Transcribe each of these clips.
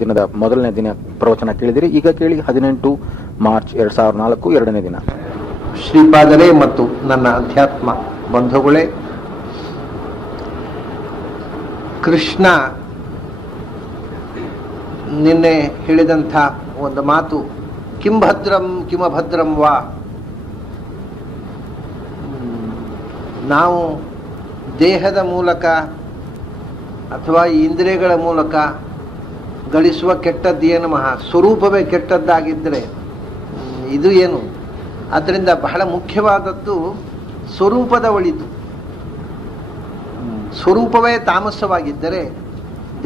ದಿನದ ಮೊದಲನೇ ದಿನ ಪ್ರವಚನ ಕೇಳಿದಿರಿ. ಈಗ ಕೇಳಿ 18 ಮಾರ್ಚ್ 2004 ಎರಡನೇ ದಿನ. ಶ್ರೀಪಾದರೇ ಮತ್ತು ನನ್ನ ಅಧ್ಯಾತ್ಮ ಬಂಧುಗಳೇ, ಕೃಷ್ಣ ನಿನ್ನೆ ಹೇಳಿದಂಥ ಒಂದು ಮಾತು, ಕಿಂಭದ್ರಂ ಕಿಮಭದ್ರಂ ವಾ, ನಾವು ದೇಹದ ಮೂಲಕ ಅಥವಾ ಇಂದ್ರಿಯಗಳ ಮೂಲಕ ಗಳಿಸುವ ಕೆಟ್ಟದ್ದು ಏನು ಸ್ವರೂಪವೇ ಕೆಟ್ಟದ್ದಾಗಿದ್ದರೆ ಇದು ಏನು? ಆದ್ದರಿಂದ ಬಹಳ ಮುಖ್ಯವಾದದ್ದು ಸ್ವರೂಪದ ಒಳಿತು. ಸ್ವರೂಪವೇ ತಾಮಸವಾಗಿದ್ದರೆ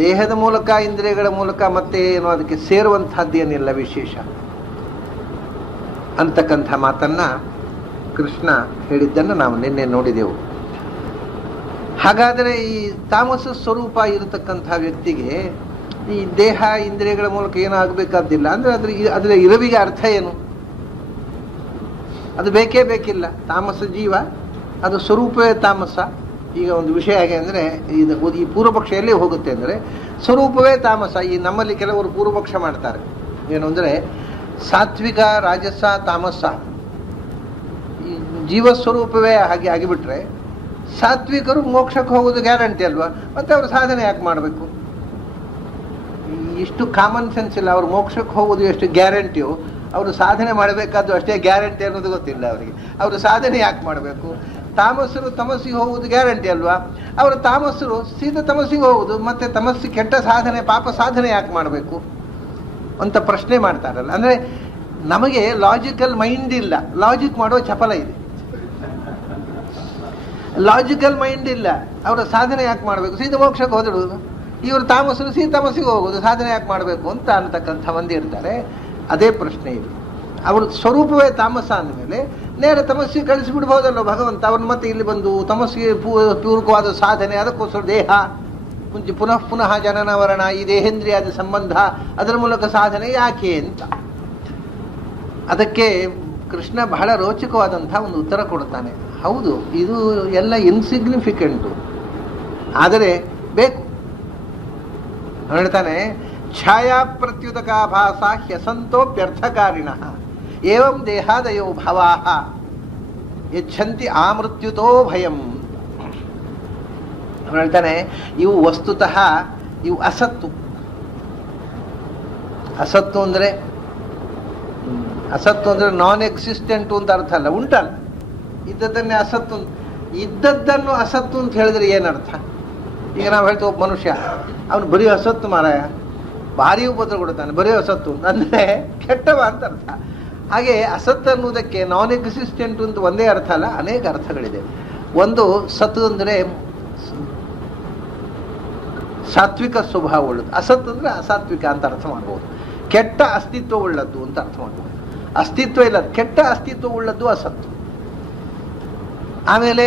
ದೇಹದ ಮೂಲಕ ಇಂದ್ರಿಯಗಳ ಮೂಲಕ ಮತ್ತೆ ಏನು ಅದಕ್ಕೆ ಸೇರುವಂತಹದ್ದೇನಿಲ್ಲ ವಿಶೇಷ ಅಂತಕ್ಕಂಥ ಮಾತನ್ನ ಕೃಷ್ಣ ಹೇಳಿದ್ದನ್ನು ನಾವು ನಿನ್ನೆ ನೋಡಿದೆವು. ಹಾಗಾದರೆ ಈ ತಾಮಸ ಸ್ವರೂಪ ಇರತಕ್ಕಂಥ ವ್ಯಕ್ತಿಗೆ ಈ ದೇಹ ಇಂದ್ರಿಯಗಳ ಮೂಲಕ ಏನೂ ಆಗಬೇಕಾದ್ದಿಲ್ಲ ಅಂದರೆ ಅದರ ಇರವಿಗೆ ಅರ್ಥ ಏನು? ಅದು ಬೇಕೇ ಬೇಕಿಲ್ಲ. ತಾಮಸ ಜೀವ, ಅದು ಸ್ವರೂಪವೇ ತಾಮಸ. ಈಗ ಒಂದು ವಿಷಯ ಹೇಗೆ ಅಂದರೆ ಈ ಪೂರ್ವಪಕ್ಷ ಎಲ್ಲಿ ಹೋಗುತ್ತೆ ಅಂದರೆ ಸ್ವರೂಪವೇ ತಾಮಸ. ಈ ನಮ್ಮಲ್ಲಿ ಕೆಲವರು ಪೂರ್ವಪಕ್ಷ ಮಾಡ್ತಾರೆ ಏನು ಅಂದರೆ ಸಾತ್ವಿಕ ರಾಜಸ ತಾಮಸ ಈ ಜೀವಸ್ವರೂಪವೇ ಹಾಗೆ ಆಗಿಬಿಟ್ರೆ ಸಾತ್ವಿಕರು ಮೋಕ್ಷಕ್ಕೆ ಹೋಗೋದು ಗ್ಯಾರಂಟಿ ಅಲ್ವಾ, ಮತ್ತೆ ಅವರು ಸಾಧನೆ ಯಾಕೆ ಮಾಡಬೇಕು? ಇಷ್ಟು ಕಾಮನ್ ಸೆನ್ಸ್ ಇಲ್ಲ. ಅವರು ಮೋಕ್ಷಕ್ಕೆ ಹೋಗೋದು ಎಷ್ಟು ಗ್ಯಾರಂಟಿಯೋ ಅವರು ಸಾಧನೆ ಮಾಡಬೇಕಾದ್ದು ಅಷ್ಟೇ ಗ್ಯಾರಂಟಿ ಅನ್ನೋದು ಗೊತ್ತಿಲ್ಲ ಅವರಿಗೆ. ಅವರು ಸಾಧನೆ ಯಾಕೆ ಮಾಡಬೇಕು? ತಾಮಸರು ತಮಸ್ಸಿಗೆ ಹೋಗುವುದು ಗ್ಯಾರಂಟಿ ಅಲ್ವಾ, ಅವರು ತಾಮಸರು ಸೀದಾ ತಮಸ್ಸಿಗೆ ಹೋಗುವುದು, ಮತ್ತೆ ತಮಸ್ಸಿ ಕೆಟ್ಟ ಸಾಧನೆ ಪಾಪ ಸಾಧನೆ ಯಾಕೆ ಮಾಡಬೇಕು ಅಂತ ಪ್ರಶ್ನೆ ಮಾಡ್ತಾರಲ್ಲ. ಅಂದರೆ ನಮಗೆ ಲಾಜಿಕಲ್ ಮೈಂಡ್ ಇಲ್ಲ, ಲಾಜಿಕ್ ಮಾಡೋ ಚಪಲ ಇದೆ. ಲಾಜಿಕಲ್ ಮೈಂಡ್ ಇಲ್ಲ, ಅವರ ಸಾಧನೆ ಯಾಕೆ ಮಾಡಬೇಕು? ಸೀದಾ ಮೋಕ್ಷಕ್ಕೆ ಹೋದಿಡುವುದು. ಇವರು ತಾಮಸರು ಸೀದಾ ತಮಸ್ಸಿಗೆ ಹೋಗೋದು, ಸಾಧನೆ ಯಾಕೆ ಮಾಡಬೇಕು ಅಂತ ಅಂತಕ್ಕಂಥ ಮಂದಿ ಇರ್ತಾರೆ. ಅದೇ ಪ್ರಶ್ನೆ ಇದು. ಅವರು ಸ್ವರೂಪವೇ ತಾಮಸ ಅಂದಮೇಲೆ ನೇರ ತಮಸ್ಸಿಗೆ ಕಳಿಸಿಬಿಡ್ಬೋದಲ್ಲ ಭಗವಂತ. ಅವ್ರನ್ನ ಮತ್ತೆ ಇಲ್ಲಿ ಬಂದು ತಮಸ್ಸಿಗೆ ಪೂರಕವಾದ ಸಾಧನೆ, ಅದಕ್ಕೋಸ್ಕರ ದೇಹ ಮುಂಚೆ ಪುನಃ ಪುನಃ ಜನನವರಣ, ಈ ದೇಹೇಂದ್ರಿಯಾದ ಸಂಬಂಧ, ಅದರ ಮೂಲಕ ಸಾಧನೆ ಯಾಕೆ ಅಂತ. ಅದಕ್ಕೆ ಕೃಷ್ಣ ಬಹಳ ರೋಚಕವಾದಂಥ ಒಂದು ಉತ್ತರ ಕೊಡ್ತಾನೆ. ಹೌದು, ಇದು ಎಲ್ಲ ಇನ್ಸಿಗ್ನಿಫಿಕೆಂಟು, ಆದರೆ ಬೇಕು. ಹೇಳ್ತಾನೆ, ಛಾಯಾ ಪ್ರತ್ಯುದಕಾಭಾಸ ಹ್ಯಸಂತೋಪ್ಯರ್ಥಕಾರಿಣ ಏವಂ ದೇಹಾದಯೋ ಭವಾಹ ಯಚ್ಛಂತಿ ಆಮೃತ್ಯುತೋ ಭಯಂ. ಹೇಳ್ತಾನೆ, ಇವು ವಸ್ತುತಃ ಇವು ಅಸತ್ತು. ಅಸತ್ತು ಅಂದರೆ ನಾನ್ ಎಕ್ಸಿಸ್ಟೆಂಟು ಅಂತ ಅರ್ಥ ಅಲ್ಲ, ಉಂಟಲ್ಲ, ಇದ್ದದ್ದನ್ನೇ ಅಸತ್ತು. ಇದ್ದದ್ದನ್ನು ಅಸತ್ತು ಅಂತ ಹೇಳಿದ್ರೆ ಏನರ್ಥ? ಈಗ ನಾವು ಹೇಳ್ತೀವಿ ಒಬ್ಬ ಮನುಷ್ಯ ಅವನು ಬರೀ ಅಸತ್ತು ಮಾರಾಯ, ಭಾರಿ ಉಪದ್ರ ಕೊಡ್ತಾನೆ, ಬರೀ ಅಸತ್ತು ಅಂದರೆ ಕೆಟ್ಟವ ಅಂತ ಅರ್ಥ. ಹಾಗೆ ಅಸತ್ತು ಅನ್ನುವುದಕ್ಕೆ ನಾನ್ ಎಕ್ಸಿಸ್ಟೆಂಟ್ ಅಂತ ಒಂದೇ ಅರ್ಥ ಅಲ್ಲ, ಅನೇಕ ಅರ್ಥಗಳಿದೆ. ಒಂದು ಸತ್ತು ಅಂದರೆ ಸಾತ್ವಿಕ ಸ್ವಭಾವ ಉಳ್ಳದ್ದು, ಅಸತ್ತು ಅಂದರೆ ಅಸಾತ್ವಿಕ ಅಂತ ಅರ್ಥ ಮಾಡ್ಬೋದು. ಕೆಟ್ಟ ಅಸ್ತಿತ್ವ ಉಳ್ಳದ್ದು ಅಂತ ಅರ್ಥ ಮಾಡ್ಬೋದು. ಅಸ್ತಿತ್ವ ಇಲ್ಲ, ಕೆಟ್ಟ ಅಸ್ತಿತ್ವ ಉಳ್ಳದ್ದು ಅಸತ್ತು. ಆಮೇಲೆ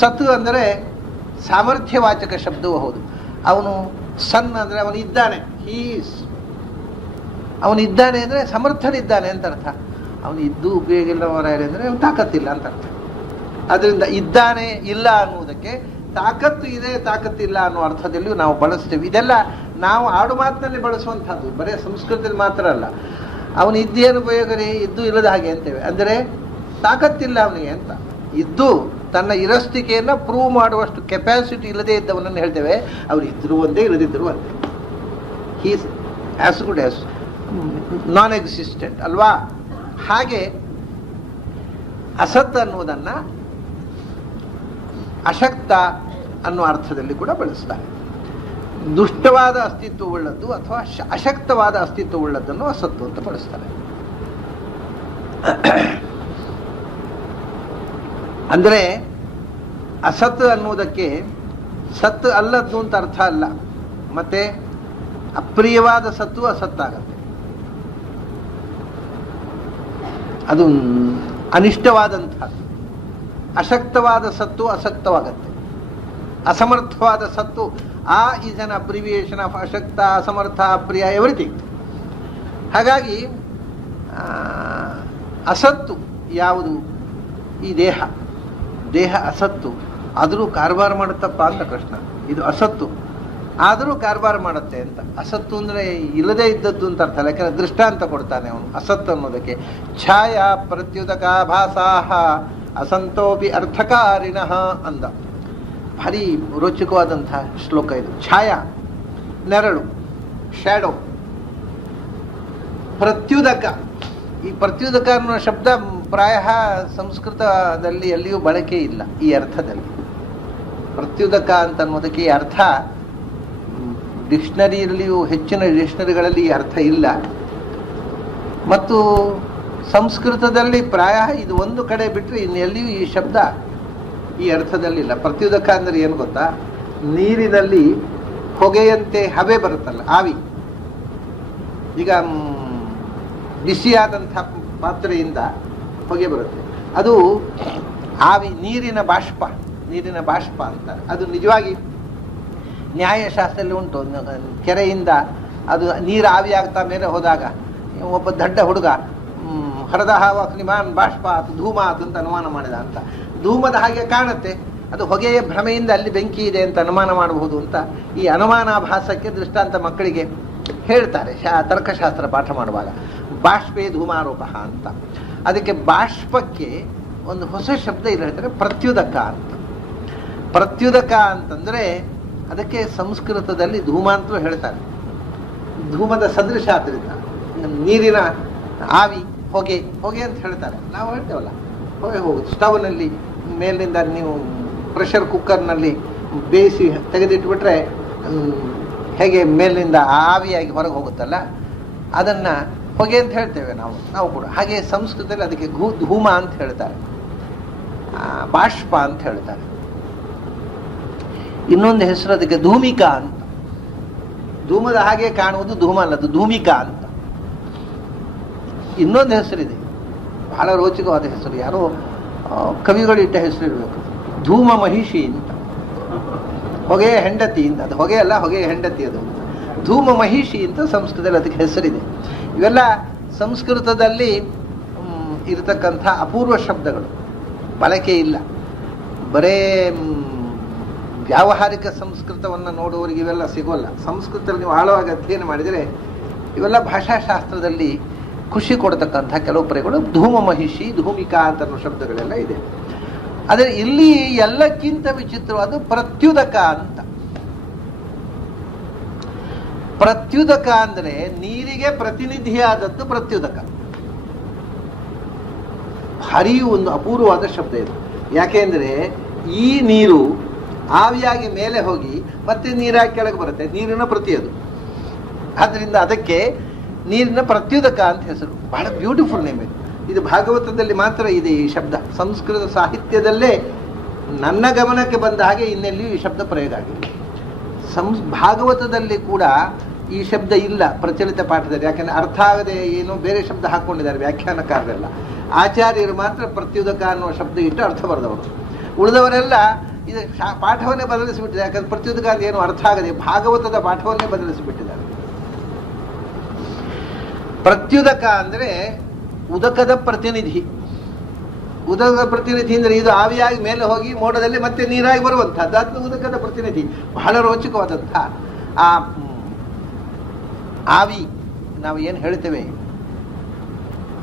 ಸತ್ತು ಅಂದರೆ ಸಾಮರ್ಥ್ಯವಾಚಕ ಶಬ್ದವೂ ಹೌದು. ಅವನು ಸನ್ ಅಂದರೆ ಅವನಿದ್ದಾನೆ, ಅವನಿದ್ದಾನೆ ಅಂದರೆ ಸಮರ್ಥನಿದ್ದಾನೆ ಅಂತ ಅರ್ಥ. ಅವನು ಇದ್ದು ಉಪಯೋಗ ಇಲ್ಲವರ ಅಂದರೆ ಅವನು ತಾಕತ್ತಿಲ್ಲ ಅಂತ ಅರ್ಥ. ಅದರಿಂದ ಇದ್ದಾನೆ ಇಲ್ಲ ಅನ್ನುವುದಕ್ಕೆ ತಾಕತ್ತು ಇದೆ ತಾಕತ್ತಿಲ್ಲ ಅನ್ನೋ ಅರ್ಥದಲ್ಲಿಯೂ ನಾವು ಬಳಸ್ತೇವೆ. ಇದೆಲ್ಲ ನಾವು ಆಡು ಮಾತಿನಲ್ಲಿ ಬಳಸುವಂಥದ್ದು, ಬರೀ ಸಂಸ್ಕೃತದಲ್ಲಿ ಮಾತ್ರ ಅಲ್ಲ. ಅವನು ಇದ್ದೇನು ಉಪಯೋಗ ರೀ, ಇದ್ದು ಇಲ್ಲದ ಹಾಗೆ ಅಂತೇವೆ. ಅಂದರೆ ತಾಕತ್ತಿಲ್ಲ ಅವನಿಗೆ ಅಂತ. ಇದ್ದು ತನ್ನ ಇರಸ್ತಿಕೆಯನ್ನು ಪ್ರೂವ್ ಮಾಡುವಷ್ಟು ಕೆಪಾಸಿಟಿ ಇಲ್ಲದೆ ಇದ್ದವನನ್ನು ಹೇಳ್ತೇವೆ ಅವ್ರು ಇದ್ದರೂ ಒಂದೇ ಇಲ್ಲದಿದ್ದರೂ ಒಂದೇ. He's as good as non existent ಅಲ್ವಾ. ಹಾಗೆ ಅಸತ್ ಅನ್ನುವುದನ್ನು ಅಶಕ್ತ ಅನ್ನೋ ಅರ್ಥದಲ್ಲಿ ಕೂಡ ಬಳಸ್ತಾರೆ. ದುಷ್ಟವಾದ ಅಸ್ತಿತ್ವವುಳ್ಳದ್ದು ಅಥವಾ ಅಶಕ್ತವಾದ ಅಸ್ತಿತ್ವವುಳ್ಳದ್ದನ್ನು ಅಸತ್ತು ಅಂತ ಬಳಸ್ತಾರೆ. ಅಂದರೆ ಅಸತ್ ಅನ್ನುವುದಕ್ಕೆ ಸತ್ತು ಅಲ್ಲದ್ದು ಅಂತ ಅರ್ಥ ಅಲ್ಲ. ಮತ್ತೆ ಅಪ್ರಿಯವಾದ ಸತ್ತು ಅಸತ್ತಾಗತ್ತೆ, ಅದು ಅನಿಷ್ಟವಾದಂಥದ್ದು. ಅಶಕ್ತವಾದ ಸತ್ತು ಅಸಕ್ತವಾಗತ್ತೆ. ಅಸಮರ್ಥವಾದ ಸತ್ತು, A is an abbreviation of ಅಶಕ್ತ, ಅಸಮರ್ಥ, ಅಪ್ರಿಯ, ಎವ್ರಿಥಿಂಗ್. ಹಾಗಾಗಿ ಅಸತ್ತು ಯಾವುದು? ಈ ದೇಹ ಅಸತ್ತು, ಆದರೂ ಕಾರವಾರ ಮಾಡುತ್ತಪ್ಪ ಅಂತ ಕೃಷ್ಣ. ಇದು ಅಸತ್ತು, ಆದರೂ ಕಾರ್ಬಾರ ಮಾಡುತ್ತೆ ಅಂತ. ಅಸತ್ತು ಅಂದರೆ ಇಲ್ಲದೇ ಇದ್ದದ್ದು ಅಂತ ಅರ್ಥ ಅಲ್ಲ, ಯಾಕಂದರೆ ದೃಷ್ಟಾಂತ ಕೊಡ್ತಾನೆ ಅವನು ಅಸತ್ತು ಅನ್ನೋದಕ್ಕೆ. ಛಾಯಾ ಪ್ರತ್ಯುದಕಾಭಾಸಾಹ ಅಸಂತೋಪಿ ಅರ್ಥಕಾರಿಣಃ ಅಂದ. ಭಾರಿ ರೋಚಕವಾದಂಥ ಶ್ಲೋಕ ಇದು. ಛಾಯಾ ನೆರಳು, ಶ್ಯಾಡೋ. ಪ್ರತ್ಯುದಕ, ಈ ಪ್ರತ್ಯುದಕ ಅನ್ನೋ ಶಬ್ದ ಪ್ರಾಯ ಸಂಸ್ಕೃತದಲ್ಲಿ ಎಲ್ಲಿಯೂ ಬಳಕೆ ಇಲ್ಲ ಈ ಅರ್ಥದಲ್ಲಿ. ಪ್ರತ್ಯುದಕ ಅಂತ ಅನ್ನೋದಕ್ಕೆ ಈ ಅರ್ಥ ಡಿಕ್ಷನರಿಯಲ್ಲಿಯೂ, ಹೆಚ್ಚಿನ ಡಿಕ್ಷನರಿಗಳಲ್ಲಿ ಈ ಅರ್ಥ ಇಲ್ಲ. ಮತ್ತು ಸಂಸ್ಕೃತದಲ್ಲಿ ಪ್ರಾಯ ಇದು ಒಂದು ಕಡೆ ಬಿಟ್ಟರೆ ಇನ್ನೆಲ್ಲಿಯೂ ಈ ಶಬ್ದ ಈ ಅರ್ಥದಲ್ಲಿಲ್ಲ. ಪ್ರತ್ಯುದಕ ಅಂದರೆ ಏನು ಗೊತ್ತಾ? ನೀರಿನಲ್ಲಿ ಹೊಗೆಯಂತೆ ಹಬೆ ಬರುತ್ತಲ್ಲ, ಆವಿ. ಈಗ ಬಿಸಿಯಾದಂಥ ಪಾತ್ರೆಯಿಂದ ಹೊಗೆ ಬರುತ್ತೆ, ಅದು ಆವಿ, ನೀರಿನ ಬಾಷ್ಪ, ನೀರಿನ ಬಾಷ್ಪ ಅಂತ. ಅದು ನಿಜವಾಗಿ ನ್ಯಾಯಶಾಸ್ತ್ರದಲ್ಲಿ ಉಂಟು. ಕೆರೆಯಿಂದ ಅದು ನೀರು ಆವಿಯಾಗ್ತಾ ಮೇಲೆ ಹೋದಾಗ ಒಬ್ಬ ದಡ್ಡ ಹುಡುಗ ಹರದಹಾವ ಅಗ್ನಿಮಾನ್ ಬಾಷ್ಪ ಆತು ಧೂಮ ಆತು ಅಂತ ಅನುಮಾನ ಮಾಡಿದ ಅಂತ. ಧೂಮದ ಹಾಗೆ ಕಾಣುತ್ತೆ, ಅದು ಹೊಗೆಯ ಭ್ರಮೆಯಿಂದ ಅಲ್ಲಿ ಬೆಂಕಿ ಇದೆ ಅಂತ ಅನುಮಾನ ಮಾಡಬಹುದು ಅಂತ ಈ ಅನುಮಾನಾಭಾಸಕ್ಕೆ ದೃಷ್ಟಾಂತ ಮಕ್ಕಳಿಗೆ ಹೇಳ್ತಾರೆ ತರ್ಕಶಾಸ್ತ್ರ ಪಾಠ ಮಾಡುವಾಗ. ಬಾಷ್ಪೇ ಧೂಮಾರೋಪ ಅಂತ. ಅದಕ್ಕೆ ಬಾಷ್ಪಕ್ಕೆ ಒಂದು ಹೊಸ ಶಬ್ದ ಇಲ್ಲಿ ಹೇಳ್ತಾರೆ, ಪ್ರತ್ಯುದಕ ಅಂತ. ಪ್ರತ್ಯುದಕ ಅಂತಂದರೆ ಅದಕ್ಕೆ ಸಂಸ್ಕೃತದಲ್ಲಿ ಧೂಮ ಅಂತಲೂ ಹೇಳ್ತಾರೆ. ಧೂಮದ ಸದೃಶ ಆದ್ದರಿಂದ ನೀರಿನ ಆವಿ, ಹೊಗೆ, ಹೊಗೆ ಅಂತ ಹೇಳ್ತಾರೆ. ನಾವು ಹೇಳ್ತೇವಲ್ಲ ಹೊಗೆ ಹೋಗುದು. ಸ್ಟವ್ನಲ್ಲಿ ಮೇಲಿನಿಂದ ನೀವು ಪ್ರೆಷರ್ ಕುಕ್ಕರ್ನಲ್ಲಿ ಬೇಯಿಸಿ ತೆಗೆದಿಟ್ಬಿಟ್ರೆ ಹೇಗೆ ಮೇಲಿನಿಂದ ಆವಿಯಾಗಿ ಹೊರಗೆ ಹೋಗುತ್ತಲ್ಲ, ಅದನ್ನು ಹೊಗೆ ಅಂತ ಹೇಳ್ತೇವೆ ನಾವು ಕೂಡ. ಹಾಗೆ ಸಂಸ್ಕೃತದಲ್ಲಿ ಅದಕ್ಕೆ ಧೂಮ ಅಂತ ಹೇಳ್ತಾರೆ, ಬಾಷ್ಪ ಅಂತ ಹೇಳ್ತಾರೆ. ಇನ್ನೊಂದು ಹೆಸರು ಅದಕ್ಕೆ ಧೂಮಿಕಾ ಅಂತ. ಧೂಮದ ಹಾಗೆ ಕಾಣುವುದು ಧೂಮ ಅಲ್ಲ, ಅದು ಧೂಮಿಕಾ ಅಂತ. ಇನ್ನೊಂದು ಹೆಸರಿದೆ, ಬಹಳ ರೋಚಕವಾದ ಹೆಸರು, ಯಾರೋ ಕವಿಗಳು ಇಟ್ಟ ಹೆಸರು ಇರಬೇಕು. ಧೂಮ ಮಹಿಷಿ ಅಂತ, ಹೊಗೆಯ ಹೆಂಡತಿ ಅಂತ. ಅದು ಹೊಗೆ ಅಲ್ಲ, ಹೊಗೆಯ ಹೆಂಡತಿ ಅದು. ಧೂಮ ಮಹಿಷಿ ಅಂತ ಸಂಸ್ಕೃತದಲ್ಲಿ ಅದಕ್ಕೆ ಹೆಸರಿದೆ. ಇವೆಲ್ಲ ಸಂಸ್ಕೃತದಲ್ಲಿ ಇರತಕ್ಕಂಥ ಅಪೂರ್ವ ಶಬ್ದಗಳು, ಬಳಕೆ ಇಲ್ಲ. ಬರೇ ವ್ಯಾವಹಾರಿಕ ಸಂಸ್ಕೃತವನ್ನು ನೋಡುವವರಿಗೆ ಇವೆಲ್ಲ ಸಿಗೋಲ್ಲ. ಸಂಸ್ಕೃತದಲ್ಲಿ ನೀವು ಆಳವಾಗಿ ಅಧ್ಯಯನ ಮಾಡಿದರೆ ಇವೆಲ್ಲ ಭಾಷಾಶಾಸ್ತ್ರದಲ್ಲಿ ಖುಷಿ ಕೊಡತಕ್ಕಂಥ ಕೆಲವು ಪದಗಳು. ಧೂಮ ಮಹಿಷಿ, ಧೂಮಿಕಾ ಅಂತ ಅನ್ನೋ ಶಬ್ದಗಳೆಲ್ಲ ಇದೆ. ಆದರೆ ಇಲ್ಲಿ ಎಲ್ಲಕ್ಕಿಂತ ವಿಚಿತ್ರವಾದ ಪ್ರತ್ಯುದಕ ಅಂತ. ಪ್ರತ್ಯುದಕ ಅಂದರೆ ನೀರಿಗೆ ಪ್ರತಿನಿಧಿಯಾದದ್ದು ಪ್ರತ್ಯುದಕ. ಭಾರಿ ಒಂದು ಅಪೂರ್ವವಾದ ಶಬ್ದ ಇದು. ಯಾಕೆಂದರೆ ಈ ನೀರು ಆವಿಯಾಗಿ ಮೇಲೆ ಹೋಗಿ ಮತ್ತೆ ನೀರಾಗಿ ಕೆಳಗೆ ಬರುತ್ತೆ, ನೀರಿನ ಪ್ರತಿ ಅದು. ಆದ್ದರಿಂದ ಅದಕ್ಕೆ ನೀರಿನ ಪ್ರತ್ಯುದಕ ಅಂತ ಹೆಸರು. ಬಹಳ ಬ್ಯೂಟಿಫುಲ್ ನೇಮ್ ಇದು. ಇದು ಭಾಗವತದಲ್ಲಿ ಮಾತ್ರ ಇದೆ ಈ ಶಬ್ದ. ಸಂಸ್ಕೃತ ಸಾಹಿತ್ಯದಲ್ಲೇ ನನ್ನ ಗಮನಕ್ಕೆ ಬಂದ ಹಾಗೆ ಇನ್ನೆಲ್ಲಿಯೂ ಈ ಶಬ್ದ ಪ್ರಯೋಗ ಆಗಿದೆ. ಭಾಗವತದಲ್ಲಿ ಕೂಡ ಈ ಶಬ್ದ ಇಲ್ಲ ಪ್ರಚಲಿತ ಪಾಠದಲ್ಲಿ. ಯಾಕೆಂದರೆ ಅರ್ಥ ಆಗದೆ ಏನೋ ಬೇರೆ ಶಬ್ದ ಹಾಕ್ಕೊಂಡಿದ್ದಾರೆ ವ್ಯಾಖ್ಯಾನಕಾರರೆಲ್ಲ. ಆಚಾರ್ಯರು ಮಾತ್ರ ಪ್ರತ್ಯುದಕ ಅನ್ನುವ ಶಬ್ದ ಇಟ್ಟು ಅರ್ಥ ಬರೆದವರು. ಉಳಿದವರೆಲ್ಲ ಇದು ಪಾಠವನ್ನೇ ಬದಲಿಸಿಬಿಟ್ಟಿದ್ದಾರೆ. ಯಾಕಂದ್ರೆ ಪ್ರತ್ಯುದಕ ಅಂತ ಏನು ಅರ್ಥ ಆಗದೆ ಭಾಗವತದ ಪಾಠವನ್ನೇ ಬದಲಿಸಿಬಿಟ್ಟಿದ್ದಾರೆ. ಪ್ರತ್ಯುದಕ ಅಂದರೆ ಉದಕದ ಪ್ರತಿನಿಧಿ. ಉದಕದ ಪ್ರತಿನಿಧಿ ಅಂದರೆ ಇದು ಆವಿಯಾಗಿ ಮೇಲೆ ಹೋಗಿ ಮೋಡದಲ್ಲಿ ಮತ್ತೆ ನೀರಾಗಿ ಬರುವಂಥದ್ದು, ಅದು ಉದಕದ ಪ್ರತಿನಿಧಿ. ಬಹಳ ರೋಚಕವಾದಂಥ ಆ ಆವಿ ನಾವು ಏನು ಹೇಳ್ತೇವೆ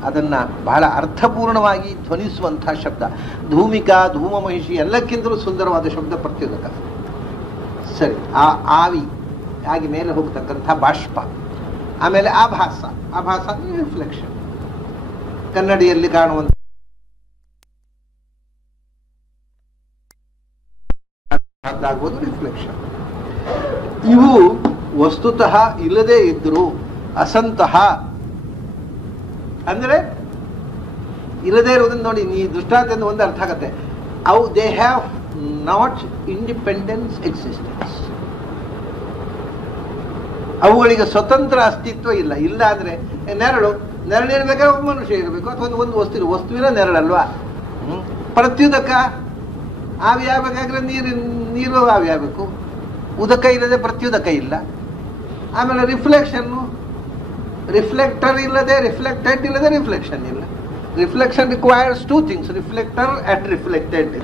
ಅದನ್ನು ಬಹಳ ಅರ್ಥಪೂರ್ಣವಾಗಿ ಧ್ವನಿಸುವಂಥ ಶಬ್ದ. ಧೂಮಿಕಾ, ಧೂಮ ಮಹಿಷಿ ಎಲ್ಲಕ್ಕಿಂತಲೂ ಸುಂದರವಾದ ಶಬ್ದ ಪ್ರತ್ಯುದಕ. ಸರಿ, ಆ ಆವಿ ಆಗಿ ಮೇಲೆ ಹೋಗ್ತಕ್ಕಂಥ ಬಾಷ್ಪ. ಆಮೇಲೆ ಆಭಾಸ. ಆಭಾಸ ಅಂದರೆ ರಿಫ್ಲೆಕ್ಷನ್. ಕನ್ನಡಿಯಲ್ಲಿ ಕಾಣುವಂಥ ಆಗ್ಬೋದು ರಿಫ್ಲೆಕ್ಷನ್. ಇವು ವಸ್ತುತಃ ಇಲ್ಲದೇ ಇದ್ರು ಅಸಂತಹ ಅಂದರೆ ಇಲ್ಲದೇ ಇರುವುದನ್ನು ನೋಡಿ. ಈ ದೃಷ್ಟಾಂತದಿಂದ ಒಂದು ಅರ್ಥ ಆಗತ್ತೆ. ಅವು they have not independence existence. ಅವುಗಳಿಗೆ ಸ್ವತಂತ್ರ ಅಸ್ತಿತ್ವ ಇಲ್ಲ. ಇಲ್ಲ ಅಂದರೆ ನೆರಳಿರ್ಬೇಕಾದ್ರೆ ಒಬ್ಬ ಮನುಷ್ಯ ಇರಬೇಕು, ಅಥವಾ ಒಂದು ವಸ್ತುವಿನ ನೆರಳಲ್ವಾ. ಪ್ರತ್ಯುದಕ ಆವಿ ಆಗಬೇಕಾದ್ರೆ ನೀರು ಆವಿ ಆಗಬೇಕು. ಉದಕ ಇಲ್ಲದೆ ಪ್ರತ್ಯುದಕ ಇಲ್ಲ. ಆಮೇಲೆ ರಿಫ್ಲೆಕ್ಷನ್ನು, ರಿಫ್ಲೆಕ್ಟರ್ ಇಲ್ಲದೆ ರಿಫ್ಲೆಕ್ಟೆಡ್ ಇಲ್ಲದೆ ರಿಫ್ಲೆಕ್ಷನ್ ಇಲ್ಲ. Reflection requires two things, reflector and reflected.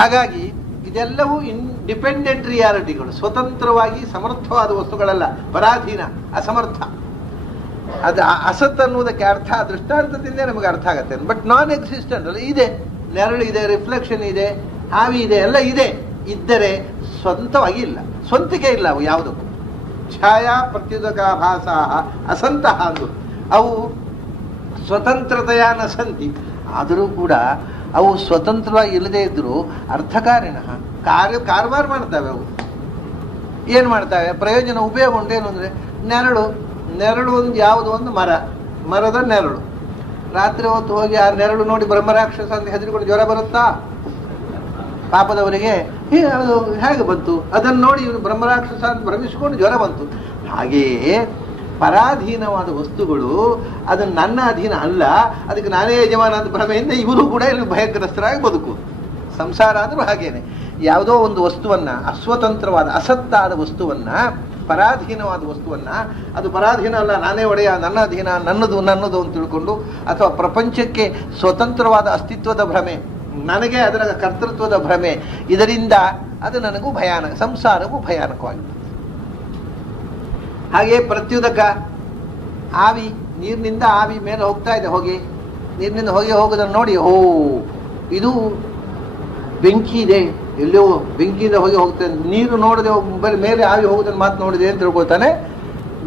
ಹಾಗಾಗಿ ಇದೆಲ್ಲವೂ ಡಿಪೆಂಡೆಂಟ್ ರಿಯಾಲಿಟಿಗಳು, ಸ್ವತಂತ್ರವಾಗಿ ಸಮರ್ಥವಾದ ವಸ್ತುಗಳಲ್ಲ, ಪರಾಧೀನ, ಅಸಮರ್ಥ. ಅದು ಅಸತ್ ಅನ್ನುವುದಕ್ಕೆ ಅರ್ಥ ದೃಷ್ಟಾಂತದಿಂದ ನಮಗೆ ಅರ್ಥ ಆಗತ್ತೆ. ಬಟ್ ನಾನ್ ಎಕ್ಸಿಸ್ಟೆಂಟ್ ಅಲ್ಲ, ಇದೆ, ನೆರಳು ಇದೆ, ರಿಫ್ಲೆಕ್ಷನ್ ಇದೆ, ಆವಿ ಇದೆ, ಎಲ್ಲ ಇದೆ. ಇದ್ದರೆ ಸ್ವಂತವಾಗಿ ಇಲ್ಲ, ಸ್ವಂತಿಕೆ ಇಲ್ಲ ಅವು ಯಾವುದಕ್ಕೂ. ಛಾಯಾ ಪ್ರತ್ಯುದಕಾಭಾಸ ಅಸಂತಹ ಅಂದು ಅವು ಸ್ವತಂತ್ರತೆಯ ನಸಂತಿ. ಆದರೂ ಕೂಡ ಅವು ಸ್ವತಂತ್ರವಾಗಿ ಇಲ್ಲದೆ ಇದ್ದರೂ ಅರ್ಥಕಾರಿಣ, ಕಾರವಾರ ಮಾಡ್ತವೆ. ಅವು ಏನು ಮಾಡ್ತವೆ? ಪ್ರಯೋಜನ, ಉಪಯೋಗ ಉಂಟು. ಏನು ಅಂದರೆ ನೆರಳು ಒಂದು ಯಾವುದೋ ಒಂದು ಮರದ ನೆರಳು. ರಾತ್ರಿ ಹೊತ್ತು ಹೋಗಿ ಆ ನೆರಳು ನೋಡಿ ಬ್ರಹ್ಮರಾಕ್ಷಸ ಅಂತ ಹೆದರಿಕೊಂಡು ಜ್ವರ ಬರುತ್ತಾ ಪಾಪದವರಿಗೆ? ಅದು ಹೇಗೆ ಬಂತು? ಅದನ್ನು ನೋಡಿ ಇವನು ಬ್ರಹ್ಮರಾಕ್ಷಸ ಅಂತ ಭ್ರಮಿಸಿಕೊಂಡು ಜ್ವರ ಬಂತು. ಹಾಗೆಯೇ ಪರಾಧೀನವಾದ ವಸ್ತುಗಳು ಅದು ನನ್ನ ಅಧೀನ ಅಲ್ಲ, ಅದಕ್ಕೆ ನಾನೇ ಯಜಮಾನ ಅಂತ ಭ್ರಮೆಯಿಂದ ಇವರು ಕೂಡ ಇಲ್ಲಿ ಭಯಗ್ರಸ್ತರಾಗಿ ಬದುಕುವುದು. ಸಂಸಾರ ಆದರೂ ಹಾಗೇನೆ. ಯಾವುದೋ ಒಂದು ವಸ್ತುವನ್ನ, ಅಸ್ವತಂತ್ರವಾದ ಅಸತ್ತಾದ ವಸ್ತುವನ್ನ, ಪರಾಧೀನವಾದ ವಸ್ತುವನ್ನ, ಅದು ಪರಾಧೀನ ಅಲ್ಲ, ನಾನೇ ಒಡೆಯ, ನನ್ನ ಅಧೀನ, ನನ್ನದು ಅಂತ ತಿಳ್ಕೊಂಡು, ಅಥವಾ ಪ್ರಪಂಚಕ್ಕೆ ಸ್ವತಂತ್ರವಾದ ಅಸ್ತಿತ್ವದ ಭ್ರಮೆ, ನನಗೆ ಅದರ ಕರ್ತೃತ್ವದ ಭ್ರಮೆ, ಇದರಿಂದ ಅದು ನನಗೂ ಭಯಾನಕ, ಸಂಸಾರವೂ ಭಯಾನಕವಾಗಿದೆ. ಹಾಗೆ ಪ್ರತ್ಯುದಕ, ಆವಿ, ನೀರಿನಿಂದ ಆವಿ ಮೇಲೆ ಹೋಗ್ತಾ ಇದೆ, ಹೊಗೆ, ನೀರಿನಿಂದ ಹೊಗೆ ಹೋಗೋದನ್ನು ನೋಡಿ, ಇದು ಬೆಂಕಿ ಇದೆ, ಎಲ್ಲೋ ಬೆಂಕಿಯಿಂದ ಹೊಗೆ ಹೋಗ್ತದೆ. ನೀರು ನೋಡದೆ ಬರೀ ಮೇಲೆ ಆವಿ ಹೋಗೋದನ್ನು ಮಾತು ನೋಡಿದೆ ಅಂತ ತಿಳ್ಕೊಳ್ತಾನೆ.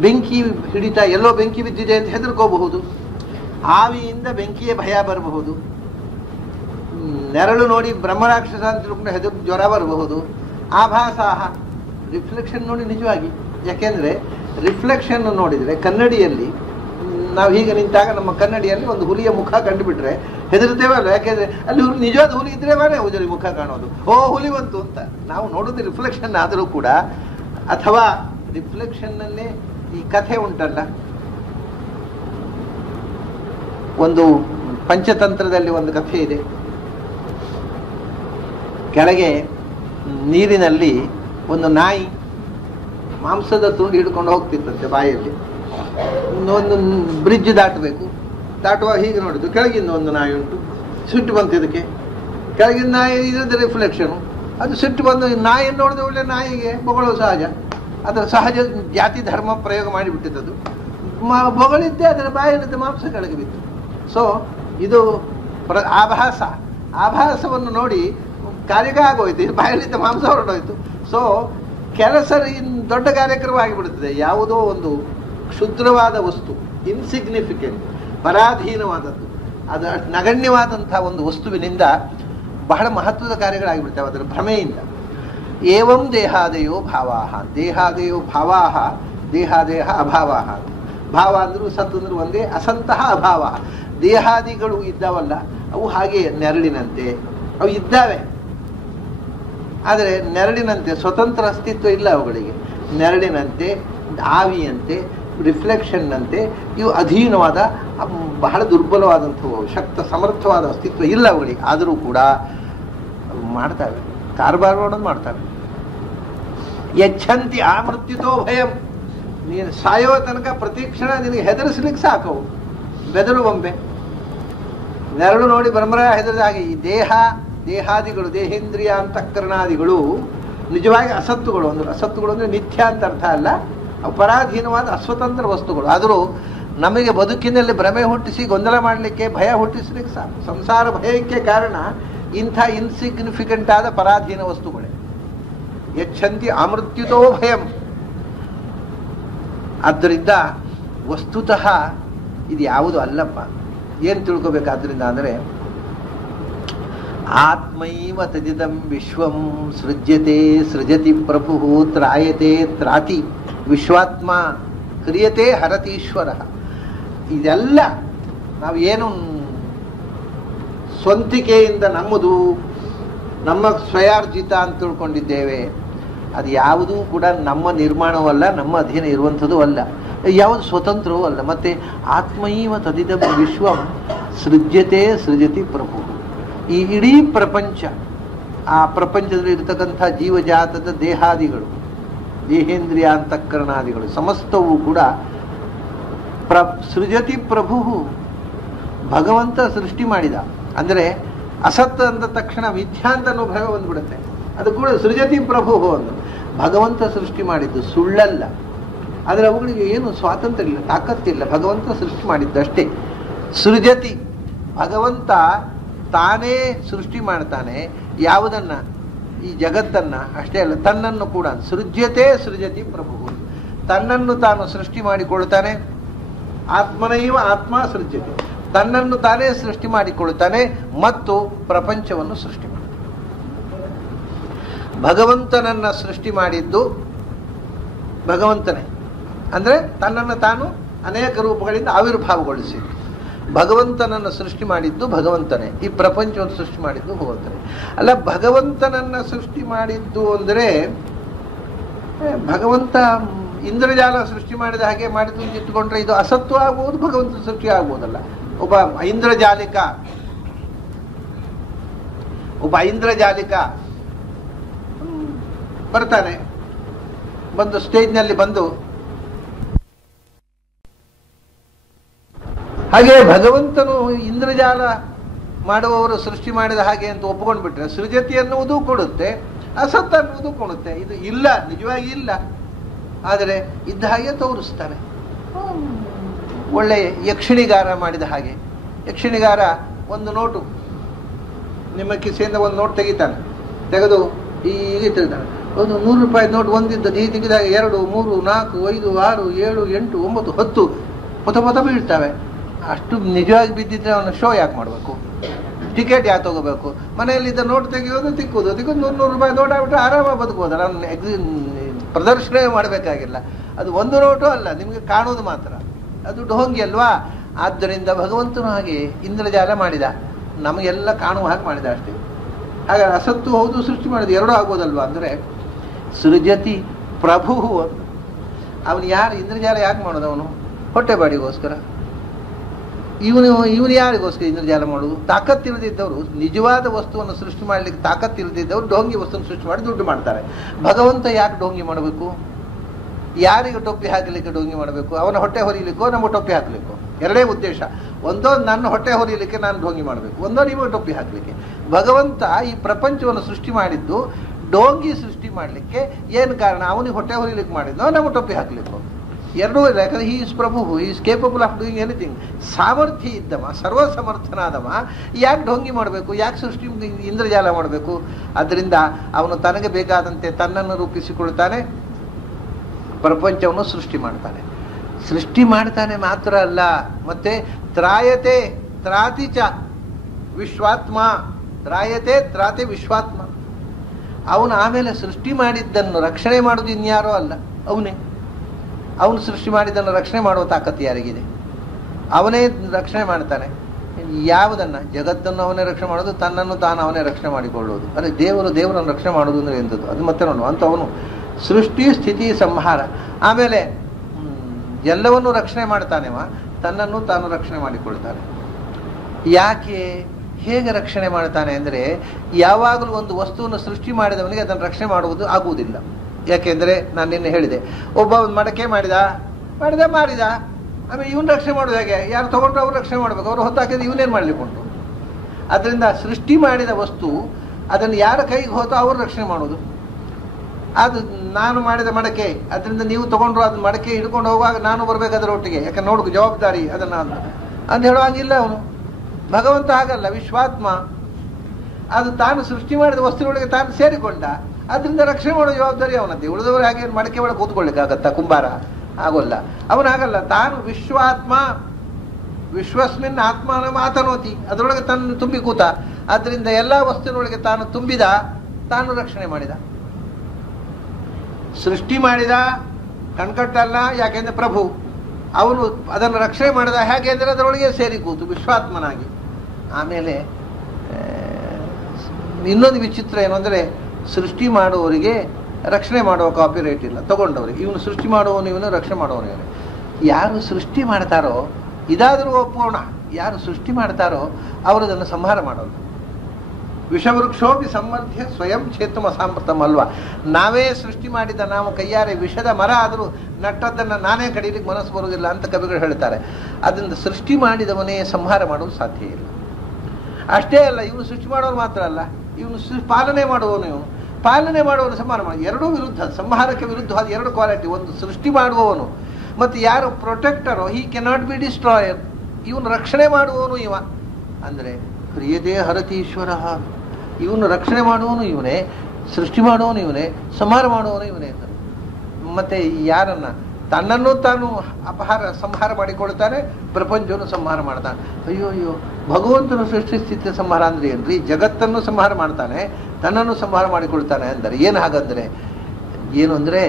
ಬೆಂಕಿ ಹಿಡಿತಾ, ಎಲ್ಲೋ ಬೆಂಕಿ ಬಿದ್ದಿದೆ ಅಂತ ಹೆದರ್ಕೋಬಹುದು. ಆವಿಯಿಂದ ಬೆಂಕಿಯ ಭಯ ಬರಬಹುದು. ನೆರಳು ನೋಡಿ ಬ್ರಹ್ಮರಾಕ್ಷಸ ಅಂತ ತಿಳ್ಕೊಂಡು ಜ್ವರ ಬರಬಹುದು. ಆಭಾಸಾಹ, ರಿಫ್ಲೆಕ್ಷನ್ ನೋಡಿ ನಿಜವಾಗಿ. ಯಾಕೆಂದ್ರೆ ರಿಫ್ಲೆಕ್ಷನ್ ನೋಡಿದರೆ ಕನ್ನಡಿಯಲ್ಲಿ ನಾವು ಹೀಗೆ ನಿಂತಾಗ ನಮ್ಮ ಕನ್ನಡಿಯಲ್ಲಿ ಒಂದು ಹುಲಿಯ ಮುಖ ಕಂಡುಬಿಟ್ರೆ ಹೆದರ್ತೇವೆ ಅಲ್ವ? ಯಾಕೆಂದ್ರೆ ಅಲ್ಲಿ ನಿಜವಾದ ಹುಲಿ ಇದ್ರೆ ಬೇರೆ ಹುಲಿ ಮುಖ ಕಾಣೋದು, ಹುಲಿ ಬಂತು ಅಂತ. ನಾವು ನೋಡೋದು ರಿಫ್ಲೆಕ್ಷನ್ ಆದರೂ ಕೂಡ, ಅಥವಾ ರಿಫ್ಲೆಕ್ಷನ್ನಲ್ಲೇ ಈ ಕಥೆ ಉಂಟಲ್ಲ, ಒಂದು ಪಂಚತಂತ್ರದಲ್ಲಿ ಒಂದು ಕಥೆ ಇದೆ. ಕೆಳಗೆ ನೀರಿನಲ್ಲಿ ಒಂದು ನಾಯಿ ಮಾಂಸದ ತುಂಡು ಹಿಡ್ಕೊಂಡು ಹೋಗ್ತಿತ್ತಂತೆ ಬಾಯಲ್ಲಿ. ಒಂದು ಬ್ರಿಡ್ಜ್ ದಾಟುವಾಗ ಹೀಗೆ ನೋಡಿದ್ದು, ಕೆಳಗಿಂದ ಒಂದು ನಾಯಿ ಉಂಟು. ಸಿಟ್ಟು ಬಂತು ಇದಕ್ಕೆ. ಕೆಳಗಿನ ನಾಯಿ ಇರೋದು ರಿಫ್ಲೆಕ್ಷನು. ಅದು ಸಿಟ್ಟು ಬಂದು ನಾಯಿಯನ್ನು ನೋಡಿದ್ರೆ ಒಳ್ಳೆ ನಾಯಿಗೆ ಬೊಗಳೋ ಸಹಜ, ಅದರ ಸಹಜ ಜಾತಿ ಧರ್ಮ ಪ್ರಯೋಗ ಮಾಡಿಬಿಟ್ಟಿದ್ದದು. ಬೊಗಳಿದ್ದೆ ಅದರ ಬಾಯಲ್ಲಿದ್ದ ಮಾಂಸ ಕೆಳಗೆ ಬಿತ್ತು. ಸೊ ಇದು ಆಭಾಸವನ್ನು ನೋಡಿ ಕಾರ್ಯಕ ಆಗೋಯ್ತು, ಬಾಯಲ್ಲಿದ್ದ ಮಾಂಸ ಹೊರಡೋಯ್ತು. ಸೊ ಕೆಲಸ ದೊಡ್ಡ ಕಾರ್ಯಕ್ರಮ ಆಗಿಬಿಡುತ್ತದೆ. ಯಾವುದೋ ಒಂದು ಕ್ಷುದ್ರವಾದ ವಸ್ತು, ಇನ್ಸಿಗ್ನಿಫಿಕೆಂಟ್, ಪರಾಧೀನವಾದದ್ದು, ಅದು ನಗಣ್ಯವಾದಂತಹ ಒಂದು ವಸ್ತುವಿನಿಂದ ಬಹಳ ಮಹತ್ವದ ಕಾರ್ಯಗಳಾಗಿಬಿಡ್ತವೆ ಅದರ ಭ್ರಮೆಯಿಂದ. ಏವಂ ದೇಹಾದಯೋ ಭಾವಾಹ, ದೇಹಾದಯೋ ಭಾವಾಹ, ದೇಹಾದೇಹ ಅಭಾವಾಹ. ಭಾವ ಅಂದ್ರೂ ಸತ್ ಅಂದ್ರೂ ಒಂದೇ, ಅಸಂತಹ ಅಭಾವ. ದೇಹಾದಿಗಳು ಇದ್ದಾವಲ್ಲ ಅವು ಹಾಗೆ ನೆರಳಿನಂತೆ ಅವು ಇದ್ದಾವೆ. ಆದರೆ ನೆರಳಿನಂತೆ ಸ್ವತಂತ್ರ ಅಸ್ತಿತ್ವ ಇಲ್ಲ ಅವುಗಳಿಗೆ. ನೆರಳಿನಂತೆ, ಆವಿಯಂತೆ, ರಿಫ್ಲೆಕ್ಷನ್ನಂತೆ ಇವು ಅಧೀನವಾದ ಬಹಳ ದುರ್ಬಲವಾದಂಥವು, ಶಕ್ತ ಸಮರ್ಥವಾದ ಅಸ್ತಿತ್ವ ಇಲ್ಲ ಅವುಗಳಿಗೆ. ಆದರೂ ಕೂಡ ಮಾಡ್ತವೆ, ಕಾರಬಾರ ಮಾಡೋದು ಮಾಡ್ತವೆ. ಯಚ್ಛಂತಿ ಆ ಮೃತ್ಯುತೋ ಭಯಂ, ನೀನು ಸಾಯೋ ತನಕ ಪ್ರತಿಕ್ಷಣ ನಿನಗೆ ಹೆದರಿಸ್ಲಿಕ್ಕೆ ಸಾಕವು, ಬೆದರು ಬೊಂಬೆ. ನೆರಳು ನೋಡಿ ಬ್ರಹ್ಮರ ಹೆದರಿದ ಹಾಗೆ ಈ ದೇಹಾದಿಗಳು, ದೇಹೇಂದ್ರಿಯ ಅಂತಃಕರಣಾದಿಗಳು ನಿಜವಾಗಿ ಅಸತ್ತುಗಳು. ಅಸತ್ತುಗಳು ಅಂದರೆ ಮಿಥ್ಯಾ ಅಂತ ಅರ್ಥ ಅಲ್ಲ, ಅಪರಾಧೀನವಾದ ಅಸ್ವತಂತ್ರ ವಸ್ತುಗಳು. ಆದರೂ ನಮಗೆ ಬದುಕಿನಲ್ಲಿ ಭ್ರಮೆ ಹುಟ್ಟಿಸಿ, ಗೊಂದಲ ಮಾಡಲಿಕ್ಕೆ, ಭಯ ಹುಟ್ಟಿಸ್ಲಿಕ್ಕೆ ಸಾಕು. ಸಂಸಾರ ಭಯಕ್ಕೆ ಕಾರಣ ಇಂಥ ಇನ್ಸಿಗ್ನಿಫಿಕೆಂಟ್ ಆದ ಪರಾಧೀನ ವಸ್ತುಗಳೇ. ಯಚ್ಛಂತಿ ಅಮೃತ್ಯುತೋ ಭಯಂ. ಆದ್ದರಿಂದ ವಸ್ತುತಃ ಇದು ಯಾವುದು ಅಲ್ಲಪ್ಪ. ಏನು ತಿಳ್ಕೋಬೇಕಾದ್ರಿಂದ ಅಂದರೆ, ಆತ್ಮೈವ ತದಿದಂ ವಿಶ್ವಂ ಸೃಜ್ಯತೆ ಸೃಜತಿ ಪ್ರಭು ತ್ರಾಯತೆ ತ್ರಾತಿ ವಿಶ್ವಾತ್ಮ ಕ್ರಿಯತೆ ಹರತೀಶ್ವರ. ಇದೆಲ್ಲ ನಾವು ಏನು ಸ್ವಂತಿಕೆಯಿಂದ ನಮ್ಮದು, ನಮ್ಮ ಸ್ವಯಾರ್ಜಿತ ಅಂತ ತಿಳ್ಕೊಂಡಿದ್ದೇವೆ, ಅದು ಯಾವುದೂ ಕೂಡ ನಮ್ಮ ನಿರ್ಮಾಣವಲ್ಲ, ನಮ್ಮ ಅಧೀನ ಇರುವಂಥದ್ದು ಅಲ್ಲ, ಯಾವುದು ಸ್ವತಂತ್ರವೂ ಅಲ್ಲ. ಮತ್ತೆ ಆತ್ಮೈವ ತದಿದಂ ವಿಶ್ವಂ ಸೃಜ್ಯತೆ ಸೃಜತಿ ಪ್ರಭು. ಈ ಇಡೀ ಪ್ರಪಂಚ, ಆ ಪ್ರಪಂಚದಲ್ಲಿ ಇರತಕ್ಕಂಥ ಜೀವಜಾತದ ದೇಹಾದಿಗಳು, ದೇಹೇಂದ್ರಿಯ ಅಂತಃಕರಣಾದಿಗಳು ಸಮಸ್ತವೂ ಕೂಡ ಸೃಜತಿ ಪ್ರಭು, ಭಗವಂತ ಸೃಷ್ಟಿ ಮಾಡಿದ. ಅಂದರೆ ಅಸತ್ ಅಂದ ತಕ್ಷಣ ಮಿಥ್ಯಾ ಅಂತ ಅನ್ನೋ ಭಯ ಬಂದ್ಬಿಡುತ್ತೆ. ಅದು ಕೂಡ ಸೃಜತಿ ಪ್ರಭು ಒಂದು ಭಗವಂತ ಸೃಷ್ಟಿ ಮಾಡಿದ್ದು ಸುಳ್ಳಲ್ಲ. ಆದರೆ ಅವುಗಳಿಗೆ ಏನು ಸ್ವಾತಂತ್ರ್ಯ ಇಲ್ಲ, ತಾಕತ್ತಿಲ್ಲ. ಭಗವಂತ ಸೃಷ್ಟಿ ಮಾಡಿದ್ದಷ್ಟೇ. ಸೃಜತಿ, ಭಗವಂತ ತಾನೇ ಸೃಷ್ಟಿ ಮಾಡ್ತಾನೆ. ಯಾವುದನ್ನ? ಈ ಜಗತ್ತನ್ನ ಅಷ್ಟೇ ಅಲ್ಲ, ತನ್ನನ್ನು ಕೂಡ. ಸೃಜ್ಯತೆ ಸೃಜತಿ ಪ್ರಭು, ತನ್ನನ್ನು ತಾನು ಸೃಷ್ಟಿ ಮಾಡಿಕೊಳ್ತಾನೆ. ಆತ್ಮನೈವ ಆತ್ಮ ಸೃಜ್ಯತೆ, ತನ್ನನ್ನು ತಾನೇ ಸೃಷ್ಟಿ ಮಾಡಿಕೊಳ್ತಾನೆ ಮತ್ತು ಪ್ರಪಂಚವನ್ನು ಸೃಷ್ಟಿ ಮಾಡ್ತಾನೆ. ಭಗವಂತನನ್ನ ಸೃಷ್ಟಿ ಮಾಡಿದ್ದು ಭಗವಂತನೇ. ಅಂದ್ರೆ ತನ್ನನ್ನು ತಾನು ಅನೇಕ ರೂಪಗಳಿಂದ ಆವಿರ್ಭಾವಗೊಳಿಸಿ ಭಗವಂತನನ್ನು ಸೃಷ್ಟಿ ಮಾಡಿದ್ದು ಭಗವಂತನೇ. ಈ ಪ್ರಪಂಚವನ್ನು ಸೃಷ್ಟಿ ಮಾಡಿದ್ದು ಭಗವಂತನೇ. ಅಲ್ಲ, ಭಗವಂತನನ್ನ ಸೃಷ್ಟಿ ಮಾಡಿದ್ದು ಅಂದರೆ ಭಗವಂತ ಇಂದ್ರಜಾಲ ಸೃಷ್ಟಿ ಮಾಡಿದ ಹಾಗೆ ಮಾಡಿದ್ದು ಅಂತ ಇಟ್ಟುಕೊಂಡ್ರೆ ಇದು ಅಸತ್ವ ಆಗ್ಬೋದು, ಭಗವಂತನ ಸೃಷ್ಟಿ ಆಗ್ಬೋದಲ್ಲ. ಒಬ್ಬ ಐಂದ್ರಜಾಲಿಕ ಬರ್ತಾನೆ, ಬಂದು ಸ್ಟೇಜ್ನಲ್ಲಿ ಬಂದು ಹಾಗೆ ಭಗವಂತನು ಇಂದ್ರಜಾಲ ಮಾಡುವವರು ಸೃಷ್ಟಿ ಮಾಡಿದ ಹಾಗೆ ಅಂತ ಒಪ್ಪಿಕೊಂಡು ಬಿಟ್ರೆ ಸೃಜತಿ ಅನ್ನುವುದು ಕೊಡುತ್ತೆ, ಅಸತ್ ಅನ್ನುವುದು ಕೊಡುತ್ತೆ. ಇದು ಇಲ್ಲ, ನಿಜವಾಗಿ ಇಲ್ಲ. ಆದರೆ ಇದ್ದ ಹಾಗೆ ತೋರಿಸ್ತಾನೆ. ಒಳ್ಳೆ ಯಕ್ಷಿಣಿಗಾರ ಮಾಡಿದ ಹಾಗೆ. ಯಕ್ಷಿಣಿಗಾರ ಒಂದು ನೋಟು ನಿಮ್ಮ ಕಿಸೆಯಿಂದ ಒಂದು ನೋಟ್ ತೆಗಿತಾನೆ, ತೆಗೆದು ಹೀಗೆ ತೆಗಿತಾನೆ. ಒಂದು 100 ರೂಪಾಯಿ ನೋಟ್ ಒಂದಿದ್ದ ಈ ತೆಗೆದಾಗ 2, 3, 4, 5, 6, 7, 8, 9, 10 ಪೊತ ಬೀಳ್ತಾವೆ. ಅಷ್ಟು ನಿಜವಾಗಿ ಬಿದ್ದಿದ್ರೆ ಅವನು ಶೋ ಯಾಕೆ ಮಾಡಬೇಕು? ಟಿಕೆಟ್ ಯಾಕೆ ತಗೋಬೇಕು? ಮನೆಯಲ್ಲಿದ್ದ ನೋಟ್ ತೆಗೆಯೋದು ತಿಕ್ಕೋದು 100 ರೂಪಾಯಿ ನೋಟ್ ಆಗ್ಬಿಟ್ರೆ ಆರಾಮಾಗಿ ಬದುಕಬಹುದು. ಪ್ರದರ್ಶನ ಮಾಡಬೇಕಾಗಿಲ್ಲ. ಅದು ಒಂದು ನೋಟು ಅಲ್ಲ, ನಿಮಗೆ ಕಾಣೋದು ಮಾತ್ರ. ಅದು ಢೋಂಗಿ ಅಲ್ವಾ? ಆದ್ದರಿಂದ ಭಗವಂತನು ಹಾಗೆ ಇಂದ್ರಜಾಲ ಮಾಡಿದ, ನಮಗೆಲ್ಲ ಕಾಣುವ ಹಾಗೆ ಮಾಡಿದ ಅಷ್ಟೇ. ಹಾಗೆ ಅಸತ್ತು ಹೌದು, ಸೃಷ್ಟಿ ಮಾಡಿದ ಎರಡೂ ಆಗ್ಬೋದಲ್ವಾ? ಅಂದರೆ ಸೃಜತಿ ಪ್ರಭು. ಅವನು ಯಾರು? ಇಂದ್ರಜಾಲ ಯಾಕೆ ಮಾಡೋದು? ಅವನು ಹೊಟ್ಟೆ ಬಾಡಿಗೋಸ್ಕರ. ಇವನು ಯಾರಿಗೋಸ್ಕರ ಇಂದ್ರಜಾಲ ಮಾಡೋದು? ತಾಕತ್ತಿಲ್ಲದಿದ್ದವರು, ನಿಜವಾದ ವಸ್ತುವನ್ನು ಸೃಷ್ಟಿ ಮಾಡಲಿಕ್ಕೆ ತಾಕತ್ತಿಲ್ಲದಿದ್ದವರು ಢೋಂಗಿ ವಸ್ತುವನ್ನು ಸೃಷ್ಟಿ ಮಾಡಿ ದುಡ್ಡು ಮಾಡ್ತಾರೆ. ಭಗವಂತ ಯಾಕೆ ಢೋಂಗಿ ಮಾಡಬೇಕು? ಯಾರಿಗೆ ಟೊಪ್ಪಿ ಹಾಕಲಿಕ್ಕೆ ಢೋಂಗಿ ಮಾಡಬೇಕು? ಅವನ ಹೊಟ್ಟೆ ಹೊರಿಲಿಕ್ಕೋ ನಮಗೆ ಟೊಪ್ಪಿ ಹಾಕಲಿಕ್ಕೋ? ಎರಡೇ ಉದ್ದೇಶ. ಒಂದೋ ನನ್ನ ಹೊಟ್ಟೆ ಹೊರಿಲಿಕ್ಕೆ ನಾನು ಢೋಂಗಿ ಮಾಡಬೇಕು, ಒಂದೋ ನಿಮಗೆ ಟೊಪ್ಪಿ ಹಾಕಲಿಕ್ಕೆ. ಭಗವಂತ ಈ ಪ್ರಪಂಚವನ್ನು ಸೃಷ್ಟಿ ಮಾಡಿದ್ದು ಢೋಂಗಿ ಸೃಷ್ಟಿ ಮಾಡಲಿಕ್ಕೆ. ಏನು ಕಾರಣ? ಅವನಿಗೆ ಹೊಟ್ಟೆ ಹೊರಿಲಿಕ್ಕೆ ಮಾಡಿದ್ನೋ ನಮಗೆ ಟೊಪ್ಪಿ ಹಾಕಲಿಕ್ಕೋ? ಎರಡೂ ಇಲ್ಲ. ಯಾಕಂದ್ರೆ he is Prabhu, he is capable of doing anything. ಸಾಮರ್ಥ್ಯ ಇದ್ದವ, ಸರ್ವಸಮರ್ಥನಾದವ, ಯಾಕೆ ಢೋಂಗಿ ಮಾಡಬೇಕು? ಯಾಕೆ ಸೃಷ್ಟಿ ಇಂದ್ರಜಾಲ ಮಾಡಬೇಕು? ಅದರಿಂದ ಅವನು ತನಗೆ ಬೇಕಾದಂತೆ ತನ್ನನ್ನು ರೂಪಿಸಿಕೊಳ್ತಾನೆ, ಪ್ರಪಂಚವನ್ನು ಸೃಷ್ಟಿ ಮಾಡ್ತಾನೆ. ಸೃಷ್ಟಿ ಮಾಡ್ತಾನೆ ಮಾತ್ರ ಅಲ್ಲ, ಮತ್ತೆ ತ್ರಾಯತೆ ತ್ರಾತಿ ಚ ವಿಶ್ವಾತ್ಮ. ತ್ರಾಯತೆ ತ್ರಾತಿ ವಿಶ್ವಾತ್ಮ. ಅವನು ಆಮೇಲೆ ಸೃಷ್ಟಿ ಮಾಡಿದ್ದನ್ನು ರಕ್ಷಣೆ ಮಾಡೋದು ಇನ್ಯಾರೋ ಅಲ್ಲ, ಅವನೇ. ಅವನು ಸೃಷ್ಟಿ ಮಾಡಿದ್ದನ್ನು ರಕ್ಷಣೆ ಮಾಡುವ ತಾಕತ್ತು ಯಾರಿಗಿದೆ? ಅವನೇ ರಕ್ಷಣೆ ಮಾಡ್ತಾನೆ. ಯಾವುದನ್ನ? ಜಗತ್ತನ್ನು ಅವನೇ ರಕ್ಷಣೆ ಮಾಡೋದು, ತನ್ನನ್ನು ತಾನು ಅವನೇ ರಕ್ಷಣೆ ಮಾಡಿಕೊಳ್ಳುವುದು. ಅಂದರೆ ದೇವರನ್ನು ರಕ್ಷಣೆ ಮಾಡೋದು ಅಂದರೆ ಎಂಥದ್ದು? ಅದು ಮತ್ತೆ ನೋಡು ಅಂತ ಅವನು ಸೃಷ್ಟಿ ಸ್ಥಿತಿ ಸಂಹಾರ. ಆಮೇಲೆ ಎಲ್ಲವನ್ನೂ ರಕ್ಷಣೆ ಮಾಡ್ತಾನೆವ, ತನ್ನನ್ನು ತಾನು ರಕ್ಷಣೆ ಮಾಡಿಕೊಳ್ತಾನೆ. ಯಾಕೆ? ಹೇಗೆ ರಕ್ಷಣೆ ಮಾಡ್ತಾನೆ ಅಂದರೆ, ಯಾವಾಗಲೂ ಒಂದು ವಸ್ತುವನ್ನು ಸೃಷ್ಟಿ ಮಾಡಿದವನಿಗೆ ಅದನ್ನು ರಕ್ಷಣೆ ಮಾಡುವುದು ಆಗುವುದಿಲ್ಲ. ಯಾಕೆಂದರೆ ನಾನು ನಿನ್ನೆ ಹೇಳಿದೆ, ಒಬ್ಬ ಒಂದು ಮಡಕೆ ಮಾಡಿದ, ಆಮೇಲೆ ಇವನು ರಕ್ಷಣೆ ಮಾಡೋದು ಹೇಗೆ? ಯಾರು ತಗೊಂಡ್ರು ಅವ್ರು ರಕ್ಷಣೆ ಮಾಡಬೇಕು, ಅವರು ಹೊತ್ತಾಕಿದ್ರೆ ಇವನೇನು ಮಾಡ್ಲಿಕ್ಕೆ ಉಂಟು? ಅದರಿಂದ ಸೃಷ್ಟಿ ಮಾಡಿದ ವಸ್ತು ಅದನ್ನು ಯಾರ ಕೈಗೆ ಹೋತೋ ಅವರು ರಕ್ಷಣೆ ಮಾಡೋದು. ಅದು ನಾನು ಮಾಡಿದ ಮಡಕೆ, ಅದರಿಂದ ನೀವು ತಗೊಂಡ್ರು ಅದು ಮಡಕೆ ಹಿಡ್ಕೊಂಡು ಹೋಗುವಾಗ ನಾನು ಬರಬೇಕು ಅದರ ಒಟ್ಟಿಗೆ, ಯಾಕಂದ್ರೆ ನೋಡು ಜವಾಬ್ದಾರಿ ಅದನ್ನು ಅಂತ ಹೇಳುವಾಗಿಲ್ಲ ಅವನು. ಭಗವಂತ ಹಾಗಲ್ಲ, ವಿಶ್ವಾತ್ಮ. ಅದು ತಾನು ಸೃಷ್ಟಿ ಮಾಡಿದ ವಸ್ತುಗಳೊಳಗೆ ತಾನು ಸೇರಿಕೊಂಡ, ಅದರಿಂದ ರಕ್ಷಣೆ ಮಾಡೋ ಜವಾಬ್ದಾರಿ ಅವನದ್ದೇ. ಉಳಿದವರು ಹಾಗೆ ಮಡಕೆ ಒಳಗೆ ಕೂತ್ಕೊಳ್ಳಿಕ್ಕಾಗತ್ತಾ? ಕುಂಬಾರ ಆಗೋಲ್ಲ. ಅವನಾಗಲ್ಲ, ತಾನು ವಿಶ್ವಾತ್ಮ. ವಿಶ್ವಸ್ಮಿನ್ ಆತ್ಮನ ಮಾತನೋತಿ, ಅದರೊಳಗೆ ತಾನು ತುಂಬಿ ಕೂತ. ಆದ್ದರಿಂದ ಎಲ್ಲ ವಸ್ತುವಿನೊಳಗೆ ತಾನು ತುಂಬಿದ, ತಾನು ರಕ್ಷಣೆ ಮಾಡಿದ. ಸೃಷ್ಟಿ ಮಾಡಿದ, ಕಣ್ಕಟ್ಟಲ್ಲ. ಯಾಕೆಂದ್ರೆ ಪ್ರಭು ಅವನು ಅದನ್ನು ರಕ್ಷಣೆ ಮಾಡಿದ. ಹೇಗೆ ಅಂದರೆ ಅದರೊಳಗೆ ಸೇರಿ ಕೂತು ವಿಶ್ವಾತ್ಮನಾಗಿ. ಆಮೇಲೆ ಇನ್ನೊಂದು ವಿಚಿತ್ರ ಏನು ಅಂದರೆ, ಸೃಷ್ಟಿ ಮಾಡುವವರಿಗೆ ರಕ್ಷಣೆ ಮಾಡುವ ಕಾಪಿರೈಟ್ ಇಲ್ಲ, ತಗೊಂಡವ್ರಿಗೆ. ಇವನು ಸೃಷ್ಟಿ ಮಾಡುವವನು, ಇವನು ರಕ್ಷಣೆ ಮಾಡುವವನು. ಯಾರು ಸೃಷ್ಟಿ ಮಾಡ್ತಾರೋ ಇದಾದರೂ ಒಪ್ಪೋಣ, ಯಾರು ಸೃಷ್ಟಿ ಮಾಡ್ತಾರೋ ಅವರು ಅದನ್ನು ಸಂಹಾರ ಮಾಡೋದು. ವಿಷವೃಕ್ಷೋಪಿ ಸಂಬಂಧ್ಯ ಸ್ವಯಂ ಛೇತುಮ ಅಸಾಮೃತಂ ಅಲ್ವಾ? ನಾವೇ ಸೃಷ್ಟಿ ಮಾಡಿದ ನಾವು ಕೈಯಾರೆ ವಿಷದ ಮರ ಆದರೂ ನಟ್ಟದ್ದನ್ನು ನಾನೇ ಕಡಿಲಿಕ್ಕೆ ಮನಸ್ಸು ಬರುವುದಿಲ್ಲ ಅಂತ ಕವಿಗಳು ಹೇಳ್ತಾರೆ. ಅದರಿಂದ ಸೃಷ್ಟಿ ಮಾಡಿದವನೇ ಸಂಹಾರ ಮಾಡೋದು ಸಾಧ್ಯ ಇಲ್ಲ. ಅಷ್ಟೇ ಅಲ್ಲ, ಇವನು ಸೃಷ್ಟಿ ಮಾಡೋರು ಮಾತ್ರ ಅಲ್ಲ, ಇವನು ಪಾಲನೆ ಮಾಡುವವನು. ಇವನು ಪಾಲನೆ ಮಾಡುವವನು ಸಂಹಾರ ಮಾಡಿ. ಎರಡೂ ವಿರುದ್ಧ, ಸಂಹಾರಕ್ಕೆ ವಿರುದ್ಧವಾದ ಎರಡು ಕ್ವಾಲಿಟಿ. ಒಂದು ಸೃಷ್ಟಿ ಮಾಡುವವನು, ಮತ್ತು ಯಾರು ಪ್ರೊಟೆಕ್ಟರೋ ಹಿ ಕೆನಾಟ್ ಬಿ ಡಿಸ್ಟ್ರಾಯರ್, ಇವನು ರಕ್ಷಣೆ ಮಾಡುವವನು ಇವ. ಅಂದರೆ ಕ್ರಿಯತೆ ಹರತಿ ಈಶ್ವರ, ಇವನು ರಕ್ಷಣೆ ಮಾಡುವವನು ಇವನೇ, ಸೃಷ್ಟಿ ಮಾಡುವವನು ಇವನೇ, ಸಂಹಾರ ಮಾಡುವವನು ಇವನೇ ಅಂತ. ಮತ್ತೆ ಯಾರನ್ನ ತನ್ನನ್ನು ತಾನು ಸಂಹಾರ ಮಾಡಿಕೊಳ್ತಾನೆ, ಪ್ರಪಂಚವನ್ನು ಸಂಹಾರ ಮಾಡ್ತಾನೆ. ಅಯ್ಯೋ ಅಯ್ಯೋ, ಭಗವಂತನು ಸೃಷ್ಟಿ ಸ್ಥಿತಿ ಸಂಹಾರ ಅಂದ್ರೆ ಏನ್ರಿ? ಜಗತ್ತನ್ನು ಸಂಹಾರ ಮಾಡ್ತಾನೆ, ತನ್ನನ್ನು ಸಂಹಾರ ಮಾಡಿಕೊಳ್ತಾನೆ ಅಂದರೆ ಏನು? ಹಾಗಂದ್ರೆ ಏನು ಅಂದ್ರೆ,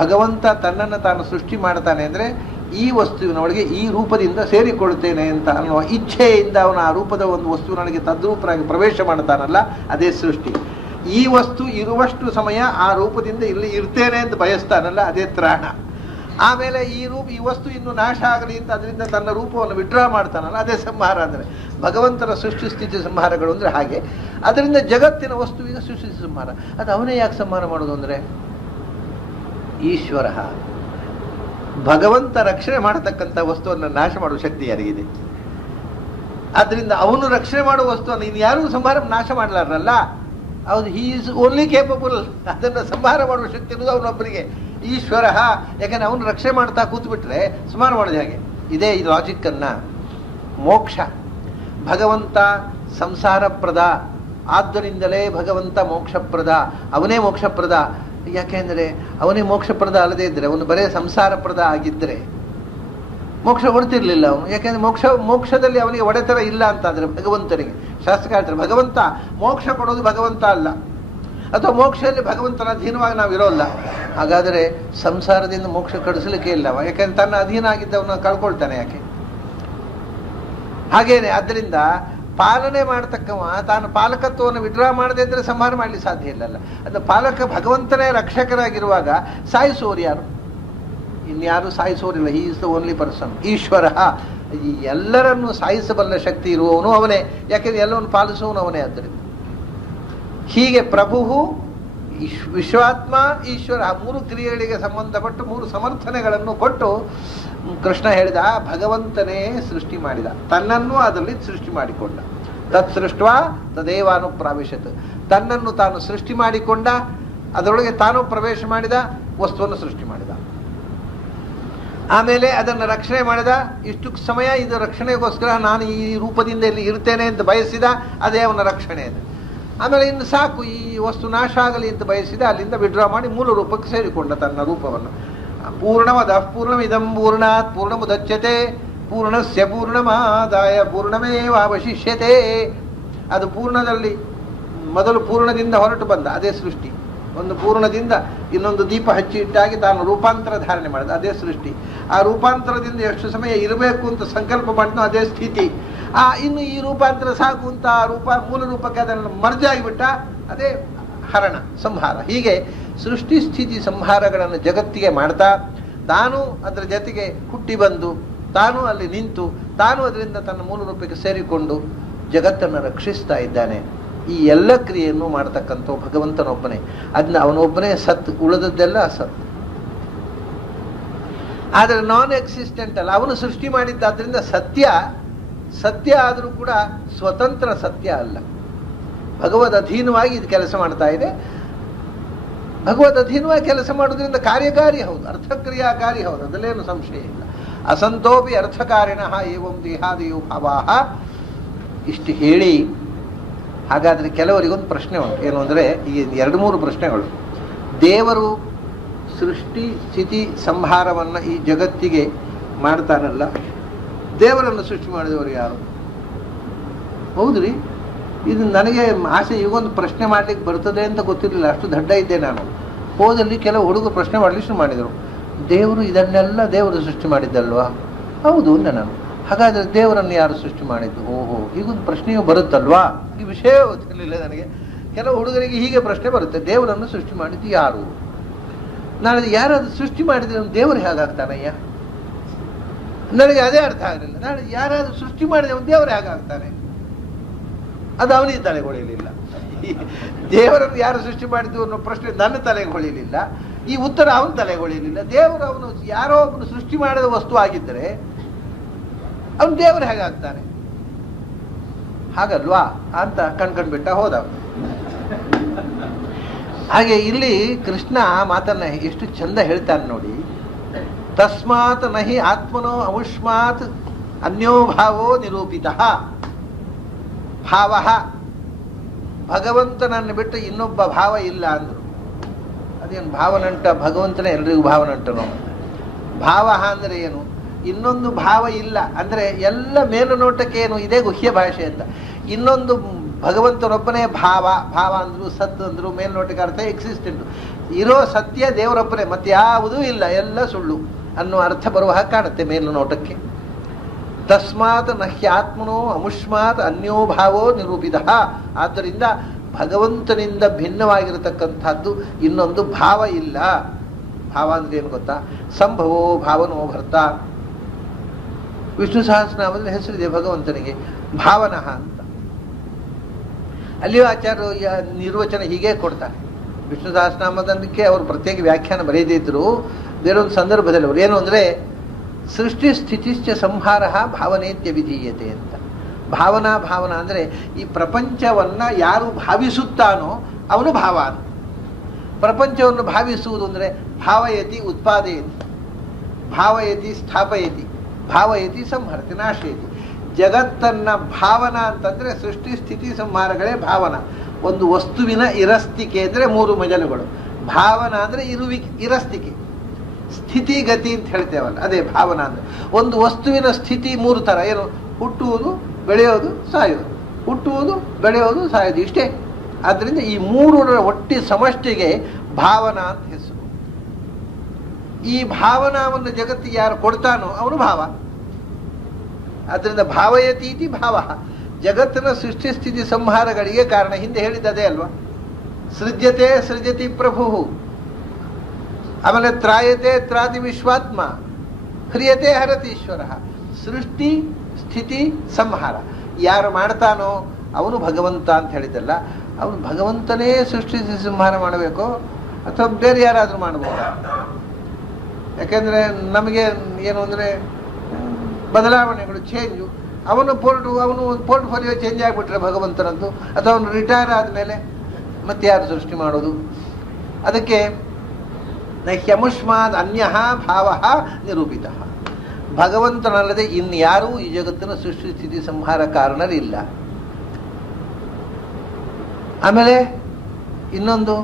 ಭಗವಂತ ತನ್ನನ್ನು ತಾನು ಸೃಷ್ಟಿ ಮಾಡ್ತಾನೆ ಅಂದ್ರೆ ಈ ವಸ್ತುವಿನೊಳಗೆ ಈ ರೂಪದಿಂದ ಸೇರಿಕೊಳ್ತೇನೆ ಅಂತ ಅನ್ನುವ ಇಚ್ಛೆಯಿಂದ ಅವನು ಆ ರೂಪದ ಒಂದು ವಸ್ತುವಿನೊಳಗೆ ತದ್ರೂಪರಾಗಿ ಪ್ರವೇಶ ಮಾಡ್ತಾನಲ್ಲ, ಅದೇ ಸೃಷ್ಟಿ. ಈ ವಸ್ತು ಇರುವಷ್ಟು ಸಮಯ ಆ ರೂಪದಿಂದ ಇಲ್ಲಿ ಇರ್ತೇನೆ ಅಂತ ಬಯಸ್ತಾನಲ್ಲ, ಅದೇ ತ್ರಾಣ. ಆಮೇಲೆ ಈ ವಸ್ತು ಇನ್ನು ನಾಶ ಆಗಲಿ ಅಂತ ಅದರಿಂದ ತನ್ನ ರೂಪವನ್ನು ವಿಡ್ರಾ ಮಾಡ್ತಾನಲ್ಲ, ಅದೇ ಸಂಹಾರ. ಅಂದರೆ ಭಗವಂತನ ಸೃಷ್ಟಿ ಸ್ಥಿತಿ ಸಂಹಾರಗಳು ಅಂದರೆ ಹಾಗೆ. ಅದರಿಂದ ಜಗತ್ತಿನ ವಸ್ತುವಿಗೆ ಸೃಷ್ಟಿ ಸಂಹಾರ. ಅದು ಅವನೇ ಯಾಕೆ ಸಂಹಾರ ಮಾಡೋದು ಅಂದರೆ, ಈಶ್ವರ ಭಗವಂತ ರಕ್ಷಣೆ ಮಾಡತಕ್ಕಂಥ ವಸ್ತುವನ್ನು ನಾಶ ಮಾಡುವ ಶಕ್ತಿ ಯಾರಿಗಿದೆ? ಆದ್ರಿಂದ ಅವನು ರಕ್ಷಣೆ ಮಾಡುವ ವಸ್ತುವನ್ನು ಇನ್ನು ಯಾರೂ ಸಂಹಾರ ನಾಶ ಮಾಡಲಾರಲ್ಲ. ಹೌದು, ಹಿ ಈಸ್ ಓನ್ಲಿ ಕೇಪಬಲ್. ಅದನ್ನು ಸಂಹಾರ ಮಾಡುವ ಶಕ್ತಿ ಇರುವುದು ಅವನೊಬ್ಬರಿಗೆ, ಈಶ್ವರ. ಯಾಕಂದ್ರೆ ಅವನು ರಕ್ಷಣೆ ಮಾಡ್ತಾ ಕೂತ್ಬಿಟ್ರೆ ಸಂಹಾರ ಮಾಡೋದು ಹೇಗೆ? ಇದೇ ಈ ಲಾಜಿಕ್ಕನ್ನ. ಮೋಕ್ಷ, ಭಗವಂತ ಸಂಸಾರಪ್ರದ, ಆದ್ದರಿಂದಲೇ ಭಗವಂತ ಮೋಕ್ಷಪ್ರದ. ಅವನೇ ಮೋಕ್ಷಪ್ರದ. ಯಾಕೆಂದ್ರೆ ಅವನೇ ಮೋಕ್ಷಪ್ರದ ಅಲ್ಲದೇ ಇದ್ರೆ, ಅವನು ಬರೇ ಸಂಸಾರಪ್ರದ ಆಗಿದ್ದರೆ ಮೋಕ್ಷ ಕೊಡ್ತಿರ್ಲಿಲ್ಲ ಅವನು. ಯಾಕೆಂದ್ರೆ ಮೋಕ್ಷದಲ್ಲಿ ಅವನಿಗೆ ಒಡೆತನ ಇಲ್ಲ ಅಂತಾದ್ರೆ ಭಗವಂತನಿಗೆ. ಶಾಸ್ತ್ರ ಹೇಳ್ತಾರೆ ಭಗವಂತ ಮೋಕ್ಷ ಕೊಡೋದು ಭಗವಂತ ಅಲ್ಲ, ಅಥವಾ ಮೋಕ್ಷದಲ್ಲಿ ಭಗವಂತನ ಅಧೀನವಾಗಿ ನಾವು ಇರೋಲ್ಲ. ಹಾಗಾದರೆ ಸಂಸಾರದಿಂದ ಮೋಕ್ಷ ಕಡಿಸಲಿಕ್ಕೆ ಇಲ್ಲವ, ಯಾಕೆಂದ್ರೆ ತನ್ನ ಅಧೀನ ಆಗಿದ್ದವನ್ನ ಕಳ್ಕೊಳ್ತಾನೆ. ಯಾಕೆ? ಹಾಗೇನೆ ಆದ್ದರಿಂದ ಪಾಲನೆ ಮಾಡ್ತಕ್ಕವ ತಾನು ಪಾಲಕತ್ವವನ್ನು ವಿಡ್ರಾ ಮಾಡದೇ ಇದ್ರೆ ಸಂಹಾರ ಮಾಡಲಿಕ್ಕೆ ಸಾಧ್ಯ ಇಲ್ಲಲ್ಲ. ಅದು ಪಾಲಕ ಭಗವಂತನೇ ರಕ್ಷಕರಾಗಿರುವಾಗ ಸಾಯಿಸುವವರು ಯಾರು? ಇನ್ಯಾರು ಸಾಯಿಸೋರಿಲ್ಲ. He is the only person. Ishwara ಎಲ್ಲರನ್ನು ಸಾಯಿಸಬಲ್ಲ ಶಕ್ತಿ ಇರುವವನು ಅವನೇ, ಯಾಕೆಂದ್ರೆ ಎಲ್ಲವನ್ನು ಪಾಲಿಸುವವನು ಅವನೇ. ಆದ್ದರಿಂದ ಹೀಗೆ ಪ್ರಭು, ವಿಶ್ವಾತ್ಮ, ಈಶ್ವರ ಮೂರು ಕ್ರಿಯೆಗಳಿಗೆ ಸಂಬಂಧಪಟ್ಟು ಮೂರು ಸಮರ್ಥನೆಗಳನ್ನು ಕೊಟ್ಟು ಕೃಷ್ಣ ಹೇಳಿದ, ಭಗವಂತನೇ ಸೃಷ್ಟಿ ಮಾಡಿದ, ತನ್ನನ್ನು ಅದರಲ್ಲಿ ಸೃಷ್ಟಿ ಮಾಡಿಕೊಂಡ. ತತ್ ಸೃಷ್ಟ ತದೇವಾನುಪ್ರಾವೇಶತ್, ತನ್ನನ್ನು ತಾನು ಸೃಷ್ಟಿ ಮಾಡಿಕೊಂಡ, ಅದರೊಳಗೆ ತಾನು ಪ್ರವೇಶ ಮಾಡಿದ, ವಸ್ತುವನ್ನು ಸೃಷ್ಟಿ ಮಾಡಿದ. ಆಮೇಲೆ ಅದನ್ನು ರಕ್ಷಣೆ ಮಾಡಿದ. ಇಷ್ಟು ಸಮಯ ಇದು ರಕ್ಷಣೆಗೋಸ್ಕರ ನಾನು ಈ ರೂಪದಿಂದ ಇಲ್ಲಿ ಇರ್ತೇನೆ ಅಂತ ಬಯಸಿದ, ಅದೇ ಅವನ ರಕ್ಷಣೆ ಅದು. ಆಮೇಲೆ ಇನ್ನು ಸಾಕು, ಈ ವಸ್ತು ನಾಶ ಆಗಲಿ ಅಂತ ಬಯಸಿದ, ಅಲ್ಲಿಂದ ವಿಡ್ರಾ ಮಾಡಿ ಮೂಲ ರೂಪಕ್ಕೆ ಸೇರಿಕೊಂಡ ತನ್ನ ರೂಪವನ್ನು. ಪೂರ್ಣಮದ ಪೂರ್ಣಮಿದಂ ಪೂರ್ಣಾತ್ ಪೂರ್ಣಮುದಚ್ಯತೆ ಪೂರ್ಣಸ್ಯ ಪೂರ್ಣಮಾದಾಯ ಪೂರ್ಣಮೇವಾವಶಿಷ್ಯತೆ. ಅದು ಪೂರ್ಣದಲ್ಲಿ ಮೊದಲು ಪೂರ್ಣದಿಂದ ಹೊರಟು ಬಂದ, ಅದೇ ಸೃಷ್ಟಿ. ಒಂದು ಪೂರ್ಣದಿಂದ ಇನ್ನೊಂದು ದೀಪ ಹಚ್ಚಿ ಇಟ್ಟಾಗಿ ತಾನು ರೂಪಾಂತರ ಧಾರಣೆ ಮಾಡಿದ, ಅದೇ ಸೃಷ್ಟಿ. ಆ ರೂಪಾಂತರದಿಂದ ಎಷ್ಟು ಸಮಯ ಇರಬೇಕು ಅಂತ ಸಂಕಲ್ಪ ಮಾಡಿದ್ನೋ ಅದೇ ಸ್ಥಿತಿ. ಇನ್ನು ಈ ರೂಪಾಂತರ ಸಾಕು ಅಂತ ಆ ಮೂಲ ರೂಪಕ್ಕೆ ಅದನ್ನು ಮರ್ಜ್ ಆಗಿಬಿಟ್ಟ, ಅದೇ ಹರಣ, ಸಂಹಾರ. ಹೀಗೆ ಸೃಷ್ಟಿ ಸ್ಥಿತಿ ಸಂಹಾರಗಳನ್ನು ಜಗತ್ತಿಗೆ ಮಾಡ್ತಾ, ತಾನು ಅದರ ಜೊತೆಗೆ ಹುಟ್ಟಿ ಬಂದು, ತಾನು ಅಲ್ಲಿ ನಿಂತು, ತಾನು ಅದರಿಂದ ತನ್ನ ಮೂಲ ರೂಪಕ್ಕೆ ಸೇರಿಕೊಂಡು ಜಗತ್ತನ್ನು ರಕ್ಷಿಸ್ತಾ ಇದ್ದಾನೆ. ಈ ಎಲ್ಲ ಕ್ರಿಯೆಯನ್ನು ಮಾಡತಕ್ಕಂಥ ಭಗವಂತನೊಬ್ಬನೇ. ಅದನ್ನ ಅವನೊಬ್ಬನೇ ಸತ್, ಉಳಿದದ್ದೆಲ್ಲ ಅಸತ್. ಆದರೆ ನಾನ್ ಎಕ್ಸಿಸ್ಟೆಂಟ್ ಅಲ್ಲ, ಅವನು ಸೃಷ್ಟಿ ಮಾಡಿದ್ದಾದ್ರಿಂದ ಸತ್ಯ ಆದರೂ ಕೂಡ ಸ್ವತಂತ್ರ ಸತ್ಯ ಅಲ್ಲ. ಭಗವದ್ ಅಧೀನವಾಗಿ ಇದು ಕೆಲಸ ಮಾಡ್ತಾ ಇದೆ. ಭಗವದ್ ಅಧೀನವಾಗಿ ಕೆಲಸ ಮಾಡೋದ್ರಿಂದ ಕಾರ್ಯಕಾರಿ ಹೌದು, ಅರ್ಥಕ್ರಿಯಾಕಾರಿ ಹೌದು, ಅದರಲ್ಲೇನು ಸಂಶಯ ಇಲ್ಲ. ಅಸಂತೋಪಿ ಅರ್ಥಕಾರಿಣಃ ಏವಂ ದೇಹಾದಿಯೋ ಭಾವಾಹ. ಇಷ್ಟು ಹೇಳಿ, ಹಾಗಾದರೆ ಕೆಲವರಿಗೊಂದು ಪ್ರಶ್ನೆ ಉಂಟು. ಏನು ಅಂದರೆ, ಈ 2-3 ಪ್ರಶ್ನೆಗಳು. ದೇವರು ಸೃಷ್ಟಿ ಸ್ಥಿತಿ ಸಂಹಾರವನ್ನು ಈ ಜಗತ್ತಿಗೆ ಮಾಡ್ತಾನಲ್ಲ, ದೇವರನ್ನು ಸೃಷ್ಟಿ ಮಾಡಿದವರು ಯಾರು? ಹೌದ್ರಿ, ಇದು ನನಗೆ ಆಸೆ. ಈಗೊಂದು ಪ್ರಶ್ನೆ ಮಾಡ್ಲಿಕ್ಕೆ ಬರ್ತದೆ ಅಂತ ಗೊತ್ತಿರಲಿಲ್ಲ, ಅಷ್ಟು ದಡ್ಡ ಇದ್ದೆ ನಾನು. ಹೋದಲ್ಲಿ ಕೆಲವು ಹುಡುಗರು ಪ್ರಶ್ನೆ ಮಾಡಲಿಕ್ಕೆ ಮಾಡಿದರು, ದೇವರು ಇದನ್ನೆಲ್ಲ ದೇವರು ಸೃಷ್ಟಿ ಮಾಡಿದ್ದಲ್ವಾ? ಹೌದು ಅಂದೆ ನಾನು. ಹಾಗಾದರೆ ದೇವರನ್ನು ಯಾರು ಸೃಷ್ಟಿ ಮಾಡಿದ್ದು? ಓಹೋ, ಹೀಗೊಂದು ಪ್ರಶ್ನೆಯೂ ಬರುತ್ತಲ್ವಾ? ಈ ವಿಷಯ ಗೊತ್ತಿರಲಿಲ್ಲ ನನಗೆ. ಕೆಲವು ಹುಡುಗರಿಗೆ ಹೀಗೆ ಪ್ರಶ್ನೆ ಬರುತ್ತೆ, ದೇವರನ್ನು ಸೃಷ್ಟಿ ಮಾಡಿದ್ದು ಯಾರು? ನಾನು ಯಾರಾದ್ರೂ ಸೃಷ್ಟಿ ಮಾಡಿದ್ರೆ ದೇವರು ಹೇಗಾಗ್ತಾನಯ್ಯ? ನನಗೆ ಅದೇ ಅರ್ಥ ಆಗಲಿಲ್ಲ. ನಾನು ಯಾರಾದ್ರೂ ಸೃಷ್ಟಿ ಮಾಡಿದ್ರೆ ದೇವರು ಹೇಗಾಗ್ತಾನೆ? ಅದು ಅವನಿಗೆ ತಲೆಗೆ ಹೊಳಿಲಿಲ್ಲ. ದೇವರನ್ನು ಯಾರು ಸೃಷ್ಟಿ ಮಾಡಿದ್ದು ಅನ್ನೋ ಪ್ರಶ್ನೆ ನನ್ನ ತಲೆಗೆ ಹೊಳಿಲಿಲ್ಲ, ಈ ಉತ್ತರ ಅವನ ತಲೆಗೆ ಹೊಳಿಲಿಲ್ಲ. ದೇವರು ಅವನು ಯಾರೋ ಒಬ್ಬನು ಸೃಷ್ಟಿ ಮಾಡಿದ ವಸ್ತು ಆಗಿದ್ದರೆ ಅವನು ದೇವರು ಹೇಗಾಗ್ತಾನೆ? ಹಾಗಲ್ವಾ ಅಂತ ಕಣ್ಕಂಡ್ಬಿಟ್ಟ ಹೋದ. ಹಾಗೆ ಇಲ್ಲಿ ಕೃಷ್ಣ ಆ ಮಾತನ್ನ ಎಷ್ಟು ಚಂದ ಹೇಳ್ತಾನೆ ನೋಡಿ. ತಸ್ಮಾತ್ ನಹಿ ಆತ್ಮನೋ ಅಮುಷ್ಮಾತ್ ಅನ್ಯೋ ಭಾವೋ ನಿರೂಪಿತ. ಭಾವ, ಭಗವಂತನನ್ನು ಬಿಟ್ಟು ಇನ್ನೊಬ್ಬ ಭಾವ ಇಲ್ಲ ಅಂದ್ರು. ಅದೇನು ಭಾವನಂಟ? ಭಗವಂತನೇ ಎಲ್ರಿಗೂ ಭಾವನಂಟನೋ? ಭಾವ ಅಂದ್ರೆ ಏನು? ಇನ್ನೊಂದು ಭಾವ ಇಲ್ಲ ಅಂದ್ರೆ ಎಲ್ಲ ಮೇಲು ನೋಟಕ್ಕೆ ಏನು ಇದೇ ಗುಹ್ಯ ಭಾಷೆ ಅಂತ. ಇನ್ನೊಂದು ಭಗವಂತನೊಬ್ಬನೇ ಭಾವ. ಭಾವ ಅಂದ್ರು ಸತ್ ಅಂದ್ರು ಮೇಲ್ನೋಟಕ್ಕೆ ಅರ್ಥ ಎಕ್ಸಿಸ್ಟೆಂಟ್. ಇರೋ ಸತ್ಯ ದೇವರೊಬ್ಬನೇ, ಮತ್ತೆ ಯಾವುದೂ ಇಲ್ಲ, ಎಲ್ಲ ಸುಳ್ಳು ಅನ್ನೋ ಅರ್ಥ ಬರುವ ಹಾಗೆ ಕಾಣುತ್ತೆ ಮೇಲು ನೋಟಕ್ಕೆ. ತಸ್ಮಾತ್ ನಹ್ಯಾತ್ಮನೋ ಅಮುಷ್ಮಾತ್ ಅನ್ಯೋ ಭಾವೋ ನಿರೂಪಿತ. ಆದ್ದರಿಂದ ಭಗವಂತನಿಂದ ಭಿನ್ನವಾಗಿರತಕ್ಕಂಥದ್ದು ಇನ್ನೊಂದು ಭಾವ ಇಲ್ಲ. ಭಾವ ಅಂದ್ರೆ ಏನು ಗೊತ್ತಾ? ಸಂಭವೋ ಭಾವನೋ ಭರ್ತ. ವಿಷ್ಣು ಸಹಸ್ರನಾಮದಲ್ಲಿ ಹೆಸರಿದೆ ಭಗವಂತನಿಗೆ ಭಾವನಃ ಅಂತ. ಅಲ್ಲಿಯೂ ಆಚಾರ್ಯ ನಿರ್ವಚನ ಹೀಗೆ ಕೊಡ್ತಾರೆ. ವಿಷ್ಣು ಸಹಸ್ರನಾಮದಕ್ಕೆ ಅವರು ಪ್ರತ್ಯೇಕ ವ್ಯಾಖ್ಯಾನ ಬರೆಯದೇ ಇದ್ರು ಬೇರೊಂದು ಸಂದರ್ಭದಲ್ಲಿ ಅವರು ಏನು ಅಂದ್ರೆ, ಸೃಷ್ಟಿ ಸ್ಥಿತಿಶ್ಚ ಸಂಹಾರ ಭಾವನೇತ್ಯ ವಿಧೀಯತೆ ಅಂತ. ಭಾವನಾ ಅಂದ್ರೆ ಈ ಪ್ರಪಂಚವನ್ನ ಯಾರು ಭಾವಿಸುತ್ತಾನೋ ಅವನು ಭಾವ ಅಂತ. ಪ್ರಪಂಚವನ್ನು ಭಾವಿಸುವುದು ಅಂದ್ರೆ ಭಾವಯತಿ ಉತ್ಪಾದಯತಿ, ಭಾವಯತಿ ಸ್ಥಾಪಯತಿ, ಭಾವಯತಿ ಸಂಹರತಿ ನಾಶಯತಿ. ಜಗತ್ತನ್ನ ಭಾವನಾ ಅಂತಂದ್ರೆ ಸೃಷ್ಟಿ ಸ್ಥಿತಿ ಸಂಹಾರಗಳೇ ಭಾವನಾ. ಒಂದು ವಸ್ತುವಿನ ಇರಸ್ತಿಕೆ ಅಂದ್ರೆ ಮೂರು ಮಜಲುಗಳು. ಭಾವನಾ ಅಂದ್ರೆ ಇರಸ್ತಿಕೆ, ಸ್ಥಿತಿ ಗತಿ ಅಂತ ಹೇಳ್ತೇವಲ್ಲ ಅದೇ ಭಾವನಾ ಅಂದ್ರೆ. ಒಂದು ವಸ್ತುವಿನ ಸ್ಥಿತಿ ಮೂರು ತರ ಏನು? ಹುಟ್ಟುವುದು, ಬೆಳೆಯೋದು, ಸಾಯೋದು. ಹುಟ್ಟುವುದು, ಬೆಳೆಯೋದು, ಸಾಯೋದು, ಇಷ್ಟೇ. ಆದ್ರಿಂದ ಈ ಮೂರರ ಒಟ್ಟಿ ಸಮಷ್ಟಿಗೆ ಭಾವನಾ ಅಂತ ಹೆಸರು. ಈ ಭಾವನಾವನ್ನು ಜಗತ್ತಿಗೆ ಯಾರು ಕೊಡ್ತಾನೋ ಅವನು ಭಾವ. ಆದ್ರಿಂದ ಭಾವಯತೀತಿ ಭಾವ. ಜಗತ್ತಿನ ಸೃಷ್ಟಿ ಸ್ಥಿತಿ ಸಂಹಾರಗಳಿಗೆ ಕಾರಣ ಹಿಂದೆ ಹೇಳಿದ್ದದೇ ಅಲ್ವಾ? ಸೃಜ್ಯತೆ ಸೃಜತಿ ಪ್ರಭು, ಆಮೇಲೆ ತ್ರಾಯತೆ ತ್ರಾತಿ ವಿಶ್ವಾತ್ಮ, ಹ್ರಿಯತೆ ಹರತೀಶ್ವರ. ಸೃಷ್ಟಿ ಸ್ಥಿತಿ ಸಂಹಾರ ಯಾರು ಮಾಡ್ತಾನೋ ಅವನು ಭಗವಂತ ಅಂತ ಹೇಳಿದ್ದಲ್ಲ. ಅವನು ಭಗವಂತನೇ ಸೃಷ್ಟಿ ಸಂಹಾರ ಮಾಡಬೇಕು ಅಥವಾ ಬೇರೆ ಯಾರಾದ್ರೂ ಮಾಡಬಹುದಾ? ಯಾಕೆಂದ್ರೆ ನಮಗೆ ಏನು ಅಂದ್ರೆ ಬದಲಾವಣೆಗಳು, ಚೇಂಜು. ಅವನು ಪೋರ್ಟ್ಫೋಲಿಯೋ ಚೇಂಜ್ ಆಗಿಬಿಟ್ರೆ ಭಗವಂತನದ್ದು, ಅಥವಾ ಅವನು ರಿಟೈರ್ ಆದಮೇಲೆ ಮತ್ತೆ ಯಾರು ಸೃಷ್ಟಿ ಮಾಡೋದು? ಅದಕ್ಕೆ ನಹ್ಯಮುಷ್ಮಾದ್ ಅನ್ಯ ಭಾವ ನಿರೂಪಿತ. ಭಗವಂತನಲ್ಲದೆ ಇನ್ಯಾರೂ ಈ ಜಗತ್ತಿನ ಸೃಷ್ಟಿ ಸ್ಥಿತಿ ಸಂಹಾರ ಕಾರಣರಿಲ್ಲ. ಆಮೇಲೆ ಇನ್ನೊಂದು,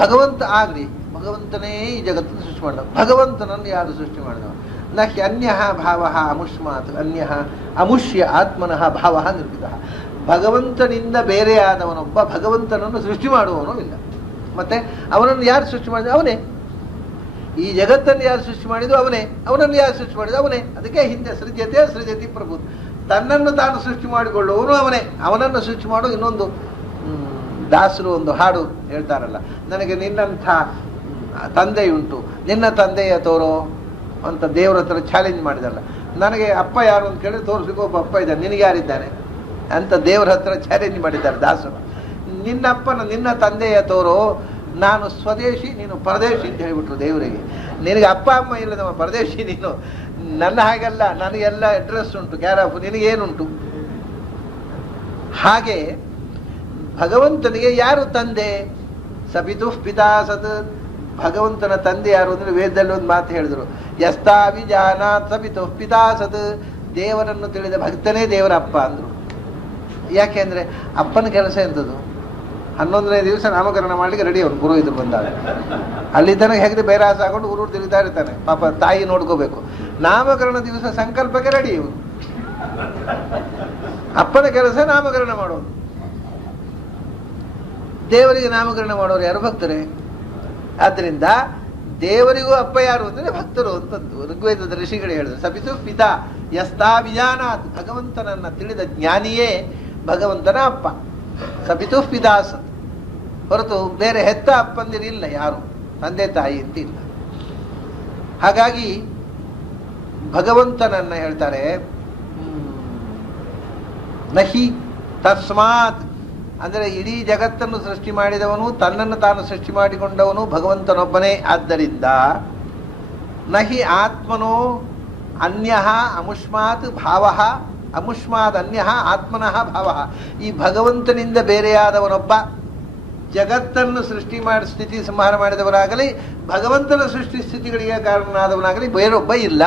ಭಗವಂತ ಆಗ್ಲಿ, ಭಗವಂತನೇ ಈ ಜಗತ್ತನ್ನು ಸೃಷ್ಟಿ ಮಾಡಿದ. ಭಗವಂತನನ್ನು ಯಾರು ಸೃಷ್ಟಿ ಮಾಡಿದವ? ನಹ್ಯ ಅನ್ಯ ಭಾವ ಅಮುಷ್ಮಾತ್ ಅನ್ಯ ಅಮುಷ್ಯ ಆತ್ಮನಃ ಭಾವ ನಿರೂಪಿತ. ಭಗವಂತನಿಂದ ಬೇರೆಯಾದವನೊಬ್ಬ ಭಗವಂತನನ್ನು ಸೃಷ್ಟಿ ಮಾಡುವವನೂ ಇಲ್ಲ. ಮತ್ತೆ ಅವನನ್ನು ಯಾರು ಸೃಷ್ಟಿ ಮಾಡಿದ? ಅವನೇ. ಈ ಜಗತ್ತನ್ನು ಯಾರು ಸೃಷ್ಟಿ ಮಾಡಿದ್ದು? ಅವನೇ. ಅವನನ್ನು ಯಾರು ಸೃಷ್ಟಿ ಮಾಡಿದ್ದು? ಅವನೇ. ಅದಕ್ಕೆ ಹಿಂದೆ ಸೃಜ್ಯತೆ ಸೃಜತಿ ಪ್ರಭು, ತನ್ನನ್ನು ತಾನು ಸೃಷ್ಟಿ ಮಾಡಿಕೊಳ್ಳುವವನು ಅವನೇ. ಅವನನ್ನು ಸೃಷ್ಟಿ ಮಾಡೋ ಇನ್ನೊಂದು ದಾಸರು ಒಂದು ಹಾಡು ಹೇಳ್ತಾರಲ್ಲ, ನನಗೆ ನಿನ್ನಂಥ ತಂದೆಯುಂಟು, ನಿನ್ನ ತಂದೆಯ ತೋರೋ ಅಂತ ದೇವರ ಹತ್ರ ಚಾಲೆಂಜ್ ಮಾಡಿದಲ್ಲ. ನನಗೆ ಅಪ್ಪ ಯಾರು ಅಂತ ಕೇಳಿದ್ರೆ ತೋರಿಸ್ಲಿಕ್ಕೆ ಒಬ್ಬ ಅಪ್ಪ ಇದ್ದಾನೆ, ನಿನಗೆ ಯಾರಿದ್ದಾನೆ ಅಂತ ದೇವರ ಹತ್ರ ಚಾಲೆಂಜ್ ಮಾಡಿದ್ದಾರೆ ದಾಸರು. ನಿನ್ನ ತಂದೆಯ ತೋರೋ, ನಾನು ಸ್ವದೇಶಿ ನೀನು ಪರದೇಶಿ ಅಂತ ಹೇಳಿಬಿಟ್ರು ದೇವರಿಗೆ. ನಿನಗೆ ಅಪ್ಪ ಅಮ್ಮ ಇಲ್ಲದವ ಪರದೇಶಿ ನೀನು. ನನ್ನ ಹಾಗೆಲ್ಲ, ನನಗೆಲ್ಲ ಅಡ್ರೆಸ್ ಉಂಟು, ಕ್ಯಾರ್ ಆಫ್, ನಿನಗೇನುಂಟು? ಹಾಗೆ ಭಗವಂತನಿಗೆ ಯಾರು ತಂದೆ? ಸಪಿತು ಪಿತಾ ಸತ್. ಭಗವಂತನ ತಂದೆ ಯಾರು ಅಂದ್ರೆ ವೇದದಲ್ಲಿ ಒಂದು ಮಾತು ಹೇಳಿದ್ರು, ಯಸ್ತಾವಿಜಾನಾತ್ ಸಪಿತು ಪಿತಾ ಸತ್. ದೇವರನ್ನು ತಿಳಿದ ಭಕ್ತನೇ ದೇವರ ಅಪ್ಪ ಅಂದ್ರು. ಯಾಕೆಂದ್ರೆ ಅಪ್ಪನ ಕೆಲಸ ಎಂಥದ್ದು? 11ನೇ ದಿವಸ ನಾಮಕರಣ ಮಾಡ್ಲಿಕ್ಕೆ ರೆಡಿ ಅವನು ಪುರೋಹಿತರು ಬಂದಾಗ. ಅಲ್ಲಿ ತನಕ ಹೇಗೆ ಬೈರಾಸ ಹಾಕೊಂಡು ಊರೂರು ತಿರುಗ್ತಾ ಇರ್ತಾನೆ, ಪಾಪ ತಾಯಿ ನೋಡ್ಕೋಬೇಕು. ನಾಮಕರಣ ದಿವಸ ಸಂಕಲ್ಪಕ್ಕೆ ರೆಡಿ ಇವನು. ಅಪ್ಪನ ಕೆಲಸ ನಾಮಕರಣ ಮಾಡೋದು. ದೇವರಿಗೆ ನಾಮಕರಣ ಮಾಡೋರು ಯಾರು? ಭಕ್ತರೇ. ಆದ್ರಿಂದ ದೇವರಿಗೂ ಅಪ್ಪ ಯಾರು ಅಂದ್ರೆ ಭಕ್ತರು ಅಂತದ್ದು ಋಗ್ವೇದದ ಋಷಿಗಳು ಹೇಳಿದ್ರು. ಸಪಿತು ಪಿತಾ ಯಸ್ತಾಭಿಜಾನಾತ್. ಭಗವಂತನನ್ನ ತಿಳಿದ ಜ್ಞಾನಿಯೇ ಭಗವಂತನ ಅಪ್ಪ. ಸಪಿತು ಪಿತಾಸ್. ಹೊರತು ಬೇರೆ ಹೆತ್ತ ಅಪ್ಪಂದಿರಿಲ್ಲ ಯಾರು, ತಂದೆ ತಾಯಿ ಅಂತ ಇಲ್ಲ. ಹಾಗಾಗಿ ಭಗವಂತನನ್ನ ಹೇಳ್ತಾರೆ ನಹಿ ತಸ್ಮಾತ್ ಅಂದರೆ ಇಡೀ ಜಗತ್ತನ್ನು ಸೃಷ್ಟಿ ಮಾಡಿದವನು, ತನ್ನನ್ನು ತಾನು ಸೃಷ್ಟಿ ಮಾಡಿಕೊಂಡವನು ಭಗವಂತನೊಬ್ಬನೇ. ಆದ್ದರಿಂದ ನಹಿ ಆತ್ಮನೋ ಅನ್ಯ ಅಮುಷ್ಮಾತ್ ಭಾವ ಅಮುಷ್ಮಾದ್ ಅನ್ಯ ಆತ್ಮನಃ ಭಾವ. ಈ ಭಗವಂತನಿಂದ ಬೇರೆಯಾದವನೊಬ್ಬ ಜಗತ್ತನ್ನು ಸೃಷ್ಟಿ ಮಾಡಿ ಸ್ಥಿತಿ ಸಂಹಾರ ಮಾಡಿದವರಾಗಲಿ ಭಗವಂತನ ಸೃಷ್ಟಿ ಸ್ಥಿತಿಗಳಿಗೆ ಕಾರಣನಾದವನಾಗಲಿ ಬೇರೊಬ್ಬ ಇಲ್ಲ.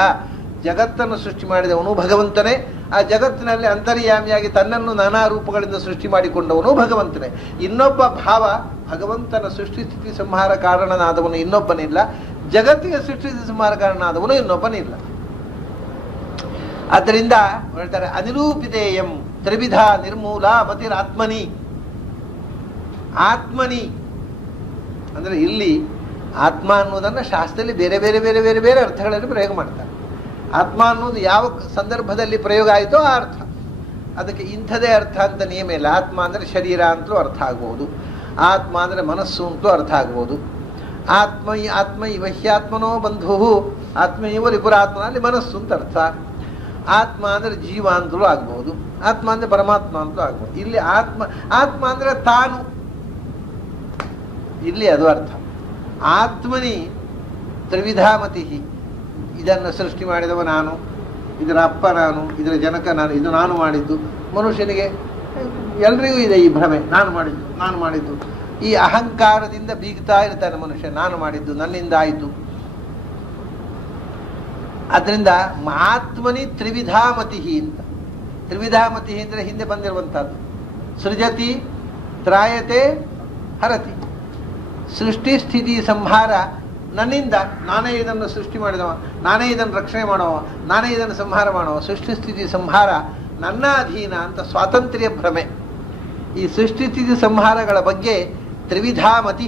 ಜಗತ್ತನ್ನು ಸೃಷ್ಟಿ ಮಾಡಿದವನು ಭಗವಂತನೇ. ಆ ಜಗತ್ತಿನಲ್ಲಿ ಅಂತರ್ಯಾಮಿಯಾಗಿ ತನ್ನನ್ನು ನಾನಾ ರೂಪಗಳಿಂದ ಸೃಷ್ಟಿ ಮಾಡಿಕೊಂಡವನು ಭಗವಂತನೇ. ಇನ್ನೊಬ್ಬ ಭಾವ ಭಗವಂತನ ಸೃಷ್ಟಿ ಸ್ಥಿತಿ ಸಂಹಾರ ಕಾರಣನಾದವನು ಇನ್ನೊಬ್ಬನಿಲ್ಲ. ಜಗತ್ತಿಗೆ ಸೃಷ್ಟಿ ಸ್ಥಿತಿ ಸಂಹಾರ ಕಾರಣನಾದವನು ಇನ್ನೊಬ್ಬನಿಲ್ಲ. ಆದ್ದರಿಂದ ಹೇಳ್ತಾರೆ ಅನಿರೂಪಿತೇಯಂ ತ್ರಿವಿಧ ನಿರ್ಮೂಲ ಮತಿರಾತ್ಮನಿ. ಆತ್ಮನಿ ಅಂದ್ರೆ ಇಲ್ಲಿ ಆತ್ಮ ಅನ್ನೋದನ್ನು ಶಾಸ್ತ್ರದಲ್ಲಿ ಬೇರೆ ಬೇರೆ ಬೇರೆ ಬೇರೆ ಬೇರೆ ಅರ್ಥಗಳಲ್ಲಿ ಪ್ರಯೋಗ ಮಾಡ್ತಾರೆ. ಆತ್ಮ ಅನ್ನೋದು ಯಾವ ಸಂದರ್ಭದಲ್ಲಿ ಪ್ರಯೋಗ ಆಯಿತೋ ಆ ಅರ್ಥ. ಅದಕ್ಕೆ ಇಂಥದೇ ಅರ್ಥ ಅಂತ ನಿಯಮ ಇಲ್ಲ. ಆತ್ಮ ಅಂದರೆ ಶರೀರ ಅಂತಲೂ ಅರ್ಥ ಆಗ್ಬೋದು, ಆತ್ಮ ಅಂದರೆ ಮನಸ್ಸು ಅಂತಲೂ ಅರ್ಥ ಆಗ್ಬೋದು. ಆತ್ಮ ಇವಹ್ಯಾತ್ಮನೋ ಬಂಧು ಆತ್ಮೈವ ರಿಪುರಾತ್ಮ ಅಲ್ಲಿ ಮನಸ್ಸು ಅಂತ ಅರ್ಥ. ಆತ್ಮ ಅಂದರೆ ಜೀವ ಅಂತಲೂ ಆಗ್ಬೋದು, ಆತ್ಮ ಅಂದರೆ ಪರಮಾತ್ಮ ಅಂತಲೂ ಆಗ್ಬೋದು. ಇಲ್ಲಿ ಆತ್ಮ ಅಂದರೆ ತಾನು, ಇಲ್ಲಿ ಅದು ಅರ್ಥ. ಆತ್ಮನಿ ತ್ರಿವಿಧಾಮತಿ, ಇದನ್ನು ಸೃಷ್ಟಿ ಮಾಡಿದವ ನಾನು, ಇದರ ಅಪ್ಪ ನಾನು, ಇದರ ಜನಕ ನಾನು, ಇದು ನಾನು ಮಾಡಿದ್ದು. ಮನುಷ್ಯನಿಗೆ ಎಲ್ರಿಗೂ ಇದೆ ಈ ಭ್ರಮೆ, ನಾನು ಮಾಡಿದ್ದು. ಈ ಅಹಂಕಾರದಿಂದ ಬೀಗ್ತಾ ಇರ್ತಾನೆ ಮನುಷ್ಯ, ನಾನು ಮಾಡಿದ್ದು, ನನ್ನಿಂದ ಆಯಿತು. ಅದರಿಂದ ಆತ್ಮನಿ ತ್ರಿವಿಧಾಮತಿ ಅಂತ. ತ್ರಿವಿಧಾಮತಿ ಅಂದರೆ ಹಿಂದೆ ಬಂದಿರುವಂತಹದ್ದು. ಸೃಜತಿ ತ್ರಾಯತೆ ಹರತಿ. ಸೃಷ್ಟಿ ಸ್ಥಿತಿ ಸಂಹಾರ ನನ್ನಿಂದ, ನಾನೇ ಇದನ್ನು ಸೃಷ್ಟಿ ಮಾಡಿದವ, ನಾನೇ ಇದನ್ನು ರಕ್ಷಣೆ ಮಾಡುವ, ನಾನೇ ಇದನ್ನು ಸಂಹಾರ ಮಾಡುವ. ಸೃಷ್ಟಿ ಸ್ಥಿತಿ ಸಂಹಾರ ನನ್ನ ಅಧೀನ ಅಂತ ಸ್ವಾತಂತ್ರ್ಯ ಭ್ರಮೆ. ಈ ಸೃಷ್ಟಿ ಸ್ಥಿತಿ ಸಂಹಾರಗಳ ಬಗ್ಗೆ ತ್ರಿವಿಧಾಮತಿ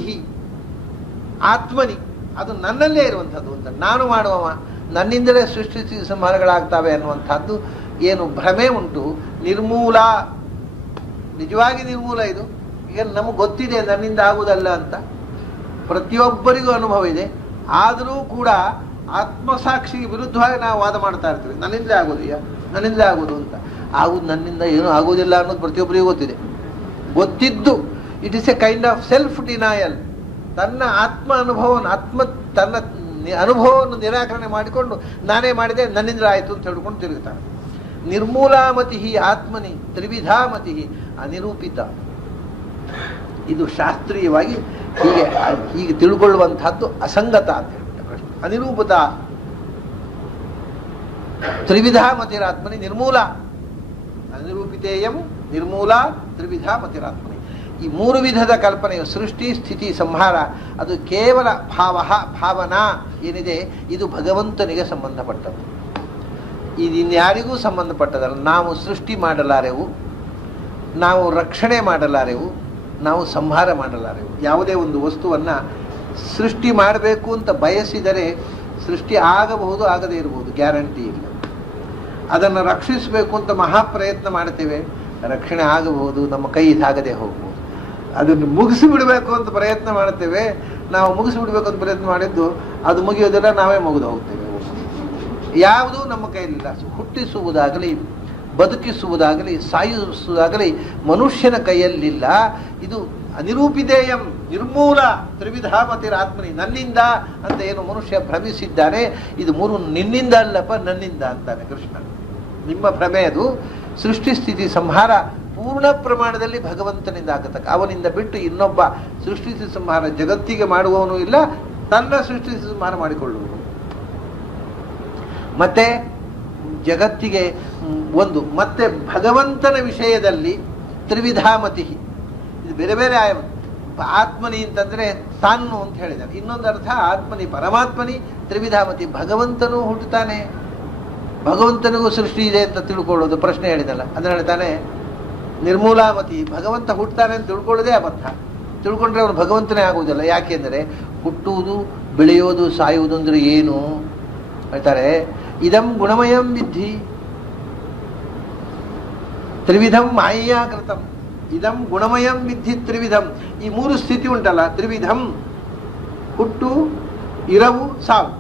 ಆತ್ಮನಿ, ಅದು ನನ್ನಲ್ಲೇ ಇರುವಂಥದ್ದು ಅಂತ. ನಾನು ಮಾಡುವವ, ನನ್ನಿಂದಲೇ ಸೃಷ್ಟಿ ಸ್ಥಿತಿ ಸಂಹಾರಗಳಾಗ್ತವೆ ಅನ್ನುವಂಥದ್ದು ಏನು ಭ್ರಮೆ ಉಂಟು, ನಿರ್ಮೂಲ, ನಿಜವಾಗಿ ನಿರ್ಮೂಲ. ಇದು ಈಗ ನಮಗೆ ಗೊತ್ತಿದೆ ನನ್ನಿಂದ ಆಗುವುದಲ್ಲ ಅಂತ, ಪ್ರತಿಯೊಬ್ಬರಿಗೂ ಅನುಭವ ಇದೆ. ಆದರೂ ಕೂಡ ಆತ್ಮಸಾಕ್ಷಿಗೆ ವಿರುದ್ಧವಾಗಿ ನಾವು ವಾದ ಮಾಡ್ತಾ ಇರ್ತೀವಿ. ನನ್ನಿಂದಲೇ ಆಗೋದು ಅಂತ. ಆಗುದು ನನ್ನಿಂದ ಏನೂ ಆಗೋದಿಲ್ಲ ಅನ್ನೋದು ಪ್ರತಿಯೊಬ್ಬರಿಗೂ ಗೊತ್ತಿದೆ. ಗೊತ್ತಿದ್ದು it is A kind of self denial. ತನ್ನ ತನ್ನ ಅನುಭವವನ್ನು ನಿರಾಕರಣೆ ಮಾಡಿಕೊಂಡು ನಾನೇ ಮಾಡಿದೆ, ನನ್ನಿಂದ ಆಯಿತು ಅಂತ ಹೇಳ್ಕೊಂಡು ತಿರುಗುತ್ತಾನೆ. ನಿರ್ಮೂಲಾಮತಿ ಆತ್ಮನಿ ತ್ರಿವಿಧಾಮತಿ ಅನಿರೂಪಿತ. ಇದು ಶಾಸ್ತ್ರೀಯವಾಗಿ ಹೀಗೆ ತಿಳ್ಕೊಳ್ಳುವಂತಹದ್ದು ಅಸಂಗತ ಅಂತ ಹೇಳ್ಬಿಟ್ಟ ಪ್ರಶ್ನೆ. ಅನಿರೂಪತ ತ್ರಿವಿಧಾಮತಿರಾತ್ಮನಿ ನಿರ್ಮೂಲ. ಅನಿರೂಪಿತೇಯಂ ನಿರ್ಮೂಲ ತ್ರಿವಿಧ ಮತಿರಾತ್ಮನಿ. ಈ ಮೂರು ವಿಧದ ಕಲ್ಪನೆಯು ಸೃಷ್ಟಿ ಸ್ಥಿತಿ ಸಂಹಾರ ಅದು ಕೇವಲ ಭಾವನಾ ಏನಿದೆ ಇದು ಭಗವಂತನಿಗೆ ಸಂಬಂಧಪಟ್ಟದ್ದು. ಇದು ಇನ್ಯಾರಿಗೂ ಸಂಬಂಧಪಟ್ಟದಲ್ಲ. ನಾವು ಸೃಷ್ಟಿ ಮಾಡಲಾರೆವು, ನಾವು ರಕ್ಷಣೆ ಮಾಡಲಾರೆವು, ನಾವು ಸಂಹಾರ ಮಾಡಲಾರೆವು. ಯಾವುದೇ ಒಂದು ವಸ್ತುವನ್ನು ಸೃಷ್ಟಿ ಮಾಡಬೇಕು ಅಂತ ಬಯಸಿದರೆ ಸೃಷ್ಟಿ ಆಗಬಹುದು, ಆಗದೇ ಇರಬಹುದು, ಗ್ಯಾರಂಟಿ ಇಲ್ಲ. ಅದನ್ನು ರಕ್ಷಿಸಬೇಕು ಅಂತ ಮಹಾಪ್ರಯತ್ನ ಮಾಡ್ತೇವೆ, ರಕ್ಷಣೆ ಆಗಬಹುದು, ನಮ್ಮ ಕೈ ಇದಾಗದೆ ಹೋಗ್ಬೋದು. ಅದನ್ನು ಮುಗಿಸಿಬಿಡಬೇಕು ಅಂತ ಪ್ರಯತ್ನ ಮಾಡ್ತೇವೆ, ನಾವು ಮುಗಿಸಿಬಿಡ್ಬೇಕು ಅಂತ ಪ್ರಯತ್ನ ಮಾಡಿದ್ದು ಅದು ಮುಗಿಯೋದಿಲ್ಲ, ನಾವೇ ಮುಗಿದು ಹೋಗ್ತೇವೆ. ಯಾವುದೂ ನಮ್ಮ ಕೈಲಿಲ್ಲ. ಹುಟ್ಟಿಸುವುದಾಗಲಿ, ಬದುಕಿಸುವುದಾಗಲಿ, ಸಾಯಿಸುವುದಾಗಲಿ ಮನುಷ್ಯನ ಕೈಯಲ್ಲಿಲ್ಲ. ಇದು ಅನಿರೂಪಿತೇಯಂ ನಿರ್ಮೂಲ ತ್ರಿವಿಧಾಮತಿರಾತ್ಮನಿ. ನನ್ನಿಂದ ಅಂತ ಏನು ಮನುಷ್ಯ ಭ್ರಮಿಸಿದ್ದಾನೆ, ಇದು ಮೂರು ನಿನ್ನಿಂದ ಅಲ್ಲಪ್ಪ ನನ್ನಿಂದ ಅಂತಾನೆ ಕೃಷ್ಣ. ನಿಮ್ಮ ಭ್ರಮೆ ಅದು. ಸೃಷ್ಟಿ ಸ್ಥಿತಿ ಸಂಹಾರ ಪೂರ್ಣ ಪ್ರಮಾಣದಲ್ಲಿ ಭಗವಂತನಿಂದ ಆಗತಕ್ಕ, ಅವನಿಂದ ಬಿಟ್ಟು ಇನ್ನೊಬ್ಬ ಸೃಷ್ಟಿ ಸ್ಥಿತಿ ಸಂಹಾರ ಜಗತ್ತಿಗೆ ಮಾಡುವವನು ಇಲ್ಲ, ತನ್ನ ಸೃಷ್ಟಿ ಸ್ಥಿತಿ ಸಂಹಾರ ಮಾಡಿಕೊಳ್ಳುವನು. ಮತ್ತೆ ಜಗತ್ತಿಗೆ ಒಂದು, ಮತ್ತೆ ಭಗವಂತನ ವಿಷಯದಲ್ಲಿ ತ್ರಿವಿಧಾಮತಿ, ಇದು ಬೇರೆ ಬೇರೆ ಆತ್ಮನಿ ಅಂತಂದ್ರೆ ತಾನು ಅಂತ ಹೇಳಿದ್ದಾನೆ. ಇನ್ನೊಂದು ಅರ್ಥ ಆತ್ಮನಿ ಪರಮಾತ್ಮನಿ ತ್ರಿವಿಧಾಮತಿ. ಭಗವಂತನೂ ಹುಟ್ಟುತ್ತಾನೆ, ಭಗವಂತನಿಗೂ ಸೃಷ್ಟಿ ಇದೆ ಅಂತ ತಿಳ್ಕೊಳ್ಳೋದು ಪ್ರಶ್ನೆ ಹೇಳಿದಲ್ಲ. ಅದನ್ನ ಹೇಳ್ತಾನೆ ನಿರ್ಮೂಲಾಮತಿ. ಭಗವಂತ ಹುಟ್ಟುತ್ತಾನೆ ಅಂತ ತಿಳ್ಕೊಳ್ಳೋದೇ ಅಬದ್ಧ. ತಿಳ್ಕೊಂಡ್ರೆ ಅವನು ಭಗವಂತನೇ ಆಗುವುದಿಲ್ಲ. ಯಾಕೆಂದರೆ ಹುಟ್ಟುವುದು, ಬೆಳೆಯೋದು, ಸಾಯುವುದು ಅಂದ್ರೆ ಏನು ಹೇಳ್ತಾರೆ. ಇದಂ ಗುಣಮಯಂ ವಿದ್ಧಿ ತ್ರಿವಿಧಂ ಮಾಯಯಾಕೃತಂ. ಇದಂ ಗುಣಮಯಂ ವಿದ್ಧಿ ತ್ರಿವಿಧಂ. ಈ ಮೂರು ಸ್ಥಿತಿ ಉಂಟಲ್ಲ, ತ್ರಿವಿಧಂ, ಹುಟ್ಟು, ಇರವು, ಸಾವು,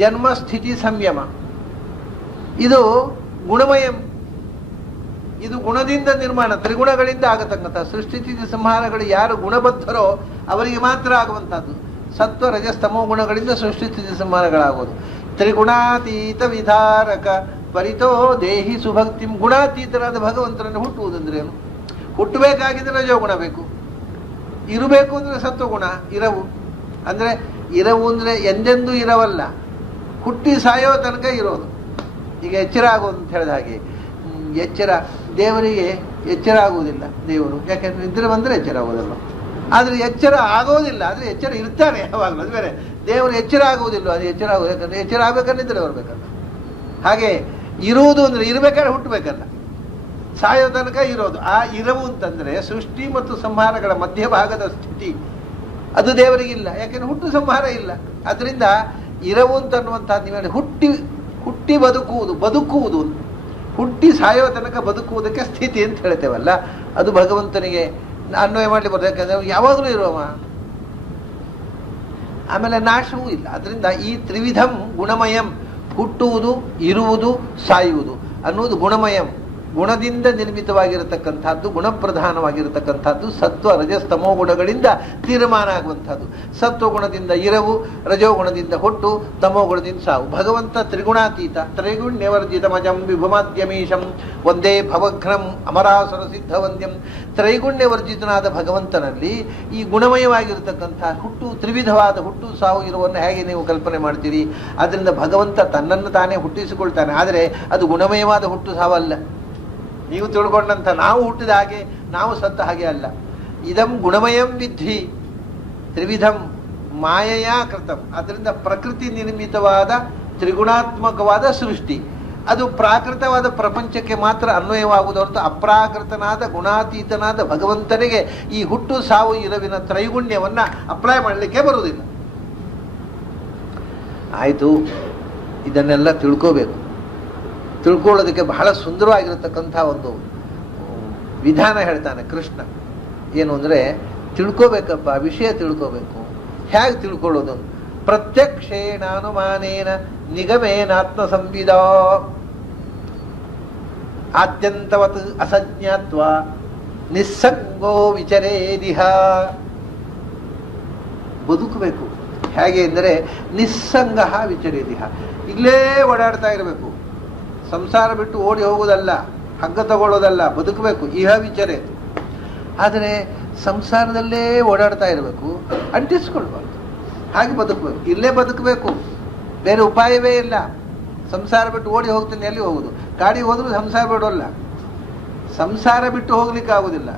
ಜನ್ಮ, ಸ್ಥಿತಿ, ಸಂಯಮ. ಇದು ಗುಣಮಯಂ. ಇದು ಗುಣದಿಂದ ನಿರ್ಮಾಣ, ತ್ರಿಗುಣಗಳಿಂದ ಆಗತಕ್ಕಂಥ ಸೃಷ್ಟಿ ಸಂಹಾರಗಳು. ಯಾರು ಗುಣಬದ್ಧರೋ ಅವರಿಗೆ ಮಾತ್ರ ಆಗುವಂತಹದ್ದು. ಸತ್ವ ರಜಸ್ತಮೋ ಗುಣಗಳಿಂದ ಸೃಷ್ಟಿ ಸಂಹಾರಗಳಾಗೋದು. ತ್ರಿಗುಣಾತೀತ ವಿಧಾರಕ ಪರಿತೋ ದೇಹಿ ಸುಭಕ್ತಿಂ. ಗುಣಾತೀತರಾದ ಭಗವಂತನನ್ನು ಹುಟ್ಟುವುದಂದ್ರೆ ಏನು? ಹುಟ್ಟಬೇಕಾಗಿದ್ರೆ ರಜೋಗುಣ ಬೇಕು. ಇರಬೇಕು ಅಂದ್ರೆ ಸತ್ವಗುಣ ಇರವು. ಅಂದ್ರೆ ಇರವು ಅಂದ್ರೆ ಎಂದೆಂದೂ ಇರವಲ್ಲ, ಹುಟ್ಟಿ ಸಾಯೋ ತನಕ ಇರೋದು. ಈಗ ಎಚ್ಚರ ಆಗೋದು ಅಂತ ಹೇಳಿದ ಹಾಗೆ, ಎಚ್ಚರ ದೇವರಿಗೆ ಎಚ್ಚರ ಆಗುವುದಿಲ್ಲ ದೇವರು, ಯಾಕೆಂದ್ರೆ ನಿದ್ರೆ ಬಂದರೆ ಎಚ್ಚರ ಆಗೋದಲ್ಲ. ಆದರೆ ಎಚ್ಚರ ಆಗೋದಿಲ್ಲ, ಆದರೆ ಎಚ್ಚರ ಇರ್ತಾನೆ ಯಾವಾಗಲೂ. ಅದು ಬೇರೆ. ದೇವರು ಎಚ್ಚರ ಆಗುವುದಿಲ್ಲ, ಅದು ಎಚ್ಚರ ಆಗೋದು. ಯಾಕಂದ್ರೆ ಎಚ್ಚರ ಆಗ್ಬೇಕಂದ್ರೆ ನಿದ್ರೆ ಬರಬೇಕಲ್ಲ. ಹಾಗೆ ಇರುವುದು ಅಂದ್ರೆ ಇರಬೇಕಾದ್ರೆ ಹುಟ್ಟಬೇಕಲ್ಲ, ಸಾಯೋ ತನಕ ಇರೋದು. ಆ ಇರವು ಅಂತಂದ್ರೆ ಸೃಷ್ಟಿ ಮತ್ತು ಸಂಹಾರಗಳ ಮಧ್ಯಭಾಗದ ಸ್ಥಿತಿ, ಅದು ದೇವರಿಗಿಲ್ಲ. ಯಾಕೆಂದ್ರೆ ಹುಟ್ಟು ಸಂಹಾರ ಇಲ್ಲ. ಅದರಿಂದ ಇರವು ಅಂತನ್ನುವಂಥದ್ದು ನೀವು ಹುಟ್ಟಿ ಬದುಕುವುದು ಹುಟ್ಟಿ ಸಾಯೋ ತನಕ ಬದುಕುವುದಕ್ಕೆ ಸ್ಥಿತಿ ಅಂತ ಹೇಳ್ತೇವಲ್ಲ, ಅದು ಭಗವಂತನಿಗೆ ಅನ್ವಯ ಮಾಡಲಿ ಬರ್ತದೆ. ಯಾಕಂದ್ರೆ ಯಾವಾಗಲೂ ಇರುವವ, ಆಮೇಲೆ ನಾಶವೂ ಇಲ್ಲ. ಅದರಿಂದ ಈ ತ್ರಿವಿಧಂ ಗುಣಮಯಂ, ಹುಟ್ಟುವುದು, ಇರುವುದು, ಸಾಯುವುದು ಅನ್ನುವುದು ಗುಣಮಯಂ, ಗುಣದಿಂದ ನಿರ್ಮಿತವಾಗಿರತಕ್ಕಂಥದ್ದು, ಗುಣಪ್ರಧಾನವಾಗಿರತಕ್ಕಂಥದ್ದು. ಸತ್ವ ರಜಸ್ತಮೋ ಗುಣಗಳಿಂದ ತೀರ್ಮಾನ ಆಗುವಂಥದ್ದು. ಸತ್ವಗುಣದಿಂದ ಇರವು, ರಜೋಗುಣದಿಂದ ಹುಟ್ಟು, ತಮೋಗುಣದಿಂದ ಸಾವು. ಭಗವಂತ ತ್ರಿಗುಣಾತೀತ, ತ್ರೈಗುಣ್ಯವರ್ಜಿತಮಜಂ ವಿಭುಮಾದ್ಯಮೀಶಂ ಒಂದೇ ಭವಘ್ನಂ ಅಮರಾಸುರ ಸಿದ್ಧವಂದ್ಯಂ. ತ್ರೈಗುಣ್ಯವರ್ಜಿತನಾದ ಭಗವಂತನಲ್ಲಿ ಈ ಗುಣಮಯವಾಗಿರತಕ್ಕಂಥ ಹುಟ್ಟು, ತ್ರಿವಿಧವಾದ ಹುಟ್ಟು ಸಾವು ಇರುವನ್ನು ಹೇಗೆ ನೀವು ಕಲ್ಪನೆ ಮಾಡ್ತೀರಿ? ಅದರಿಂದ ಭಗವಂತ ತನ್ನನ್ನು ತಾನೇ ಹುಟ್ಟಿಸಿಕೊಳ್ತಾನೆ. ಆದರೆ ಅದು ಗುಣಮಯವಾದ ಹುಟ್ಟು ಸಾವಲ್ಲ. ನೀವು ತಿಳ್ಕೊಂಡಂಥ ನಾವು ಹುಟ್ಟಿದ ಹಾಗೆ, ನಾವು ಸತ್ತ ಹಾಗೆ ಅಲ್ಲ. ಇದಂ ಗುಣಮಯಂ ವಿದ್ಧಿ ತ್ರಿವಿಧಂ ಮಾಯೆಯ ಕೃತಂ. ಅದರಿಂದ ಪ್ರಕೃತಿ ನಿರ್ಮಿತವಾದ ತ್ರಿಗುಣಾತ್ಮಕವಾದ ಸೃಷ್ಟಿ ಅದು ಪ್ರಾಕೃತವಾದ ಪ್ರಪಂಚಕ್ಕೆ ಮಾತ್ರ ಅನ್ವಯವಾಗುವುದು ಹೊರತು ಅಪ್ರಾಕೃತನಾದ ಗುಣಾತೀತನಾದ ಭಗವಂತನಿಗೆ ಈ ಹುಟ್ಟು ಸಾವು ಇರವಿನ ತ್ರೈಗುಣ್ಯವನ್ನ ಅಪ್ಲೈ ಮಾಡಲಿಕ್ಕೆ ಬರುವುದಿಲ್ಲ. ಆಯಿತು, ಇದನ್ನೆಲ್ಲ ತಿಳ್ಕೋಬೇಕು. ತಿಳ್ಕೊಳ್ಳೋದಕ್ಕೆ ಬಹಳ ಸುಂದರವಾಗಿರತಕ್ಕಂಥ ಒಂದು ವಿಧಾನ ಹೇಳ್ತಾನೆ ಕೃಷ್ಣ. ಏನು ಅಂದರೆ, ತಿಳ್ಕೋಬೇಕಪ್ಪ, ವಿಷಯ ತಿಳ್ಕೋಬೇಕು. ಹೇಗೆ ತಿಳ್ಕೊಳ್ಳೋದು? ಪ್ರತ್ಯಕ್ಷೇಣಾನುಮಾನೇನ ನಿಗಮೇನಾತ್ಮ ಸಂವಿದ ಆದ್ಯಂತವತ್ ಅಸಜ್ಞಾತ್ವ ನಿಸ್ಸಂಗೋ ವಿಚರೇದಿಹ. ಬದುಕಬೇಕು. ಹೇಗೆ ಅಂದರೆ ನಿಸ್ಸಂಗ ವಿಚರೇದಿಹ, ಇಲ್ಲೇ ಓಡಾಡ್ತಾ ಇರಬೇಕು. ಸಂಸಾರ ಬಿಟ್ಟು ಓಡಿ ಹೋಗೋದಲ್ಲ, ಹಗ್ಗ ತಗೊಳ್ಳೋದಲ್ಲ, ಬದುಕಬೇಕು. ಇಹ ವಿಚಾರೇ. ಆದರೆ ಸಂಸಾರದಲ್ಲೇ ಓಡಾಡ್ತಾ ಇರಬೇಕು, ಅಂಟಿಸ್ಕೊಳ್ಬಾರ್ದು. ಹಾಗೆ ಬದುಕಬೇಕು, ಇಲ್ಲೇ ಬದುಕಬೇಕು, ಬೇರೆ ಉಪಾಯವೇ ಇಲ್ಲ. ಸಂಸಾರ ಬಿಟ್ಟು ಓಡಿ ಹೋಗ್ತೀನಿ, ಎಲ್ಲಿ ಹೋಗುದು? ಗಾಡಿಗೆ ಹೋದ್ರೂ ಸಂಸಾರ ಬಿಡೋಲ್ಲ. ಸಂಸಾರ ಬಿಟ್ಟು ಹೋಗ್ಲಿಕ್ಕೆ ಆಗೋದಿಲ್ಲ.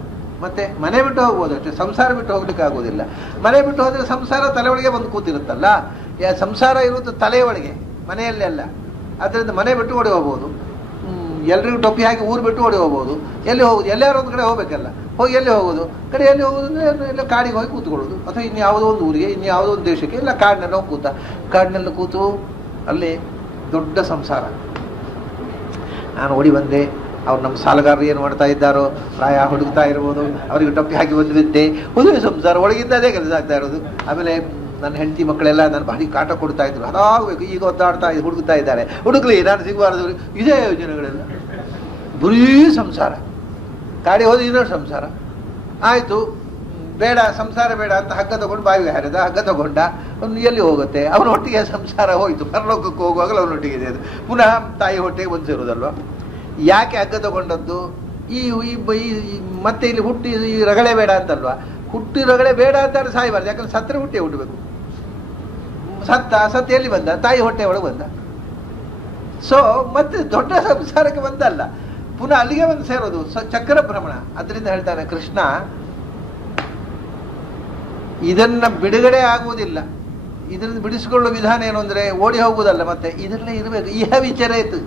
ಮತ್ತೆ ಮನೆ ಬಿಟ್ಟು ಹೋಗ್ಬೋದು ಅಷ್ಟೇ, ಸಂಸಾರ ಬಿಟ್ಟು ಹೋಗ್ಲಿಕ್ಕೆ ಆಗೋದಿಲ್ಲ. ಮನೆ ಬಿಟ್ಟು ಹೋದ್ರೆ ಸಂಸಾರ ತಲೆ ಒಳಗೆ ಬಂದು ಕೂತಿರುತ್ತಲ್ಲ. ಸಂಸಾರ ಇರುವುದು ತಲೆಯೊಳಗೆ, ಮನೆಯಲ್ಲೇ ಅಲ್ಲ. ಅದರಿಂದ ಮನೆ ಬಿಟ್ಟು ಓಡಿ ಹೋಗ್ಬೋದು, ಎಲ್ರಿಗೂ ಟೊಪ್ಪಿ ಹಾಕಿ ಊರು ಬಿಟ್ಟು ಓಡಿ ಹೋಗ್ಬೋದು. ಎಲ್ಲಿ ಹೋಗುದು? ಎಲ್ಲಾರು ಒಂದು ಕಡೆ ಹೋಗ್ಬೇಕಲ್ಲ. ಹೋಗಿ ಎಲ್ಲಿ ಹೋಗೋದು? ಕಡೆ ಎಲ್ಲಿ ಹೋಗೋದು ಅಂದರೆ ಎಲ್ಲ ಕಾಡಿಗೆ ಹೋಗಿ ಕೂತ್ಕೊಳ್ಳೋದು, ಅಥವಾ ಇನ್ಯಾವುದೋ ಒಂದು ಊರಿಗೆ, ಇನ್ಯಾವುದೋ ಒಂದು ದೇಶಕ್ಕೆ, ಇಲ್ಲ ಕಾಡಿನೆಲ್ಲ ಹೋಗಿ ಕೂತ. ಕಾಡಿನೆಲ್ಲ ಕೂತು ಅಲ್ಲಿ ದೊಡ್ಡ ಸಂಸಾರ. ನಾನು ಓಡಿ ಬಂದೆ, ಅವ್ರು ನಮ್ಮ ಸಾಲಗಾರರು ಏನು ಮಾಡ್ತಾ ಇದ್ದಾರೋ, ಪ್ರಾಯ ಹುಡುಕ್ತಾ ಇರ್ಬೋದು, ಅವರಿಗೆ ಟೊಪ್ಪಿ ಹಾಕಿ ಬಂದು ಬಿದ್ದೆ. ಮದುವೆ ಸಂಸಾರ ಒಳಗಿಂದ ಅದೇ ಕೆಲಸ ಆಗ್ತಾ ಇರೋದು. ಆಮೇಲೆ ನನ್ನ ಹೆಂಡತಿ ಮಕ್ಕಳೆಲ್ಲ ನಾನು ಭಾರಿ ಕಾಟ ಕೊಡ್ತಾ ಇದ್ರು. ಅದಾಗಬೇಕು. ಈಗ ಒದ್ದಾಡ್ತಾ ಹುಡುಕ್ತಾ ಇದ್ದಾರೆ, ಹುಡುಕ್ಲಿ, ನಾನು ಸಿಗಬಾರ್ದು. ಇದೇ ಯೋಜನೆಗಳೆಲ್ಲ ಬರೀ ಸಂಸಾರ. ಕಾಡಿ ಹೋದ್ರೆ ಇನ್ನೊಂದು ಸಂಸಾರ. ಆಯಿತು, ಬೇಡ ಸಂಸಾರ ಬೇಡ ಅಂತ ಹಗ್ಗ ತಗೊಂಡು ಬಾವಿಗೆ ಹಾರಿದ. ಹಗ್ಗ ತಗೊಂಡ, ಅವನು ಎಲ್ಲಿ ಹೋಗುತ್ತೆ? ಅವನೊಟ್ಟಿಗೆ ಸಂಸಾರ ಹೋಯ್ತು. ಪರಲೋಕಕ್ಕೆ ಹೋಗುವಾಗಲೂ ಅವನೊಟ್ಟಿಗೆ ಇದೆ. ಅದು ಪುನಃ ತಾಯಿ ಹೊಟ್ಟೆಗೆ ಬಂದು ಸೇರೋದಲ್ವ? ಯಾಕೆ ಹಗ್ಗ ತಗೊಂಡದ್ದು? ಈ ಮತ್ತೆ ಇಲ್ಲಿ ಹುಟ್ಟಿ ಈ ರಗಳೆ ಬೇಡ ಅಂತಲ್ವಾ? ಹುಟ್ಟಿ ರಗಳೆ ಬೇಡ ಅಂತ ಸಾಯಬಾರ್ದು. ಯಾಕಂದ್ರೆ ಸತ್ತರೆ ಹುಟ್ಟೆ ಹುಟ್ಟಬೇಕು. ಸತ್ತ ಎಲ್ಲಿ ಬಂದ? ತಾಯಿ ಹೊಟ್ಟೆ ಒಳಗೆ ಬಂದ. ಸೊ ಮತ್ತೆ ದೊಡ್ಡ ಸಂಸಾರಕ್ಕೆ ಬಂದಲ್ಲ, ಪುನಃ ಅಲ್ಲಿಗೆ ಬಂದು ಸೇರೋದು. ಚಕ್ರ ಭ್ರಮಣ. ಅದರಿಂದ ಹೇಳ್ತಾನೆ ಕೃಷ್ಣ, ಇದನ್ನ ಬಿಡುಗಡೆ ಆಗುವುದಿಲ್ಲ. ಇದರಿಂದ ಬಿಡಿಸಿಕೊಳ್ಳುವ ವಿಧಾನ ಏನು ಅಂದ್ರೆ ಓಡಿ ಹೋಗುವುದಲ್ಲ, ಮತ್ತೆ ಇದರಲ್ಲೇ ಇರಬೇಕು. ಇಹ ವಿಚರೇತ್.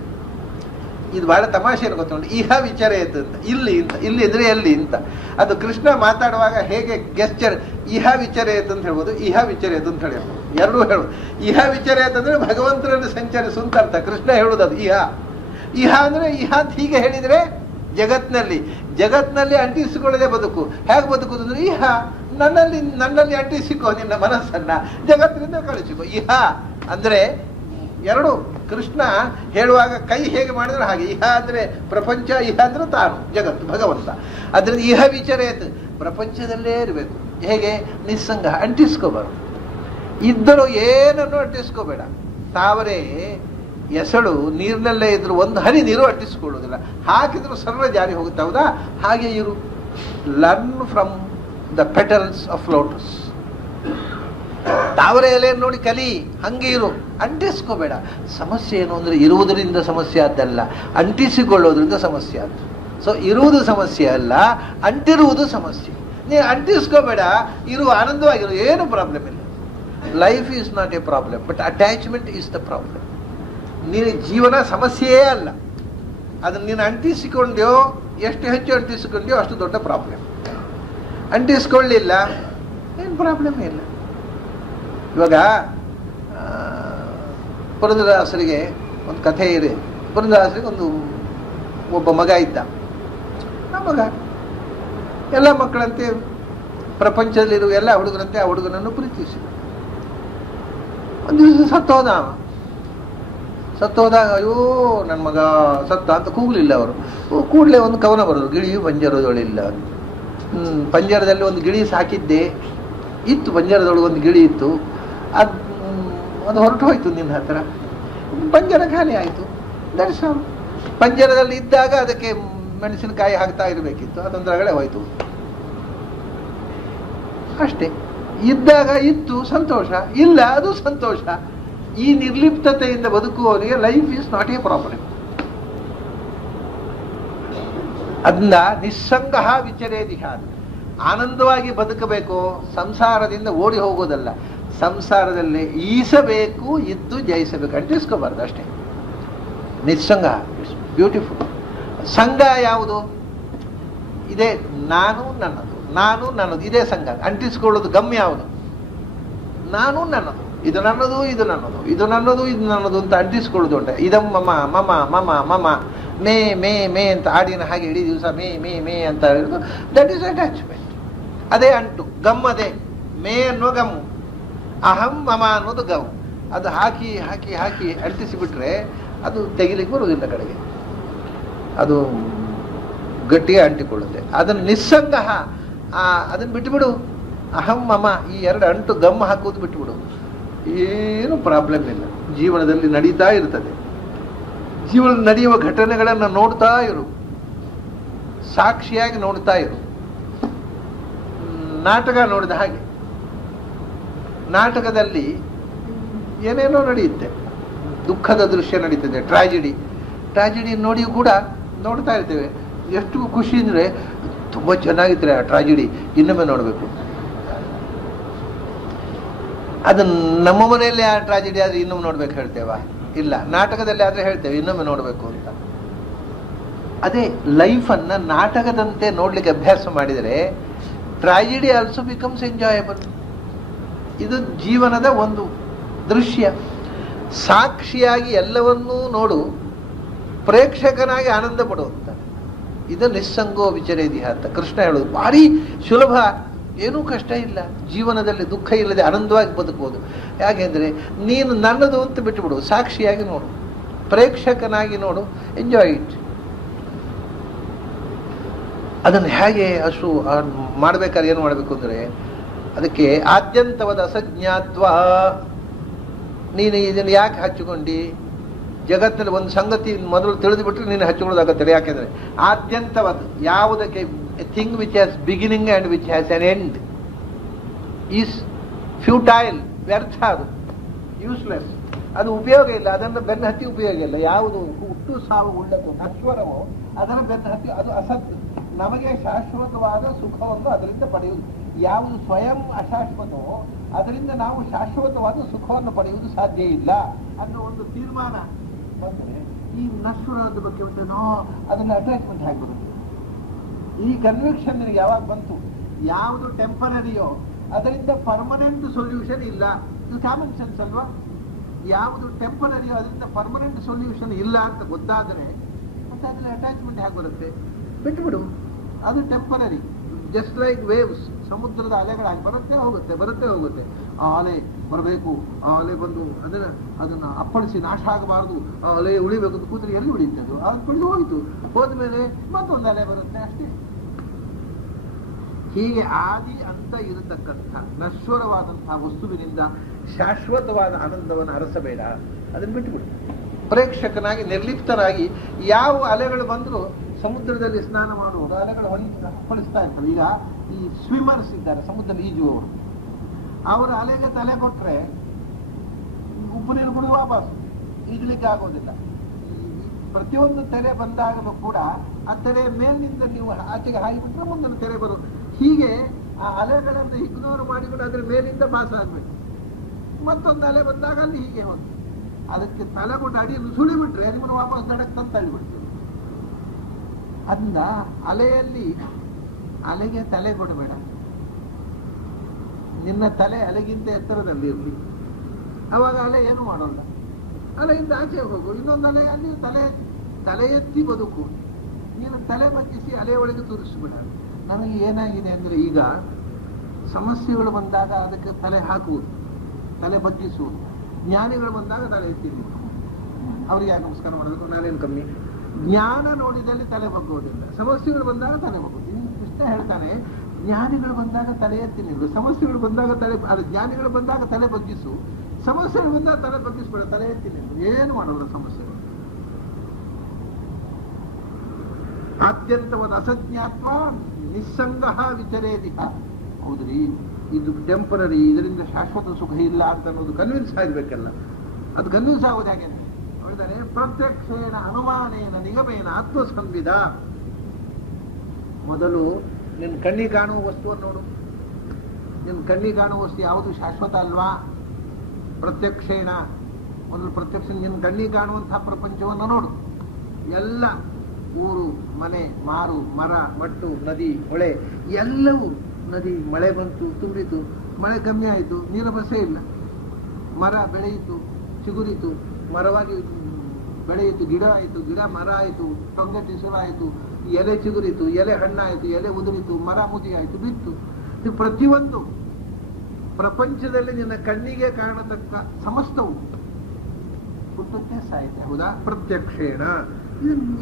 ಇದು ಬಹಳ ತಮಾಷೆಯನ್ನು ಗೊತ್ತುಂಟು. ಇಹ ವಿಚರೇತ್ ಅಂತ, ಇಲ್ಲಿ ಅಂತ, ಇಲ್ಲಿ ಇದ್ರೆ ಎಲ್ಲಿ ಅಂತ. ಅದು ಕೃಷ್ಣ ಮಾತಾಡುವಾಗ ಹೇಗೆ ಗೆಸ್ಚರ್, ಇಹ ವಿಚರೇತ್ ಅಂತ ಹೇಳ್ಬೋದು, ಇಹ ವಿಚರೇತ್ ಅಂತ ಹೇಳ್ಬೋದು, ಎರಡೂ ಹೇಳುದು. ಇಹ ವಿಚರೇತ್ ಅಂದ್ರೆ ಭಗವಂತನಲ್ಲಿ ಸಂಚರಿಸು ಅಂತ ಅರ್ಥ. ಕೃಷ್ಣ ಹೇಳುವುದು ಅದು ಇಹ. ಇಹ ಅಂದ್ರೆ ಇಹ ಅಂತ ಹೀಗೆ ಹೇಳಿದ್ರೆ ಜಗತ್ನಲ್ಲಿ ಅಂಟಿಸಿಕೊಳ್ಳದೆ ಬದುಕು. ಹೇಗೆ ಬದುಕುದು ಅಂದ್ರೆ ಇಹ, ನನ್ನಲ್ಲಿ ಅಂಟಿಸಿಕೋ ನಿನ್ನ ಮನಸ್ಸನ್ನ, ಜಗತ್ತಿನಿಂದ ಕಳಿಸಿಕೋ. ಇಹ ಅಂದ್ರೆ ಎರಡು. ಕೃಷ್ಣ ಹೇಳುವಾಗ ಕೈ ಹೇಗೆ ಮಾಡಿದ್ರೆ ಹಾಗೆ. ಇಹ ಅಂದ್ರೆ ಪ್ರಪಂಚ, ಇಹ ಅಂದ್ರೆ ತಾನು, ಜಗತ್ತು, ಭಗವಂತ. ಅದರಿಂದ ಇಹ ವಿಚರೇತ್, ಪ್ರಪಂಚದಲ್ಲೇ ಇರಬೇಕು. ಹೇಗೆ? ನಿಸ್ಸಂಗ, ಅಂಟಿಸ್ಕೋಬಾರ್ದು. ಇದ್ದರೂ ಏನನ್ನು ಅಂಟಿಸ್ಕೋಬೇಡ. ತಾವರೆ ಎಸಳು ನೀರಿನಲ್ಲೇ ಇದ್ರು ಒಂದು ಹನಿ ನೀರು ಅಂಟಿಸ್ಕೊಳ್ಳೋದಿಲ್ಲ. ಹಾಕಿದ್ರು ಸರ್ವ ಜಾರಿ ಹೋಗುತ್ತೆ. ಹೌದಾ? ಹಾಗೆ ಇರು. Learn from the petals of lotus. ತಾವರೆ ಎಲೆಯನ್ನು ನೋಡಿ ಕಲಿ, ಹಂಗೆ ಇರು, ಅಂಟಿಸ್ಕೋಬೇಡ. ಸಮಸ್ಯೆ ಏನು ಅಂದ್ರೆ ಇರುವುದರಿಂದ ಸಮಸ್ಯೆ ಆದ್ದಲ್ಲ, ಅಂಟಿಸಿಕೊಳ್ಳೋದ್ರಿಂದ ಸಮಸ್ಯೆ ಆದ. ಸೊ ಇರುವುದು ಸಮಸ್ಯೆ ಅಲ್ಲ, ಅಂಟಿರುವುದು ಸಮಸ್ಯೆ. ನೀವು ಅಂಟಿಸ್ಕೋಬೇಡ, ಇರು, ಆನಂದವಾಗಿರು, ಏನು ಪ್ರಾಬ್ಲಮ್ ಇಲ್ಲ. Life is not a problem, but attachment is the problem. ನೀನು ಜೀವನ ಸಮಸ್ಯೆಯೇ ಅಲ್ಲ, ಅದನ್ನು ನೀನು ಅಂಟಿಸಿಕೊಂಡ್ಯೋ, ಎಷ್ಟು ಹೆಚ್ಚು ಅಂಟಿಸಿಕೊಂಡ್ಯೋ ಅಷ್ಟು ದೊಡ್ಡ ಪ್ರಾಬ್ಲಮ್. ಅಂಟಿಸ್ಕೊಳ್ಳಿಲ್ಲ, ಏನು ಪ್ರಾಬ್ಲಮ್ ಇಲ್ಲ. ಇವಾಗ ಪುರಂದರದಾಸರಿಗೆ ಒಂದು ಕಥೆ ಇದೆ. ಪುರಂದರದಾಸರಿಗೆ ಒಬ್ಬ ಮಗ ಇದ್ದ. ಆ ಮಗ ಎಲ್ಲ ಮಕ್ಕಳಂತೆ, ಪ್ರಪಂಚದಲ್ಲಿರುವ ಎಲ್ಲ ಹುಡುಗರಂತೆ ಆ ಹುಡುಗನನ್ನು ಪ್ರೀತಿಸಿದ. ಒಂದು ದಿವಸ ಸತ್ತೋದಾಗ ಅಯ್ಯೋ ನನ್ನ ಮಗ ಸತ್ತ ಅಂತ ಕೂಗಲಿಲ್ಲ ಅವರು. ಕೂಡಲೇ ಒಂದು ಕವನ ಬರೋದು, ಗಿಳಿಯು ಪಂಜರದೊಳಿಲ್ಲ. ಪಂಜರದಲ್ಲಿ ಒಂದು ಗಿಳಿ ಸಾಕಿದ್ದೆ ಇತ್ತು, ಪಂಜರದೊಳಗೆ ಒಂದು ಗಿಳಿ ಇತ್ತು, ಅದು ಹೊರಟು ಹೋಯ್ತು ನಿನ್ನ ಹತ್ರ, ಪಂಜರ ಖಾಲಿ ಆಯಿತು. That's all. ಪಂಜರದಲ್ಲಿ ಇದ್ದಾಗ ಅದಕ್ಕೆ ಮೆಣಸಿನಕಾಯಿ ಹಾಕ್ತಾ ಇರಬೇಕಿತ್ತು, ಅದೊಂದರಗಡೆ ಹೋಯ್ತು ಅಷ್ಟೇ. ಇದ್ದಾಗ ಇತ್ತು ಸಂತೋಷ, ಇಲ್ಲ ಅದು ಸಂತೋಷ. ಈ ನಿರ್ಲಿಪ್ತತೆಯಿಂದ ಬದುಕುವವರಿಗೆ life is not a problem. ಅದನ್ನ ನಿಸ್ಸಂಗ ವಿಚರೇದಿಹ, ಆನಂದವಾಗಿ ಬದುಕಬೇಕು. ಸಂಸಾರದಿಂದ ಓಡಿ ಹೋಗೋದಲ್ಲ, ಸಂಸಾರದಲ್ಲೇ ಈಸಬೇಕು, ಇದ್ದು ಜಯಿಸಬೇಕು, ಅಂಟಿಸ್ಕೋಬಾರ್ದು ಅಷ್ಟೇ. ನಿಸ್ಸಂಗ, ಇಟ್ಸ್ ಬ್ಯೂಟಿಫುಲ್. ಸಂಘ ಯಾವುದು? ಇದೇ ನಾನು ನನ್ನದು, ನಾನು ನನ್ನದು, ಇದೇ ಸಂಘ. ಅಂಟಿಸ್ಕೊಳ್ಳೋದು ಗಮ್ ಯಾವುದು? ನಾನು ನನ್ನದು, ಇದು ನನ್ನದು, ಇದು ನನ್ನದು, ಇದು ನನ್ನದು, ಇದು ನನ್ನದು ಅಂತ ಅಂಟಿಸ್ಕೊಳ್ಳೋದು ಉಂಟೆ. ಇದಂ ಮಮ ಮಮ ಮಮ ಮಮ ಮೇ ಮೇ ಮೇ ಅಂತ ಹಾಡಿನ ಹಾಗೆ ಇಡೀ ದಿವಸ ಮೇ ಮೇ ಮೇ ಅಂತ ಹೇಳಿದ್ರು, ದಟ್ ಈಸ್ ಅಟ್ಯಾಚ್ಮೆಂಟ್. ಅದೇ ಅಂಟು, ಗಮ್ ಅದೇ. ಮೇ ಅನ್ನೋ ಗಮ್ಮು, ಅಹಂ ಮಮ ಅನ್ನೋದು ಗಮ್. ಅದು ಹಾಕಿ ಹಾಕಿ ಹಾಕಿ ಅಂಟಿಸಿಬಿಟ್ರೆ ಅದು ತೆಗಿಲಿಕ್ಕೆ ಬರುವುದಿಲ್ಲ ಕಡೆಗೆ, ಅದು ಗಟ್ಟಿಗೆ ಅಂಟಿಕೊಳ್ಳುತ್ತೆ. ಅದನ್ನು ನಿಸ್ಸಂಗ, ಅದನ್ನು ಬಿಟ್ಟುಬಿಡು. ಅಹಂ ಮಮ ಈ ಎರಡು ಅಂಟು ಗಮ್ ಹಾಕೋದು ಬಿಟ್ಟುಬಿಡು, ಏನು ಪ್ರಾಬ್ಲಮ್ ಇಲ್ಲ. ಜೀವನದಲ್ಲಿ ನಡೀತಾ ಇರ್ತದೆ. ಜೀವನದಲ್ಲಿ ನಡೆಯುವ ಘಟನೆಗಳನ್ನು ನೋಡ್ತಾ ಇರು, ಸಾಕ್ಷಿಯಾಗಿ ನೋಡ್ತಾ ಇರು. ನಾಟಕ ನೋಡಿದ ಹಾಗೆ, ನಾಟಕದಲ್ಲಿ ಏನೇನೋ ನಡೆಯುತ್ತೆ, ದುಃಖದ ದೃಶ್ಯ ನಡೀತದೆ, ಟ್ರಾಜಿಡಿ ನೋಡಿಯೂ ಕೂಡ ನೋಡ್ತಾ ಇರ್ತೇವೆ. ಎಷ್ಟು ಖುಷಿ ಅಂದರೆ ತುಂಬ ಚೆನ್ನಾಗಿದ್ರೆ ಆ ಟ್ರಾಜಿಡಿ, ಇನ್ನೊಮ್ಮೆ ನೋಡಬೇಕು. ಅದು ನಮ್ಮ ಮನೆಯಲ್ಲಿ ಆ ಟ್ರಾಜಿಡಿ ಆದರೆ ಇನ್ನೊಮ್ಮೆ ನೋಡ್ಬೇಕು ಹೇಳ್ತೇವಾ? ಇಲ್ಲ. ನಾಟಕದಲ್ಲಿ ಆದರೆ ಹೇಳ್ತೇವೆ ಇನ್ನೊಮ್ಮೆ ನೋಡಬೇಕು ಅಂತ. ಅದೇ ಲೈಫನ್ನು ನಾಟಕದಂತೆ ನೋಡ್ಲಿಕ್ಕೆ ಅಭ್ಯಾಸ ಮಾಡಿದರೆ ಟ್ರಾಜಿಡಿ ಆಲ್ಸೋ ಬಿಕಮ್ಸ್ ಎಂಜಾಯಬಲ್. ಇದು ಜೀವನದ ಒಂದು ದೃಶ್ಯ. ಸಾಕ್ಷಿಯಾಗಿ ಎಲ್ಲವನ್ನೂ ನೋಡು, ಪ್ರೇಕ್ಷಕನಾಗಿ ಆನಂದ ಪಡುವಂತ. ಇದು ನಿಸ್ಸಂಗೋ ವಿಚರೇದಿಹ ಅಂತ ಕೃಷ್ಣ ಹೇಳೋದು. ಭಾರಿ ಸುಲಭ, ಏನೂ ಕಷ್ಟ ಇಲ್ಲ. ಜೀವನದಲ್ಲಿ ದುಃಖ ಇಲ್ಲದೆ ಆನಂದವಾಗಿ ಬದುಕಬಹುದು. ಯಾಕೆಂದರೆ ನೀನು ನನ್ನದು ಅಂತ ಬಿಟ್ಟುಬಿಡು, ಸಾಕ್ಷಿಯಾಗಿ ನೋಡು, ಪ್ರೇಕ್ಷಕನಾಗಿ ನೋಡು, ಎಂಜಾಯ್ ಇಟ್. ಅದನ್ನು ಹೇಗೆ ಅಷ್ಟು ಮಾಡ್ಬೇಕಾದ್ರೆ ಏನು ಮಾಡಬೇಕು ಅಂದರೆ, ಅದಕ್ಕೆ ಆದ್ಯಂತವಾದ ಅಸಜ್ಞಾತ್ವ. ನೀನು ಇದನ್ನು ಯಾಕೆ ಹಚ್ಚಿಕೊಂಡು, ಜಗತ್ತಿನಲ್ಲಿ ಒಂದು ಸಂಗತಿ ಮೊದಲು ತಿಳಿದು ಬಿಟ್ಟರೆ ನೀನು ಹಚ್ಚಿಕೊಳ್ಳೋದಾಗತ್ತೆ. ಯಾಕೆಂದರೆ ಆದ್ಯಂತವಾದ ಯಾವುದಕ್ಕೆ, A thing which has beginning and which has N end is futile, ವ್ಯರ್ಥ, ಅದು ಯೂಸ್ಲೆಸ್, ಅದು ಉಪಯೋಗ ಇಲ್ಲ. ಅದನ್ನು ಬೆನ್ನು ಹತ್ತಿ ಉಪಯೋಗ ಇಲ್ಲ. ಯಾವುದು ಹುಟ್ಟು ಸಾವು ಉಳ್ಳದು ನಶ್ವರವೋ ಅದರ ಬೆನ್ನು ಹತ್ತಿ ಅದು ಅಸತ್. ನಮಗೆ ಶಾಶ್ವತವಾದ ಸುಖವನ್ನು ಅದರಿಂದ ಪಡೆಯುವುದು. ಯಾವುದು ಸ್ವಯಂ ಅಶಾಶ್ವತವೋ ಅದರಿಂದ ನಾವು ಶಾಶ್ವತವಾದ ಸುಖವನ್ನು ಪಡೆಯುವುದು ಸಾಧ್ಯ ಇಲ್ಲ ಅನ್ನೋ ಒಂದು ತೀರ್ಮಾನ ಬಂದರೆ ಈ ನಶ್ವರದ ಬಗ್ಗೆ ಉಂಟೇನೋ ಅದನ್ನು ಅಟ್ಯಾಚ್ಮೆಂಟ್ ಆಗಿಬಿಡುತ್ತೆ. ಈ ಕನ್ವಿಕ್ಷನ್ ನಿನಗೆ ಯಾವಾಗ ಬಂತು, ಯಾವುದು ಟೆಂಪರರಿಯೋ ಅದರಿಂದ ಪರ್ಮನೆಂಟ್ ಸೊಲ್ಯೂಷನ್ ಇಲ್ಲ. ಇದು ಕಾಮನ್ ಸೆನ್ಸ್ ಅಲ್ವಾ? ಯಾವುದು ಟೆಂಪರರಿಯೋ ಅದರಿಂದ ಪರ್ಮನೆಂಟ್ ಸೊಲ್ಯೂಷನ್ ಇಲ್ಲ ಅಂತ ಗೊತ್ತಾದರೆ ಮತ್ತೆ ಅದರಲ್ಲಿ ಅಟ್ಯಾಚ್ಮೆಂಟ್ ಹೇಗೆ ಬರುತ್ತೆ? ಬಿಟ್ಟುಬಿಡು, ಅದು ಟೆಂಪರರಿ. ಜಸ್ಟ್ ಲೈಕ್ ವೇವ್ಸ್, ಸಮುದ್ರದ ಅಲೆಗಳಾಗಿ ಬರುತ್ತೆ ಹೋಗುತ್ತೆ, ಬರುತ್ತೆ ಹೋಗುತ್ತೆ. ಆ ಅಲೆ ಬರಬೇಕು, ಆ ಅಲೆ ಬಂದು ಅದನ್ನು ಅಪ್ಪಳಿಸಿ ನಾಶ ಆಗಬಾರ್ದು, ಆ ಅಲೆ ಉಳಿಬೇಕು ಅಂತ ಕೂತ್ರೆ ಎಲ್ಲಿ ಉಳಿಯುತ್ತೆ? ಅದು ಪಡೆದು ಹೋಯಿತು, ಹೋದ್ಮೇಲೆ ಮತ್ತೊಂದು ಅಲೆ ಬರುತ್ತೆ ಅಷ್ಟೇ. ಹೀಗೆ ಆದಿ ಅಂತ ಇರತಕ್ಕಂಥ ನಶ್ವರವಾದಂತಹ ವಸ್ತುವಿನಿಂದ ಶಾಶ್ವತವಾದ ಆನಂದವನ್ನು ಹರಸಬೇಡ, ಅದನ್ನು ಬಿಟ್ಟುಬಿಡು. ಪ್ರೇಕ್ಷಕನಾಗಿ ನಿರ್ಲಿಪ್ತರಾಗಿ ಯಾವ ಅಲೆಗಳು ಬಂದರೂ ಸಮುದ್ರದಲ್ಲಿ ಸ್ನಾನ ಮಾಡುವುದು, ಅಲೆಗಳು ಹೊಳಿಸ್ತಾ ಇರ್ತವೆ. ಈಗ ಈ ಸ್ವಿಮ್ಮರ್ಸ್ ಇದ್ದಾರೆ, ಸಮುದ್ರದಲ್ಲಿ ಈಜುವವರು, ಅವರ ಅಲೆಗೆ ತಲೆ ಕೊಟ್ರೆ ಉಪ್ಪು ನೀರು ಕುಡಿದು ವಾಪಸ್ ಈಜಲಿಕ್ಕೆ ಆಗೋದಿಲ್ಲ. ಪ್ರತಿಯೊಂದು ತೆರೆ ಬಂದಾಗಲೂ ಕೂಡ ಆ ತೆರೆ ಮೇಲಿನಿಂದ ನೀವು ಆಚೆಗೆ ಹಾಕಿಬಿಟ್ರೆ ಮುಂದೊಂದು ತೆರೆ ಬರೋದು. ಹೀಗೆ ಆ ಅಲೆಗಳನ್ನು ಇಗ್ನೋರ್ ಮಾಡಿಕೊಂಡು ಅದ್ರ ಮೇಲಿಂದ ಪಾಸ್ ಆಗ್ಬೇಕು. ಮತ್ತೊಂದು ಅಲೆ ಬಂದಾಗ ಅಲ್ಲಿ ಹೀಗೆ ಹೋಗಿ ಅದಕ್ಕೆ ತಲೆ ಕೊಟ್ಟು ಅಡಿಯನ್ನು ಸುಳಿಬಿಟ್ರೆ ನಿಮ್ಮನ್ನು ವಾಪಸ್ ದಡಕ್ಕೆ ತಂದು ತಳ್ಳಿಬಿಡ್ತೀವಿ. ಅಂದ ಅಲೆಯಲ್ಲಿ ಅಲೆಗೆ ತಲೆ ಕೊಡಬೇಡ, ನಿನ್ನ ತಲೆ ಅಲೆಗಿಂತ ಎತ್ತರದಲ್ಲಿ ಇರಲಿ, ಅವಾಗ ಅಲೆ ಏನು ಮಾಡೋಲ್ಲ. ಅಲೆಯಿಂದ ಆಚೆ ಹೋಗು, ಇನ್ನೊಂದು ಅಲೆ ಅಲ್ಲಿ ತಲೆ ಎತ್ತಿ ಬದುಕು. ನೀನು ತಲೆ ಬಗ್ಗಿಸಿ ಅಲೆ ಒಳಗೆ ತೋರಿಸ್ಬಿಡ. ನನಗೆ ಏನಾಗಿದೆ ಅಂದ್ರೆ, ಈಗ ಸಮಸ್ಯೆಗಳು ಬಂದಾಗ ಅದಕ್ಕೆ ತಲೆ ಹಾಕುವುದು, ತಲೆ ಬಗ್ಗಿಸುವುದು. ಜ್ಞಾನಿಗಳು ಬಂದಾಗ ತಲೆ ಎತ್ತಿ ಅವ್ರಿಗೆ ಯಾಕೆ ನಮಸ್ಕಾರ ಮಾಡಬೇಕು, ನಾನೇನು ಕಮ್ಮಿ. ಜ್ಞಾನ ನೋಡಿದಲ್ಲಿ ತಲೆ ಬಗ್ಗುವುದಿಲ್ಲ, ಸಮಸ್ಯೆಗಳು ಬಂದಾಗ ತಲೆ ಬಗ್ಗುವುದು. ಇನ್ನು ಕೃಷ್ಣ ಹೇಳ್ತಾನೆ, ಜ್ಞಾನಿಗಳು ಬಂದಾಗ ತಲೆ ಎತ್ತಿ ನಿಲ್ಲು, ಸಮಸ್ಯೆಗಳು ಬಂದಾಗ ಜ್ಞಾನಿಗಳು ಬಂದಾಗ ತಲೆ ಬಗ್ಗಿಸು, ಸಮಸ್ಯೆಗಳು ಬಂದಾಗ ತಲೆ ಬಗ್ಗಿಸ್ಬೇಡ, ತಲೆ ಎತ್ತಿ ನಿಲ್ಲು. ಏನು ಮಾಡೋಲ್ಲ ಸಮಸ್ಯೆಗಳು. ಆದ್ಯಂತವಾದ ಅಸಜ್ಞಾತ್ವ ನಿಸ್ಸಂಗ ವಿಚರೇದಿಹ. ಹೌದ್ರಿ, ಇದು ಟೆಂಪರರಿ, ಇದರಿಂದ ಶಾಶ್ವತ ಸುಖ ಇಲ್ಲ ಅಂತ ಅನ್ನೋದು ಕನ್ವಿನ್ಸ್ ಆಗ್ಬೇಕಲ್ಲ. ಅದು ಕನ್ವಿನ್ಸ್ ಆಗೋದು ಹೇಗೆ ಹೇಳಿದರೆ, ಪ್ರತ್ಯಕ್ಷೇನ ಅನುಮಾನೇನ ನಿಗಮೇನ ಆತ್ಮಸಂವಿಧ. ಮೊದಲು ನಿನ್ನ ಕಣ್ಣಿಗೆ ಕಾಣುವ ವಸ್ತುವನ್ನು ನೋಡು. ನಿನ್ನ ಕಣ್ಣಿಗೆ ಕಾಣುವ ವಸ್ತು ಯಾವುದು ಶಾಶ್ವತ ಅಲ್ವಾ? ಪ್ರತ್ಯಕ್ಷೇನ, ಮೊದಲು ಪ್ರತ್ಯಕ್ಷ ನಿನ್ನ ಕಣ್ಣಿಗೆ ಕಾಣುವಂತಹ ಪ್ರಪಂಚವನ್ನು ನೋಡು. ಎಲ್ಲ ಊರು, ಮನೆ, ಮಾರು, ಮರ, ಮಟ್ಟು, ನದಿ, ಹೊಳೆ ಎಲ್ಲವೂ. ನದಿ ಮಳೆ ಬಂತು, ತುಂಬಿತು, ಮಳೆ ಕಮ್ಮಿ ಆಯಿತು, ನೀರು ಬಸೆ ಇಲ್ಲ. ಮರ ಬೆಳೆಯಿತು, ಚಿಗುರಿತು, ಮರವಾಗಿ ಬೆಳೆಯಿತು, ಗಿಡ ಆಯಿತು, ಗಿಡ ಮರ ಆಯಿತು, ಟೊಂಗೆ ಟಿಸುರು ಆಯಿತು, ಎಲೆ ಚಿಗುರಿತು, ಎಲೆ ಹಣ್ಣಾಯಿತು, ಎಲೆ ಉದುರಿತು, ಮರ ಮುದಿ ಆಯಿತು, ಬಿತ್ತು. ಇದು ಪ್ರತಿಯೊಂದು ಪ್ರಪಂಚದಲ್ಲಿ ನಿನ್ನ ಕಣ್ಣಿಗೆ ಕಾಣತಕ್ಕ ಸಮಸ್ತವು ಹುಟ್ಟುತ್ತೆ, ಸಾಯುತ್ತೆ. ಹೌದಾ? ಪ್ರತ್ಯಕ್ಷೇಣ.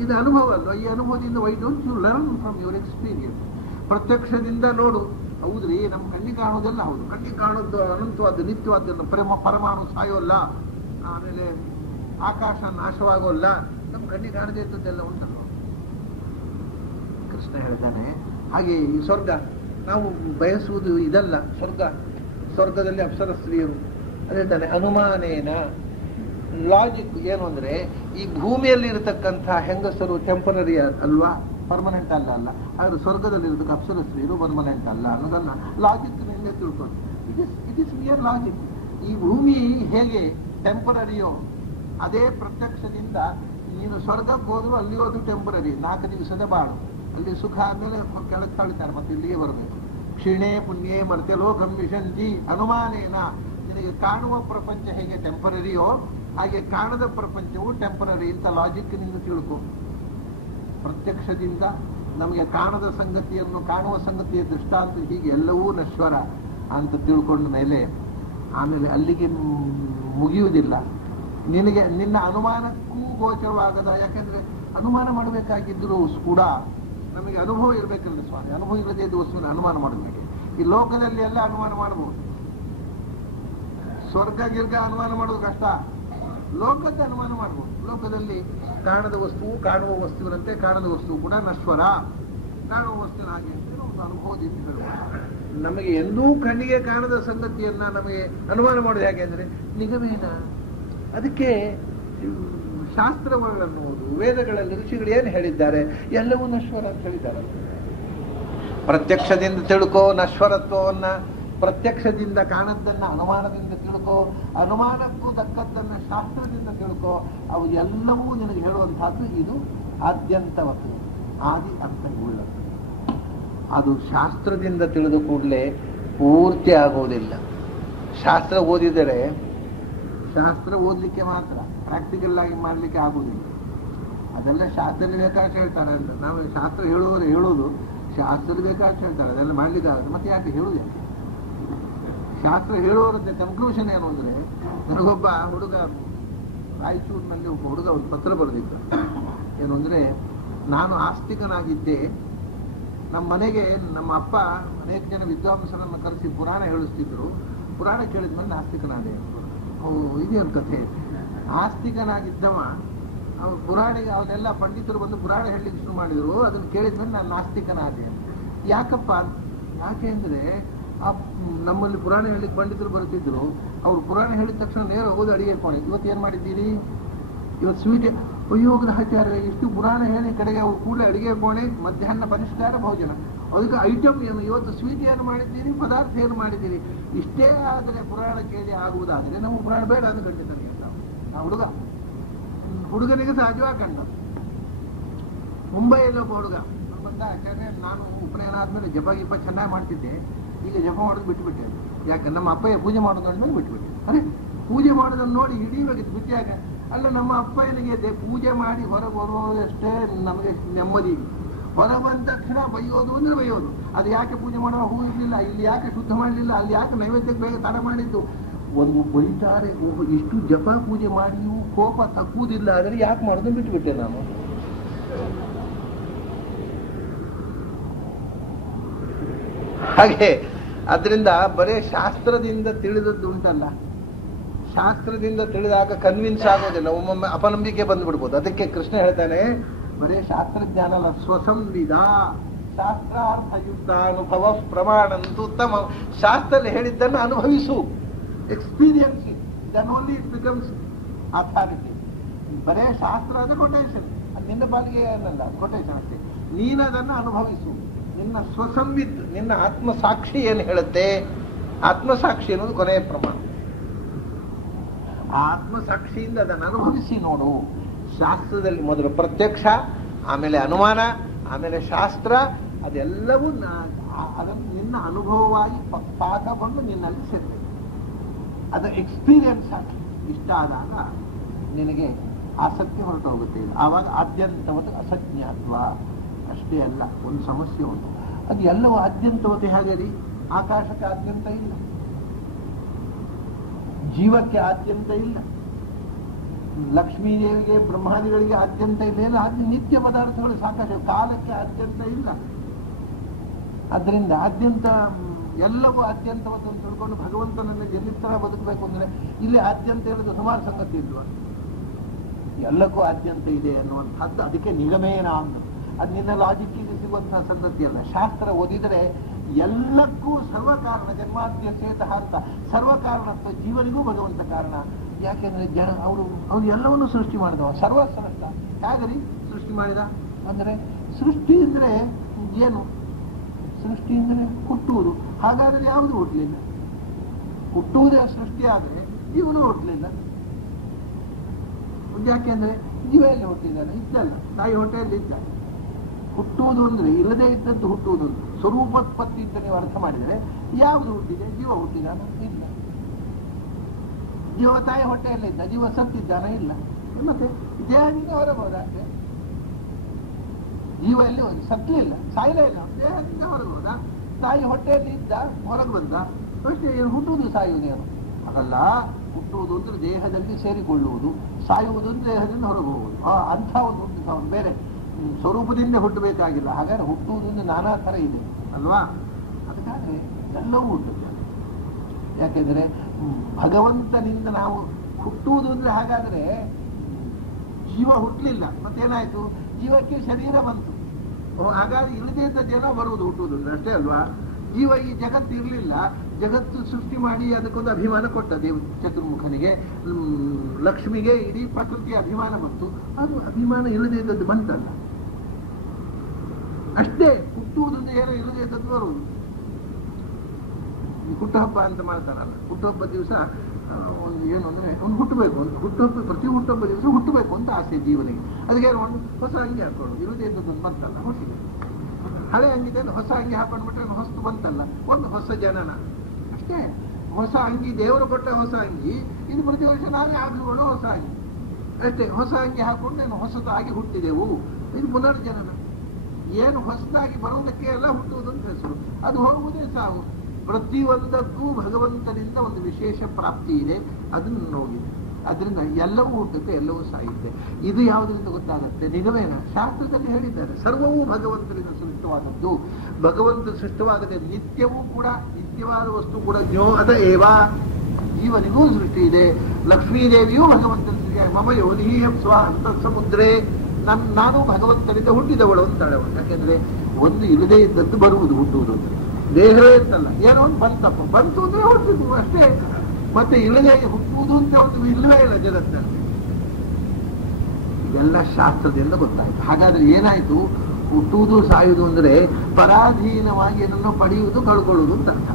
ಇದು ಅನುಭವ ಅಲ್ವಾ? ಈ ಅನುಭವದಿಂದ why don't you learn from your experience? ಪ್ರತ್ಯಕ್ಷದಿಂದ ನೋಡು. ಹೌದ್ರಿ, ನಮ್ಮ ಕಣ್ಣಿಗೆ ಕಾಣೋದೆಲ್ಲ ಹೌದು. ಕಣ್ಣಿಗೆ ಕಾಣೋದು ಅನಂತವಾದ ನಿತ್ಯವಾದ ಪರಮಾಣು ಸಾಯೋಲ್ಲ, ಆಮೇಲೆ ಆಕಾಶ ನಾಶವಾಗೋಲ್ಲ, ನಮ್ಮ ಕಣ್ಣಿಗೆ ಕಾಣದೇ ಇದ್ದದ್ದೆಲ್ಲ ಉಂಟಲ್ಲ. ಕೃಷ್ಣ ಹೇಳ್ತಾನೆ ಹಾಗೆ ಈ ಸ್ವರ್ಗ ನಾವು ಬಯಸುವುದು ಇದಲ್ಲ. ಸ್ವರ್ಗದಲ್ಲಿ ಅಪ್ಸರ ಸ್ತ್ರೀಯರು ಹೇಳ್ತಾನೆ ಅನುಮಾನೇನ. ಲಾಜಿಕ್ ಏನು ಅಂದ್ರೆ, ಈ ಭೂಮಿಯಲ್ಲಿ ಇರತಕ್ಕಂಥ ಹೆಂಗಸರು ಟೆಂಪರರಿ ಅಲ್ವಾ, ಪರ್ಮನೆಂಟ್ ಅಲ್ಲ. ಆದ್ರೆ ಸ್ವರ್ಗದಲ್ಲಿ ಇರತಕ್ಕ ಅಪ್ಸರ ಸ್ತ್ರೀಯರು ಪರ್ಮನೆಂಟ್ ಅಲ್ಲ ಅನ್ನೋದನ್ನ ಲಾಜಿಕ್ ನಿಂದ ತಿಳ್ಕೊಂಡು, ಇಟ್ ಇಸ್ ನಿಯರ್ ಲಾಜಿಕ್. ಈ ಭೂಮಿ ಹೇಗೆ ಟೆಂಪರರಿಯೋ ಅದೇ ಪ್ರತ್ಯಕ್ಷದಿಂದ ನೀನು ಸ್ವರ್ಗಕ್ಕೆ ಹೋದ್ರು ಅಲ್ಲಿ ಹೋದ್ರು ಟೆಂಪರರಿ. 4 ದಿವಸದ ಬಾಳು, ಅಲ್ಲಿ ಸುಖ ಆದ್ಮೇಲೆ ಕೆಳಗೆ ತಾಳ್ತಾರೆ, ಮತ್ತೆ ಇಲ್ಲಿಗೆ ಬರಬೇಕು. ಕ್ಷೀಣೆ ಪುಣ್ಯೇ ಮರ್ತ್ಯ ಲೋಕಂ ವಿಶಂತಿ ಅನುಮಾನೇನ. ನಿನಗೆ ಕಾಣುವ ಪ್ರಪಂಚ ಹೇಗೆ ಟೆಂಪರರಿಯೋ ಹಾಗೆ ಕಾಣದ ಪ್ರಪಂಚವು ಟೆಂಪರರಿ ಅಂತ ಲಾಜಿಕ್ನಿಂದ ತಿಳ್ಕೊ. ಪ್ರತ್ಯಕ್ಷದಿಂದ ನಮಗೆ ಕಾಣದ ಸಂಗತಿಯನ್ನು, ಕಾಣುವ ಸಂಗತಿಯ ದೃಷ್ಟಾಂತ ಹೀಗೆ ಎಲ್ಲವೂ ನಶ್ವರ ಅಂತ ತಿಳ್ಕೊಂಡ ಮೇಲೆ ಆಮೇಲೆ ಅಲ್ಲಿಗೆ ಮುಗಿಯುವುದಿಲ್ಲ. ನಿನಗೆ ನಿನ್ನ ಅನುಮಾನಕ್ಕೂ ಗೋಚರವಾಗದ. ಯಾಕಂದ್ರೆ ಅನುಮಾನ ಮಾಡಬೇಕಾಗಿದ್ದರೂ ಕೂಡ ನಮಗೆ ಅನುಭವ ಇರಬೇಕಲ್ಲ ಸ್ವಾಮಿ. ಅನುಭವ ಇಲ್ಲದೆ ಇದ್ದ ವಸ್ತುವಿನ ಅನುಮಾನ ಮಾಡಬೇಕು. ಈ ಲೋಕದಲ್ಲಿ ಎಲ್ಲ ಅನುಮಾನ ಮಾಡಬಹುದು. ಸ್ವರ್ಗ ಗಿರ್ಗ ಅನುಮಾನ ಮಾಡೋದು ಕಷ್ಟ, ಲೋಕದ ಅನುಮಾನ ಮಾಡಬಹುದು. ಲೋಕದಲ್ಲಿ ಕಾಣದ ವಸ್ತುವು ಕಾಣುವ ವಸ್ತುವಿನಂತೆ, ಕಾಣದ ವಸ್ತುವು ಕೂಡ ನಶ್ವರ. ಕಾಣುವ ವಸ್ತುವಿನ ಹಾಗೆ ಒಂದು ಅನುಭವದಿಂದ ನಮಗೆ ಎಂದೂ ಕಣ್ಣಿಗೆ ಕಾಣದ ಸಂಗತಿಯನ್ನ ನಮಗೆ ಅನುಮಾನ ಮಾಡೋದು ಹೇಗೆ ಅಂದ್ರೆ ನಿಗಮೇನ. ಅದಕ್ಕೆ ಶಾಸ್ತ್ರಗಳನ್ನು ಓದು, ವೇದಗಳಲ್ಲಿ ಋಷಿಗಳು ಏನು ಹೇಳಿದ್ದಾರೆ, ಎಲ್ಲವೂ ನಶ್ವರ ಅಂತ ಹೇಳಿದ್ದಾರೆ. ಪ್ರತ್ಯಕ್ಷದಿಂದ ತಿಳ್ಕೋ ನಶ್ವರತ್ವವನ್ನ, ಪ್ರತ್ಯಕ್ಷದಿಂದ ಕಾಣದ್ದನ್ನ ಅನುಮಾನದಿಂದ ತಿಳ್ಕೋ, ಅನುಮಾನಕ್ಕೂ ತಕ್ಕದ್ದನ್ನ ಶಾಸ್ತ್ರದಿಂದ ತಿಳ್ಕೋ. ಅವು ಎಲ್ಲವೂ ನಿನಗೆ ಹೇಳುವಂತಹದ್ದು ಇದು ಆದ್ಯಂತವತ್ತು, ಆದಿ ಅಂತವುಳ್ಳದ್ದು. ಅದು ಶಾಸ್ತ್ರದಿಂದ ತಿಳಿದು ಕೂಡಲೇ ಪೂರ್ತಿ ಆಗೋದಿಲ್ಲ. ಶಾಸ್ತ್ರ ಓದಿದರೆ ಶಾಸ್ತ್ರ ಓದಲಿಕ್ಕೆ ಮಾತ್ರ, ಪ್ರಾಕ್ಟಿಕಲ್ ಆಗಿ ಮಾಡಲಿಕ್ಕೆ ಆಗುವುದಿಲ್ಲ. ಅದೆಲ್ಲ ಶಾಸ್ತ್ರದಲ್ಲಿ ಬೇಕಾಷ್ಟು ಹೇಳ್ತಾರೆ ಅಂತ ನಾವು ಶಾಸ್ತ್ರ ಹೇಳೋದು ಶಾಸ್ತ್ರದ ಬೇಕಾಷ್ಟು ಹೇಳ್ತಾರೆ, ಅದೆಲ್ಲ ಮಾಡ್ಲಿಕ್ಕೆ ಆಗುತ್ತೆ. ಮತ್ತೆ ಯಾಕೆ ಹೇಳುದು? ಯಾಕೆ ಶಾಸ್ತ್ರ ಹೇಳೋರಂತೆ ಕನ್ಕ್ಲೂಷನ್ ಏನು ಅಂದ್ರೆ, ನನಗೊಬ್ಬ ಹುಡುಗ ರಾಯಚೂರಿನಲ್ಲಿ ಒಬ್ಬ ಹುಡುಗ ಒಂದು ಪತ್ರ ಬರೆದಿದ್ದ. ಏನು ಅಂದ್ರೆ, ನಾನು ಆಸ್ತಿಕನಾಗಿದ್ದೆ, ನಮ್ಮ ಮನೆಗೆ ನಮ್ಮ ಅಪ್ಪ ಅನೇಕ ಜನ ವಿದ್ವಾಂಸರನ್ನು ಕರೆಸಿ ಪುರಾಣ ಹೇಳಿಸ್ತಿದ್ರು. ಪುರಾಣ ಕೇಳಿದ್ಮೇಲೆ ನಾಸ್ತಿಕನಾದೆ. ಇದೇನು ಕಥೆ? ಆಸ್ತಿಕನಾಗಿದ್ದವ ಪುರಾಣಿಗೆ ಅವನ್ನೆಲ್ಲ ಪಂಡಿತರು ಬಂದು ಪುರಾಣ ಹೇಳಲಿಕ್ಕೆ ಶುರು ಮಾಡಿದ್ರು. ಅದನ್ನು ಕೇಳಿದ್ಮೇಲೆ ನಾನು ನಾಸ್ತಿಕನಾದೆ. ಯಾಕಪ್ಪ? ಯಾಕೆ ಅಂದ್ರೆ ನಮ್ಮಲ್ಲಿ ಪುರಾಣ ಹೇಳಿಕ್ ಪಂಡಿತರು ಬರ್ತಿದ್ರು, ಅವ್ರು ಪುರಾಣ ಹೇಳಿದ ತಕ್ಷಣ ನೇರ ಹೋಗೋದು ಅಡಿಗೆ ಇಟ್ಕೊಂಡು, ಇವತ್ತು ಏನ್ ಮಾಡಿದ್ದೀರಿ, ಇವತ್ತು ಸ್ವೀಟ್, ಅಯ್ಯೋ ಗ್ರಹಚಾರ, ಇಷ್ಟು ಪುರಾಣ ಹೇಳಿ ಕಡೆಗೆ ಅವ್ರು ಕೂಡಲೇ ಅಡಿಗೆ ಕೋಣೆ, ಮಧ್ಯಾಹ್ನ ಪರಿಷ್ಕಾರ ಭೋಜನ, ಅದಕ್ಕೆ ಐಟಮ್ ಏನು, ಇವತ್ತು ಸ್ವೀಟ್ ಏನು ಮಾಡಿದ್ದೀರಿ, ಪದಾರ್ಥ ಏನು ಮಾಡಿದ್ದೀರಿ. ಇಷ್ಟೇ ಆದರೆ ಪುರಾಣ ಕೇಳಿ ಆಗುವುದಾದರೆ ನಮಗೆ ಪುರಾಣ ಬೇಡ ಅಂತ ಖಂಡಿತನಿಗೆ ಆ ಹುಡುಗನಿಗೆ ಸಹಜವಾಗಿ ಕಂಡ. ಮುಂಬೈಯಲ್ಲಿ ಒಬ್ಬ ಹುಡುಗ ಬಂದ, ಯಾಕಂದ್ರೆ ನಾನು ಉಪನಯನ ಆದ್ಮೇಲೆ ಜಪ ಗಿಪ ಚೆನ್ನಾಗಿ ಮಾಡ್ತಿದ್ದೆ, ಈಗ ಜಪ ಮಾಡೋದು ಬಿಟ್ಟುಬಿಟ್ಟೆ. ಯಾಕೆ ನಮ್ಮ ಅಪ್ಪಯ್ಯ ಪೂಜೆ ಮಾಡೋದು ಅಂದ್ಮೇಲೆ ಬಿಟ್ಟುಬಿಟ್ಟೆ. ಅರೆ ಪೂಜೆ ಮಾಡೋದನ್ನು ನೋಡಿ ಹಿಡಿಬೇಕಿತ್ತು ಬಿಟ್ಟು. ಯಾಕೆ ಅಲ್ಲ, ನಮ್ಮ ಅಪ್ಪಯ್ಯನಿಗೆ ಪೂಜೆ ಮಾಡಿ ಹೊರಗೆ ಬರುವುದಷ್ಟೇ ನಮಗೆ ನೆಮ್ಮದಿ. ಹೊರ ಬಂದ ತಕ್ಷಣ ಬೈಯೋದು ಅಂದ್ರೆ ಬೈಯೋದು. ಅದು ಯಾಕೆ ಪೂಜೆ ಮಾಡುವ ಹೂ ಇರಲಿಲ್ಲ, ಇಲ್ಲಿ ಯಾಕೆ ಶುದ್ಧ ಮಾಡಲಿಲ್ಲ, ಅಲ್ಲಿ ಯಾಕೆ ನೈವೇದ್ಯಕ್ಕೆ ಬೇಗ ತಡ ಮಾಡಿದ್ದು, ಒಂದು ಬೈತಾರೆ. ಇಷ್ಟು ಜಪ ಪೂಜೆ ಮಾಡಿಯೂ ಕೋಪ ತಕ್ಕುವುದಿಲ್ಲ, ಆದರೆ ಯಾಕೆ ಮಾಡೋದು ಬಿಟ್ಟುಬಿಟ್ಟೆ ನಾನು. ಹಾಗೆ ಅದರಿಂದ ಬರೇ ಶಾಸ್ತ್ರದಿಂದ ತಿಳಿದದ್ದು ಉಂಟಲ್ಲ, ಶಾಸ್ತ್ರದಿಂದ ತಿಳಿದಾಗ ಕನ್ವಿನ್ಸ್ ಆಗೋದಿಲ್ಲ, ಒಮ್ಮೊಮ್ಮೆ ಅಪನಂಬಿಕೆ ಬಂದ್ಬಿಡ್ಬೋದು. ಅದಕ್ಕೆ ಕೃಷ್ಣ ಹೇಳ್ತಾನೆ, ಬರೇ ಶಾಸ್ತ್ರಜ್ಞಾನ ಅಲ್ಲ, ಸ್ವಸಂವಿದ ಶಾಸ್ತ್ರಾರ್ಥಯುಕ್ತ ಅನುಭವ ಪ್ರಮಾಣಂತು ಉತ್ತಮ. ಶಾಸ್ತ್ರದಲ್ಲಿ ಹೇಳಿದ್ದನ್ನು ಅನುಭವಿಸು, experience it, then only it becomes authority. ಬರೇ ಶಾಸ್ತ್ರ ಅದು ಕೊಟೇಶನ್, ಅದು ನಿನ್ನ ಪಾಲಿಗೆ ಏನಲ್ಲ, ಕೊಟೇಶನ್ ಅಷ್ಟೇ. ನೀನದನ್ನು ಅನುಭವಿಸು. ನಿನ್ನ ಸ್ವಸಂವಿದ್, ನಿನ್ನ ಆತ್ಮಸಾಕ್ಷಿ ಏನು ಹೇಳುತ್ತೆ, ಆತ್ಮಸಾಕ್ಷಿ ಅನ್ನೋದು ಕೊನೆಯ ಪ್ರಮಾಣ. ಆತ್ಮಸಾಕ್ಷಿಯಿಂದ ಅದನ್ನು ಅನುಭವಿಸಿ ನೋಡು. ಶಾಸ್ತ್ರದಲ್ಲಿ ಮೊದಲು ಪ್ರತ್ಯಕ್ಷ, ಆಮೇಲೆ ಅನುಮಾನ, ಆಮೇಲೆ ಶಾಸ್ತ್ರ, ಅದೆಲ್ಲವೂ ಅದನ್ನು ನಿನ್ನ ಅನುಭವವಾಗಿ ಪಾಠ ಬಂದು ನಿನ್ನಲ್ಲಿ ಸೇರಬೇಕು. ಅದರ ಎಕ್ಸ್ಪೀರಿಯನ್ಸ್ ಆಗಿ ಇಷ್ಟ ಆದಾಗ ನಿನಗೆ ಆಸಕ್ತಿ ಹೊರಟು ಹೋಗುತ್ತೆ. ಆವಾಗ ಆದ್ಯಂತವತ್ತು ಅಸಜ್ಞಾತ್ವ ಅಷ್ಟೇ ಅಲ್ಲ, ಒಂದು ಸಮಸ್ಯೆ ಉಂಟು. ಅದು ಎಲ್ಲವೂ ಆದ್ಯಂತವತ್ತು ಹೇಗೆ ರೀ, ಆಕಾಶಕ್ಕೆ ಆದ್ಯಂತ ಇಲ್ಲ, ಜೀವಕ್ಕೆ ಆದ್ಯಂತ ಇಲ್ಲ, ಲಕ್ಷ್ಮೀದೇವಿಗೆ ಬ್ರಹ್ಮಾದಿಗಳಿಗೆ ಆದ್ಯಂತ ಇಲ್ಲ, ಅದು ನಿತ್ಯ ಪದಾರ್ಥಗಳು ಸಾಕಷ್ಟು, ಕಾಲಕ್ಕೆ ಆದ್ಯಂತ ಇಲ್ಲ. ಅದರಿಂದ ಆದ್ಯಂತ ಎಲ್ಲವೂ ಆದ್ಯಂತವತ್ತು ತಿಳ್ಕೊಂಡು ಭಗವಂತನನ್ನು ಎಲ್ಲಿತ್ತರ ಬದುಕಬೇಕು ಅಂದ್ರೆ ಇಲ್ಲಿ ಆದ್ಯಂತ ಹೇಳಿದ್ರೆ ಸುಮಾರು ಸಂಗತಿ ಇಲ್ವಾ, ಎಲ್ಲಕ್ಕೂ ಆದ್ಯಂತ ಇದೆ ಅನ್ನುವಂಥದ್ದು. ಅದಕ್ಕೆ ನಿಗಮೇನ ಅಂತ, ಅದು ನಿನ್ನ ಲಾಜಿಕ್ಕಿಗೆ ಸಿಗುವಂತಹ ಸಂಗತಿ ಅಲ್ಲ. ಶಾಸ್ತ್ರ ಓದಿದರೆ ಎಲ್ಲಕ್ಕೂ ಸರ್ವಕಾರಣ, ಜನ್ಮಾದ್ಯ ಚೇತಃ ಅಂತ ಸರ್ವಕಾರಣತ್ವ, ಜೀವನಿಗೂ ಭಗವಂತ ಕಾರಣ. ಯಾಕೆಂದ್ರೆ ಅವರು ಎಲ್ಲವನ್ನೂ ಸೃಷ್ಟಿ ಮಾಡಿದವ, ಸರ್ವಸ್ರಷ್ಟ. ಹೇಗರಿ ಸೃಷ್ಟಿ ಮಾಡಿದ ಅಂದ್ರೆ, ಸೃಷ್ಟಿ ಅಂದ್ರೆ ಏನು, ಸೃಷ್ಟಿ ಅಂದ್ರೆ ಹುಟ್ಟುವುದು. ಹಾಗಾದ್ರೆ ಯಾವುದು ಹುಟ್ಟಲಿಲ್ಲ, ಹುಟ್ಟುವುದೇ ಸೃಷ್ಟಿ ಆದರೆ ಜೀವನೂ ಹುಟ್ಟಲಿಲ್ಲ. ಯಾಕೆಂದ್ರೆ ಜೀವ ಎಲ್ಲಿ ಹುಟ್ಟಿದ್ದಾನೆ, ಇದ್ದಲ್ಲ, ತಾಯಿ ಹೊಟ್ಟೆಯಲ್ಲಿ ಇದ್ದ. ಹುಟ್ಟುವುದು ಅಂದ್ರೆ ಇಲ್ಲದೆ ಇದ್ದದ್ದು ಹುಟ್ಟುವುದು, ಸ್ವರೂಪೋತ್ಪತ್ತಿ ಅಂತ ನೀವು ಅರ್ಥ ಮಾಡಿದರೆ ಯಾವುದು ಹುಟ್ಟಿದೆ, ಜೀವ ಹುಟ್ಟಿದಾನ, ಇಲ್ಲ. ಜೀವ ತಾಯಿ ಹೊಟ್ಟೆಯಲ್ಲಿದ್ದ, ಜೀವ ಸತ್ತಿದ್ದಾನ, ಇಲ್ಲ. ಮತ್ತೆ ದೇಹದಿಂದ ಹೊರಬಹುದಾದ್ರೆ, ಜೀವ ಎಲ್ಲಿ ಹೋಗಿ ಸತ್ತಲಿಲ್ಲ, ಸಾಯಲೇ ಇಲ್ಲ, ದೇಹದಿಂದ ಹೊರಗೋದ. ತಾಯಿ ಹೊಟ್ಟೆಯಲ್ಲಿ ಇದ್ದ, ಹೊರಗೆ ಬಂದ ಅಷ್ಟೇ. ಹುಟ್ಟುವುದು ಸಾಯುವುದೇನು ಅದಲ್ಲ. ಹುಟ್ಟುವುದು ಅಂದ್ರೆ ದೇಹದಲ್ಲಿ ಸೇರಿಕೊಳ್ಳುವುದು, ಸಾಯುವುದು ಅಂದ್ರೆ ದೇಹದಿಂದ ಹೊರಗೆ ಹೋಗುವುದು. ಅಂಥ ಒಂದು ಹುಟ್ಟು ಬೇರೆ ಸ್ವರೂಪದಿಂದ ಹುಟ್ಟಬೇಕಾಗಿಲ್ಲ. ಹಾಗಾದ್ರೆ ಹುಟ್ಟುವುದು ಅಂದ್ರೆ ನಾನಾ ಥರ ಇದೆ ಅಲ್ವಾ. ಅದಕ್ಕಾದ್ರೆ ಎಲ್ಲವೂ ಹುಟ್ಟುತ್ತೆ. ಯಾಕೆಂದ್ರೆ ಭಗವಂತನಿಂದ ನಾವು ಹುಟ್ಟುವುದು ಅಂದ್ರೆ, ಹಾಗಾದ್ರೆ ಜೀವ ಹುಟ್ಟಲಿಲ್ಲ, ಮತ್ತೇನಾಯ್ತು, ಜೀವಕ್ಕೆ ಶರೀರ ಬಂತು. ಹಾಗಾಗಿ ಇಲ್ಲದೇ ಇದ್ದದ್ದೇನೋ ಬರುವುದು ಹುಟ್ಟುವುದು ಅಂದ್ರೆ, ಅಷ್ಟೇ ಅಲ್ವಾ. ಜೀವ ಈ ಜಗತ್ತು ಇರಲಿಲ್ಲ, ಜಗತ್ತು ಸೃಷ್ಟಿ ಮಾಡಿ ಅದಕ್ಕೊಂದು ಅಭಿಮಾನ ಕೊಟ್ಟ ಚತುರ್ಮುಖನಿಗೆ, ಲಕ್ಷ್ಮಿಗೆ ಇಡೀ ಪ್ರಕೃತಿಯ ಅಭಿಮಾನ ಬಂತು. ಅದು ಅಭಿಮಾನ ಇಲ್ಲದೇ ಇದ್ದದ್ದು ಬಂತಲ್ಲ, ಅಷ್ಟೇ. ಹುಟ್ಟುವುದಂದ್ರೆ ಏನೋ ಇಲ್ಲದೇ ಇದ್ದದ್ದು ಬರುವುದು. ಹುಟ್ಟುಹಬ್ಬ ಅಂತ ಮಾಡ್ತಾರಲ್ಲ, ಹುಟ್ಟುಹಬ್ಬ ದಿವಸ ಒಂದು ಏನು ಅಂದ್ರೆ ಒಂದು ಹುಟ್ಟಬೇಕು ಅಂತ, ಹುಟ್ಟುಹಬ್ಬ ಪ್ರತಿ ಹುಟ್ಟುಹಬ್ಬ ದಿವಸ ಹುಟ್ಟಬೇಕು ಅಂತ ಆಸೆ ಜೀವನಿಗೆ. ಅದಕ್ಕೆ ಒಂದು ಹೊಸ ಅಂಗಿ ಹಾಕೊಳ್ಳೋದು, ಇಲ್ಲದೇ ಇದ್ದದ್ದು ಬಂತಲ್ಲ ಹೊಟ್ಟಿಗೆ. ಹಳೆ ಅಂಗಿದೆ ಹೊಸ ಅಂಗಿ ಹಾಕೊಂಡ್ಬಿಟ್ರೆ ಹೊಸ್ತು ಬಂತಲ್ಲ, ಒಂದು ಹೊಸ ಜನನ ಅಷ್ಟೇ. ಹೊಸ ಅಂಗಿ ದೇವರು ಕೊಟ್ಟ ಹೊಸ ಅಂಗಿ, ಇದು ಪ್ರತಿ ವರ್ಷ ನಾವೇ ಹಾಕಿಕೊಳ್ಳೋ ಹೊಸ ಅಂಗಿ ಅಷ್ಟೇ. ಹೊಸ ಅಂಗಿ ಹಾಕೊಂಡು ನಾನು ಹೊಸದಾಗಿ ಹುಟ್ಟಿದೆವು, ಇದು ಪುನರ್ಜನನ. ಏನು ಹೊಸದಾಗಿ ಬರುವುದಕ್ಕೆ ಎಲ್ಲ ಹುಟ್ಟುವುದು ಅಂತ ಹೆಸರು, ಅದು ಹೋಗುವುದೇ ಸಾವು. ಪ್ರತಿಯೊಂದಕ್ಕೂ ಭಗವಂತನಿಂದ ಒಂದು ವಿಶೇಷ ಪ್ರಾಪ್ತಿ ಇದೆ, ಅದನ್ನು ನೋಡಿ. ಅದರಿಂದ ಎಲ್ಲವೂ ಹುಟ್ಟುತ್ತೆ, ಎಲ್ಲವೂ ಸಾಯುತ್ತೆ. ಇದು ಯಾವುದರಿಂದ ಗೊತ್ತಾಗುತ್ತೆ, ನಿಗಮೇನ. ಶಾಸ್ತ್ರದಲ್ಲಿ ಹೇಳಿದ್ದಾರೆ, ಸರ್ವವೂ ಭಗವಂತನಿಂದ ಸೃಷ್ಟವಾದದ್ದು. ಭಗವಂತ ಸೃಷ್ಟವಾಗದೆ ನಿತ್ಯವೂ ಕೂಡ, ನಿತ್ಯವಾದ ವಸ್ತು ಕೂಡ ಜ್ಞೋಹದ ಏವ, ಜೀವನಿಗೂ ಸೃಷ್ಟಿ ಇದೆ. ಲಕ್ಷ್ಮೀದೇವಿಯೂ ಭಗವಂತನ ಸೃಷ್ಟಿ. ಮಮ ಯೋನಿಹಂ ಸ್ವ ಅಂತ ಸಮುದ್ರೇ, ನಾನು ಭಗವಂತನಿಂದ ಹುಟ್ಟಿದವಳು ಅಂತಾಳೆ. ಯಾಕೆಂದ್ರೆ ಒಂದು ಇಲ್ಲದೇ ಇದ್ದದ್ದು ಬರುವುದು, ಹುಟ್ಟುವುದು. ದೇಹವೇ ಇರ್ತಲ್ಲ, ಏನೋ ಒಂದು ಬಂತಪ್ಪ, ಬಂತು ಅಂದ್ರೆ ಹುಟ್ಟಿದ್ವು ಅಷ್ಟೇ. ಮತ್ತೆ ಇಲ್ಲದೆ ಹುಟ್ಟುವುದು ಅಂತ ಒಂದು ಇಲ್ಲವೇ ಇಲ್ಲ ಜಗತ್ತಲ್ಲಿ. ಇದೆಲ್ಲ ಶಾಸ್ತ್ರದಿಂದ ಗೊತ್ತಾಯ್ತು. ಹಾಗಾದ್ರೆ ಏನಾಯ್ತು? ಹುಟ್ಟುವುದು ಸಾಯುವುದು ಅಂದ್ರೆ ಪರಾಧೀನವಾಗಿ ಏನನ್ನೋ ಪಡೆಯುವುದು ಕಳ್ಕೊಳ್ಳುವುದು ಅಂತ ಅರ್ಥ.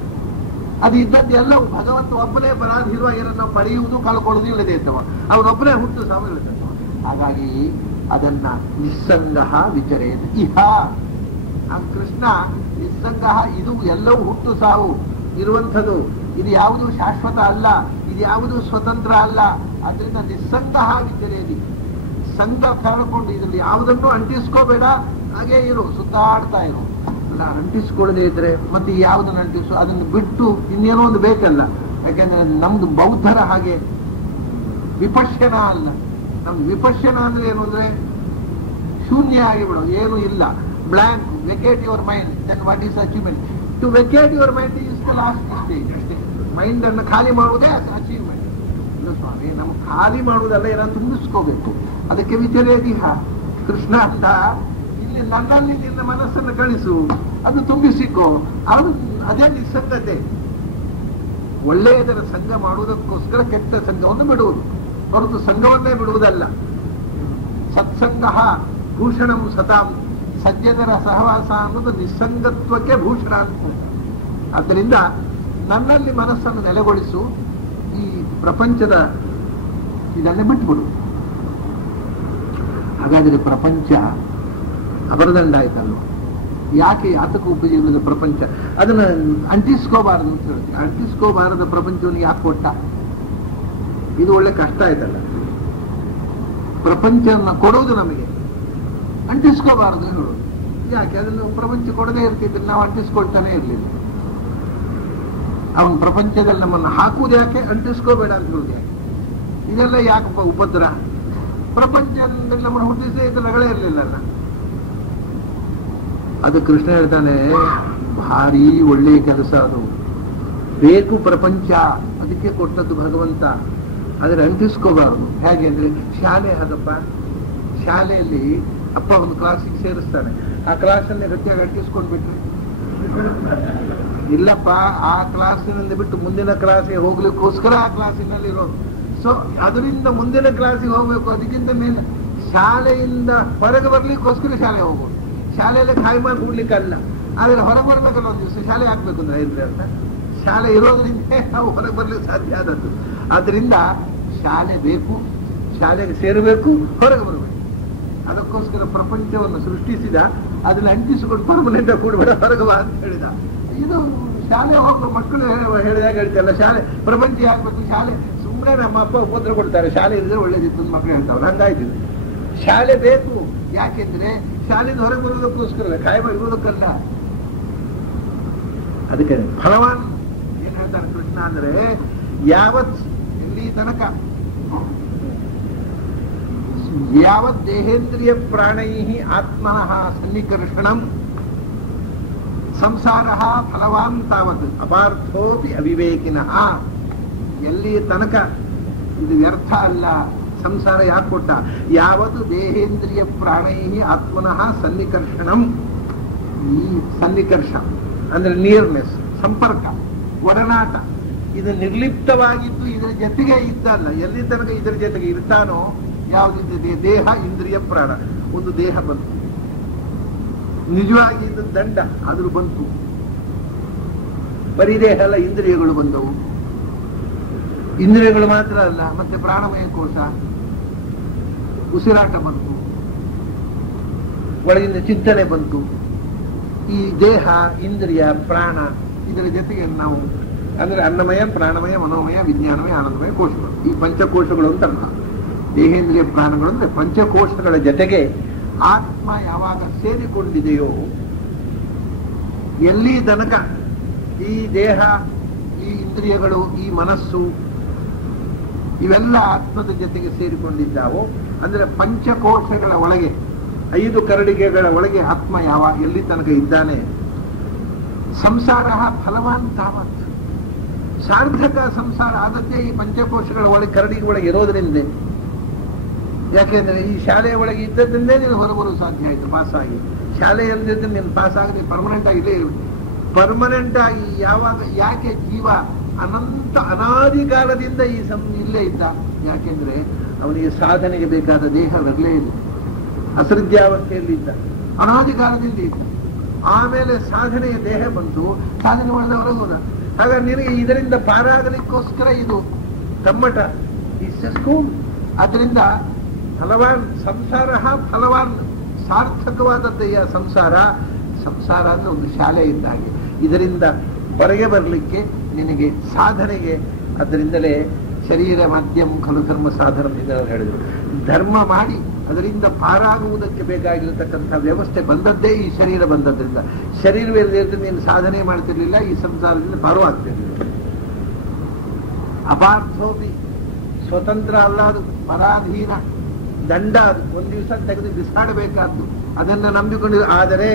ಅದು ಇದ್ದದ್ದೆಲ್ಲವೂ ಭಗವಂತ ಒಬ್ಬನೇ ಪರಾಧೀನವಾಗಿ ಏನನ್ನೋ ಪಡೆಯುವುದು ಕಳ್ಕೊಳ್ಳುವುದು ಇಲ್ಲದೆ ಇದ್ದವ, ಅವನೊಬ್ಬನೇ ಹುಟ್ಟು ಸಾವು ಇಲ್ಲದವ. ಹಾಗಾಗಿ ಅದನ್ನ ನಿಸ್ಸಂಗ ವಿಚರೇತ್ ಇಹ. ಕೃಷ್ಣ ನಿಸ್ಸಂಗ, ಇದು ಎಲ್ಲವೂ ಹುಟ್ಟು ಸಾವು ಇರುವಂಥದ್ದು, ಇದು ಯಾವುದು ಶಾಶ್ವತ ಅಲ್ಲ, ಇದು ಯಾವುದು ಸ್ವತಂತ್ರ ಅಲ್ಲ. ಅದರಿಂದ ನಿಸ್ಸಂಗ ವಿಚರೇದಿ, ಸಂಘ ಕಳ್ಕೊಂಡು ಇದರಲ್ಲಿ ಯಾವುದನ್ನು ಅಂಟಿಸ್ಕೋಬೇಡ, ಹಾಗೆ ಇರು, ಸುತ್ತಾಡ್ತಾ ಇರು. ಅಲ್ಲ, ಅಂಟಿಸ್ಕೊಳ್ಳದೆ ಇದ್ರೆ ಮತ್ತೆ ಯಾವುದನ್ನು ಅಂಟಿಸು, ಅದನ್ನು ಬಿಟ್ಟು ಇನ್ನೇನೋ ಒಂದು ಬೇಕಲ್ಲ. ಯಾಕೆಂದ್ರೆ ನಮ್ದು ಬೌದ್ಧರ ಹಾಗೆ ವಿಪಶ್ಯನ ಅಲ್ಲ. ನಮ್ದು ವಿಪಶ್ಯನ ಅಂದ್ರೆ ಏನು ಅಂದ್ರೆ ಶೂನ್ಯ ಆಗಿಬಿಡೋದು, ಏನು ಇಲ್ಲ, blank. Vacate your mind, then what is achievement? To vacate your mind is the last stage ಅಷ್ಟೇ. ಮೈಂಡ್ ಅನ್ನು ಖಾಲಿ ಮಾಡುವುದೇ ಅಚೀವ್ಮೆಂಟ್. ಇಲ್ಲ ಸ್ವಾಮಿ, ನಮ್ಗೆ ಖಾಲಿ ಮಾಡುವುದಲ್ಲ, ಏನಾದ್ರು ತುಂಬಿಸ್ಕೋಬೇಕು. ಅದಕ್ಕೆ ವಿಚರೇದಿಹ. ಕೃಷ್ಣ ಅಂತ ಇಲ್ಲಿ ನನ್ನಲ್ಲಿ ನಿನ್ನ ಮನಸ್ಸನ್ನು ಕಳಿಸು, ಅದು ತುಂಬಿಸಿಕೋ. ಅದು ಅದೇ ನಿಸ್ಸಂಗತೆ. ಒಳ್ಳೆಯದರ ಸಂಘ ಮಾಡುವುದಕ್ಕೋಸ್ಕರ ಕೆಟ್ಟ ಸಂಘವನ್ನು ಬಿಡುವುದು ಹೊರತು ಸಂಘವನ್ನೇ ಬಿಡುವುದಲ್ಲ. ಸತ್ಸಂಗ ಭೂಷಣಂ ಸತಾಂ, ಸಜ್ಜನರ ಸಹವಾಸ ಅನ್ನೋದು ನಿಸ್ಸಂಗತ್ವಕ್ಕೆ ಭೂಷಣ ಅಂತ. ಆದ್ದರಿಂದ ನನ್ನಲ್ಲಿ ಮನಸ್ಸನ್ನು ನೆಲೆಗೊಳಿಸು, ಈ ಪ್ರಪಂಚದ ಇದನ್ನೇ ಬಿಟ್ಬಿಡು. ಹಾಗಾದರೆ ಪ್ರಪಂಚ ಅಪರದಂಡ ಆಯ್ತಲ್ವ? ಯಾಕೆ ಯಾತಕ ಉಪಜೀವನದ ಪ್ರಪಂಚ? ಅದನ್ನ ಅಂಟಿಸ್ಕೋಬಾರದು ಅಂತ ಹೇಳ್ತೀವಿ. ಅಂಟಿಸ್ಕೋಬಾರದ ಪ್ರಪಂಚವನ್ನು ಯಾಕೆ ಕೊಟ್ಟ? ಇದು ಒಳ್ಳೆ ಕಷ್ಟ ಆಯ್ತಲ್ಲ. ಪ್ರಪಂಚವನ್ನ ಕೊಡೋದು ನಮಗೆ, ಅಂಟಿಸ್ಕೋಬಾರದು ಹೇಳೋದು ಯಾಕೆ? ಅದನ್ನು ಪ್ರಪಂಚ ಕೊಡದೇ ಇರ್ತಿದ್ರೆ ನಾವು ಅಂಟಿಸ್ಕೊಳ್ತಾನೆ ಇರಲಿಲ್ಲ. ಅವನ ಪ್ರಪಂಚದಲ್ಲಿ ನಮ್ಮನ್ನು ಹಾಕುವುದು ಯಾಕೆ? ಅಂಟಿಸ್ಕೋಬೇಡ ಅಂತ ಹೇಳುದು ಯಾಕೆ? ಇದೆಲ್ಲ ಯಾಕಪ್ಪ ಉಪದ್ರ? ಪ್ರಪಂಚದಲ್ಲಿ ನಮ್ಮನ್ನು ಹುಟ್ಟಿಸದೇ ಇದ್ರೆ ರಗಳೇ ಇರಲಿಲ್ಲಲ್ಲ. ಅದು ಕೃಷ್ಣ ಹೇಳ್ತಾನೆ, ಭಾರಿ ಒಳ್ಳೆಯ ಕೆಲಸ ಅದು, ಬೇಕು ಪ್ರಪಂಚ, ಅದಕ್ಕೆ ಕೊಟ್ಟದ್ದು ಭಗವಂತ. ಆದ್ರೆ ಅಂಟಿಸ್ಕೋಬಾರದು. ಹೇಗೆ ಅಂದ್ರೆ ಶಾಲೆ ಹಾಗಪ್ಪ, ಶಾಲೆಯಲ್ಲಿ ಅಪ್ಪ ಒಂದು ಕ್ಲಾಸಿಗೆ ಸೇರಿಸ್ತಾನೆ, ಆ ಕ್ಲಾಸಲ್ಲಿ ಗಟ್ಟಿಯಾಗಿ ಅಂಟಿಸ್ಕೊಂಡ್ಬಿಟ್ರೆ ಇಲ್ಲಪ್ಪ, ಆ ಕ್ಲಾಸಿನಲ್ಲಿ ಬಿಟ್ಟು ಮುಂದಿನ ಕ್ಲಾಸಿಗೆ ಹೋಗ್ಲಿಕ್ಕೋಸ್ಕರ ಆ ಕ್ಲಾಸಿನಲ್ಲಿ ಇರೋದು. ಸೊ ಅದರಿಂದ ಮುಂದಿನ ಕ್ಲಾಸಿಗೆ ಹೋಗ್ಬೇಕು. ಅದಕ್ಕಿಂತ ಮೇಲೆ ಶಾಲೆಯಿಂದ ಹೊರಗೆ ಬರ್ಲಿಕ್ಕೋಸ್ಕರ ಶಾಲೆ ಹೋಗ್ಬೋದು. ಶಾಲೆಯಲ್ಲಿ ಕಾಯಿ ಮಾಡಿ ಕೂಡ್ಲಿಕ್ಕಲ್ಲ, ಆದ್ರೆ ಹೊರಗೆ ಬರ್ಬೇಕಲ್ಲ ಒಂದು ದಿವಸ. ಶಾಲೆ ಹಾಕ್ಬೇಕು ಅಂದ್ರೆ ಇದ್ರೆ ಅಂತ, ಶಾಲೆ ಇರೋದ್ರಿಂದ ನಾವು ಹೊರಗೆ ಬರ್ಲಿಕ್ಕೆ ಸಾಧ್ಯ ಆದದ್ದು. ಆದ್ರಿಂದ ಶಾಲೆ ಬೇಕು, ಶಾಲೆಗೆ ಸೇರಬೇಕು, ಹೊರಗೆ ಬರಬೇಕು. ಅದಕ್ಕೋಸ್ಕರ ಪ್ರಪಂಚವನ್ನು ಸೃಷ್ಟಿಸಿದ, ಅದನ್ನ ಅಂಟಿಸಿಕೊಂಡು ಪರ್ಮನೆಂಟ್ ಕೂಡಬೇಡ, ಹೊರಗೆ ಬಾ ಅಂತ ಹೇಳಿದ. ಇದು ಶಾಲೆ ಹೋಗುವ ಮಕ್ಕಳು ಹೇಳಿದಾಗ ಹೇಳ್ತಲ್ಲ, ಶಾಲೆ ಪ್ರಪಂಚ ಆಗ್ಬೇಕು. ಶಾಲೆ ಸುಮ್ಮನೆ ನಮ್ಮ ಅಪ್ಪ ಉಪದ್ರ ಕೊಡ್ತಾರೆ, ಶಾಲೆ ಇದ್ರೆ ಒಳ್ಳೇದಿತ್ತು ಅಂತ ಮಕ್ಕಳು ಹೇಳ್ತಾವ್ರು. ಹಂಗಾಯ್ತು. ಶಾಲೆ ಬೇಕು. ಯಾಕೆಂದ್ರೆ ಶಾಲೆಯಿಂದ ಹೊರಗೆ ಬರೋದಕ್ಕೋಸ್ಕರ, ಕಾಯಮ ಇರೋದಕ್ಕಲ್ಲ. ಅದಕ್ಕೆ ಫಲವಾನ್ ಏನ್ ಹೇಳ್ತಾರೆ ಕೃಷ್ಣ ಅಂದ್ರೆ, ಯಾವತ್ ಇಲ್ಲಿ ತನಕ ಯಾವತ್ ದೇಹೇಂದ್ರಿಯ ಪ್ರಾಣೈ ಆತ್ಮನಃ ಸನ್ನಿಕರ್ಷಣಂ ಸಂಸಾರ ಫಲವಾನ್ ತಾವತ್ ಅಪಾರ್ಥೋಪಿ ಅವಿವೇಕಿನಃ. ಎಲ್ಲಿ ತನಕ ಇದು ವ್ಯರ್ಥ ಅಲ್ಲ. ಸಂಸಾರ ಯಾಕೆ ಕೊಟ್ಟ? ಯಾವತ್ತು ದೇಹೇಂದ್ರಿಯ ಪ್ರಾಣೈ ಆತ್ಮನಃ ಸನ್ನಿಕರ್ಷಣಂ. ಈ ಸನ್ನಿಕರ್ಷ ಅಂದ್ರೆ ನಿಯರ್ನೆಸ್, ಸಂಪರ್ಕ, ಒಡನಾಟ, ಇದು ನಿರ್ಲಿಪ್ತವಾಗಿದ್ದು ಇದರ ಜೊತೆಗೆ ಇದ್ದಲ್ಲ. ಎಲ್ಲಿ ತನಕ ಇದರ ಜೊತೆಗೆ ಇರ್ತಾನೋ, ಯಾವುದಿದೆ ದೇಹ ಇಂದ್ರಿಯ ಪ್ರಾಣ. ಒಂದು ದೇಹ ಬಂತು, ನಿಜವಾಗಿ ಇದು ದಂಡ ಆದ್ರೂ ಬಂತು. ಬರೀ ದೇಹ ಅಲ್ಲ, ಇಂದ್ರಿಯಗಳು ಬಂದವು. ಇಂದ್ರಿಯಗಳು ಮಾತ್ರ ಅಲ್ಲ, ಮತ್ತೆ ಪ್ರಾಣಮಯ ಕೋಶ, ಉಸಿರಾಟ ಬಂತು, ಒಳಗಿನ ಚಿಂತನೆ ಬಂತು. ಈ ದೇಹ ಇಂದ್ರಿಯ ಪ್ರಾಣ ಇದರ ಜೊತೆಗೆ ನಾವು ಅಂದ್ರೆ ಅನ್ನಮಯ ಪ್ರಾಣಮಯ ಮನೋಮಯ ವಿಜ್ಞಾನಮಯ ಆನಂದಮಯ ಕೋಶಗಳು, ಈ ಪಂಚಕೋಶಗಳು ಅಂತ ಅರ್ಥ. ದೇಹೇಂದ್ರಿಯ ಪ್ರಾಣಗಳು ಅಂದ್ರೆ ಪಂಚಕೋಶಗಳ ಜೊತೆಗೆ ಆತ್ಮ ಯಾವಾಗ ಸೇರಿಕೊಂಡಿದೆಯೋ, ಎಲ್ಲಿ ತನಕ ಈ ದೇಹ, ಈ ಇಂದ್ರಿಯಗಳು, ಈ ಮನಸ್ಸು ಇವೆಲ್ಲ ಆತ್ಮದ ಜೊತೆಗೆ ಸೇರಿಕೊಂಡಿದ್ದಾವೋ, ಅಂದ್ರೆ ಪಂಚಕೋಶಗಳ ಒಳಗೆ, 5 ಕರಡಿಗೆಗಳ ಒಳಗೆ ಆತ್ಮ ಯಾವಾಗ ಎಲ್ಲಿ ತನಕ ಇದ್ದಾನೆ, ಸಂಸಾರ ಫಲವಾನ್ ತಾವತ್, ಸಾರ್ಥಕ ಸಂಸಾರ ಆದದ್ದೇ ಈ ಪಂಚಕೋಶಗಳ ಒಳಗೆ, ಕರಡಿಗೆ ಒಳಗೆ ಇರೋದ್ರಿಂದ. ಯಾಕೆಂದ್ರೆ ಈ ಶಾಲೆಯ ಒಳಗೆ ಇದ್ದದ್ರಿಂದೇ ನೀನು ಹೊರಬರಲು ಸಾಧ್ಯ ಆಯಿತು, ಪಾಸ್ ಆಗಿ. ಶಾಲೆಯಲ್ಲಿದ್ದರೆ ನೀನು ಪಾಸ್ ಆಗದೆ ಪರ್ಮನೆಂಟ್ ಆಗಿಲ್ಲೇ ಇರಬೇಕು. ಪರ್ಮನೆಂಟ್ ಆಗಿ ಯಾವಾಗ ಯಾಕೆ ಜೀವ ಅನಾದಿ ಕಾಲದಿಂದ ಇಲ್ಲೇ ಇದ್ದ? ಯಾಕೆಂದ್ರೆ ಅವನಿಗೆ ಸಾಧನೆಗೆ ಬೇಕಾದ ದೇಹವಿರಲೇ ಇಲ್ಲ, ಅಸೃಜ್ಯಾವಸ್ಥೆಯಲ್ಲಿ ಇದ್ದ, ಅನಾದಿ ಕಾಲದಿಂದ ಇದ್ದ. ಆಮೇಲೆ ಸಾಧನೆಯ ದೇಹ ಬಂತು, ಸಾಧನೆ ಮಾಡಿದ ಹೊರಗೋದ. ಹಾಗಾಗಿ ನಿನಗೆ ಇದರಿಂದ ಪಾರಾಗಲಿಕ್ಕೋಸ್ಕರ ಇದು ಕಮ್ಮಟ ಇಸ್ಕೂಲ್. ಅದರಿಂದ ಫಲವಾನ್ ಸಂಸಾರ ಫಲವಾನ್, ಸಾರ್ಥಕವಾದದ್ದೆಯ ಸಂಸಾರ. ಸಂಸಾರ ಅಂದ್ರೆ ಒಂದು ಶಾಲೆ ಇದ್ದಾಗೆ. ಇದರಿಂದ ಹೊರಗೆ ಬರಲಿಕ್ಕೆ ನಿನಗೆ ಸಾಧನೆಗೆ, ಅದರಿಂದಲೇ ಶರೀರ ಮಾಧ್ಯಮ ಖಲು ಧರ್ಮ ಸಾಧನ ಹೇಳಿದರು. ಧರ್ಮ ಮಾಡಿ ಅದರಿಂದ ಪಾರಾಗುವುದಕ್ಕೆ ಬೇಕಾಗಿರತಕ್ಕಂಥ ವ್ಯವಸ್ಥೆ ಬಂದದ್ದೇ ಈ ಶರೀರ ಬಂದದ್ರಿಂದ. ಶರೀರವಿಲ್ಲದೆ ನೀನು ಸಾಧನೆ ಮಾಡ್ತಿರ್ಲಿಲ್ಲ, ಈ ಸಂಸಾರದಿಂದ ಪಾರವಾಗ್ತಿರ್ಲಿಲ್ಲ. ಅಪಾರ್ಥೋಪಿ, ಸ್ವತಂತ್ರ ಅಲ್ಲ, ಅದು ಪರಾಧೀನ, ದಂಡ. ಅದು ಒಂದು ದಿವಸ ತೆಗೆದು ಬಿಸಾಡಬೇಕಾದ್ದು, ಅದನ್ನು ನಂಬಿಕೊಂಡಿದ್ದು. ಆದರೆ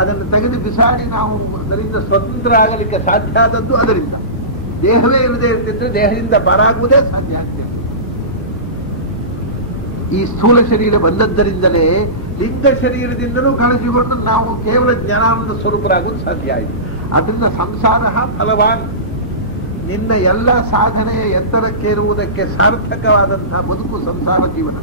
ಅದನ್ನು ತೆಗೆದು ಬಿಸಾಡಿ ನಾವು ಅದರಿಂದ ಸ್ವತಂತ್ರ ಆಗಲಿಕ್ಕೆ ಸಾಧ್ಯ ಆದದ್ದು ಅದರಿಂದ. ದೇಹವೇ ಇರದೇ ಇರ್ತಿದ್ರೆ ದೇಹದಿಂದ ಪಾರಾಗುವುದೇ ಸಾಧ್ಯ ಆಗ್ತಿದೆ. ಈ ಸ್ಥೂಲ ಶರೀರ ಬಂದದ್ದರಿಂದಲೇ ಲಿಂಗ ಶರೀರದಿಂದಲೂ ಕಳಿಸಿಕೊಂಡು ನಾವು ಕೇವಲ ಜ್ಞಾನಾನಂದ ಸ್ವರೂಪರಾಗುವುದು ಸಾಧ್ಯ ಆಯಿತು. ಅದರಿಂದ ಸಂಸಾರ ಫಲವಾನ್, ನಿನ್ನ ಎಲ್ಲ ಸಾಧನೆಯ ಎತ್ತರಕ್ಕೇರುವುದಕ್ಕೆ ಸಾರ್ಥಕವಾದಂತಹ ಬದುಕು ಸಂಸಾರ ಜೀವನ.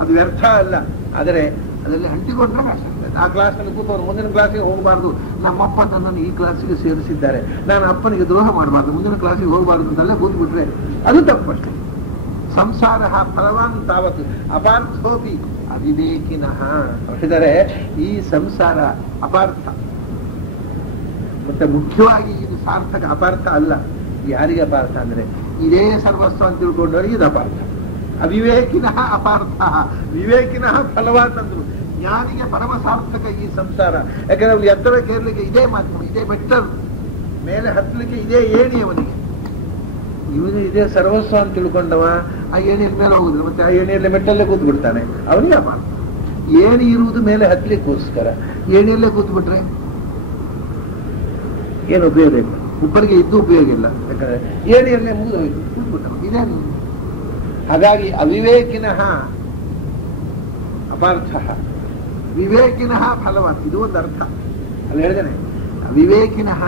ಅದು ವ್ಯರ್ಥ ಅಲ್ಲ. ಆದರೆ ಅದರಲ್ಲಿ ಅಂಟಿಕೊಂಡ್ರೆ ಕಷ್ಟ. ಆ ಕ್ಲಾಸಲ್ಲಿ ಕೂತವನು ಮುಂದಿನ ಕ್ಲಾಸಿಗೆ ಹೋಗಬಾರ್ದು, ನಮ್ಮಪ್ಪ ನನ್ನನ್ನು ಈ ಕ್ಲಾಸಿಗೆ ಸೇರಿಸಿದ್ದಾರೆ, ನಾನು ಅಪ್ಪನಿಗೆ ದ್ರೋಹ ಮಾಡಬಾರ್ದು, ಮುಂದಿನ ಕ್ಲಾಸಿಗೆ ಹೋಗಬಾರ್ದು ಅಂತಲ್ಲೇ ಕೂತ್ಬಿಟ್ರೆ ಅದು ತಪ್ಪಷ್ಟೆ. ಸಂಸಾರ ಫಲವಾನ್ ತಾವತ್ತು ಅಪಾರ್ಥೋಪಿ ಅವಿವೇಕಿನಃ. ಹೇಳಿದರೆ ಈ ಸಂಸಾರ ಅಪಾರ್ಥ, ಮತ್ತೆ ಮುಖ್ಯವಾಗಿ ಇದು ಸಾರ್ಥಕ, ಅಪಾರ್ಥ ಅಲ್ಲ. ಯಾರಿಗೆ ಅಪಾರ್ಥ ಅಂದ್ರೆ ಇದೇ ಸರ್ವಸ್ವ ಅಂತ ತಿಳ್ಕೊಂಡವರಿಗೆ ಇದು ಅಪಾರ್ಥ. ಅವಿವೇಕಿನಃ ಅಪಾರ್ಥ, ವಿವೇಕಿನಃ ಫಲವಾನ್ ಅಂದ್ರು. ಜ್ಞಾನಿಗೆ ಪರಮ ಸಾರ್ಥಕ ಈ ಸಂಸಾರ. ಯಾಕಂದ್ರೆ ಅವ್ನು ಎತ್ತರಕ್ಕೆ ಏರ್ಲಿಕ್ಕೆ ಇದೇ ಮಾಧ್ಯಮ, ಇದೇ ಬೆಟ್ಟರ್, ಮೇಲೆ ಹತ್ತಲಿಕ್ಕೆ ಇದೇ ಏಣಿ ಅವನಿಗೆ. ಇವನು ಇದೇ ಸರ್ವಸ್ವ ಅಂತ ತಿಳ್ಕೊಂಡವ ಆ ಏಣಿಯ ಮೇಲೆ ಹೋಗುದಿಲ್ಲ, ಮತ್ತೆ ಆ ಏಣಿಯಲ್ಲೇ ಮೆಟ್ಟಲ್ಲೇ ಕೂತ್ ಬಿಡ್ತಾನೆ. ಅವನಿಗೆ ಅಪಾರ್ಥ. ಏಣಿ ಇರುವುದು ಮೇಲೆ ಹತ್ತಲಿಕ್ಕೋಸ್ಕರ, ಏಣಿಯಲ್ಲೇ ಕೂತ್ ಬಿಟ್ರೆ ಏನು ಉಪಯೋಗ ಇಲ್ಲ, ಒಬ್ಬರಿಗೆ ಇದ್ದು ಉಪಯೋಗ ಇಲ್ಲ. ಯಾಕಂದ್ರೆ ಏಣಿಯಲ್ಲೇ ಮುಗಿದು ಹೋಯ್ತು, ಕೂತ್ಬಿಟ್ಟವ. ಇದೇನು? ಹಾಗಾಗಿ ಅವಿವೇಕಿನಃ ಅಪಾರ್ಥ, ವಿವೇಕಿನಃ ಫಲವಾನ್. ಇದು ಒಂದು ಅರ್ಥ. ಅಲ್ಲಿ ಹೇಳಿದ್ದೇನೆ, ವಿವೇಕಿನಃ,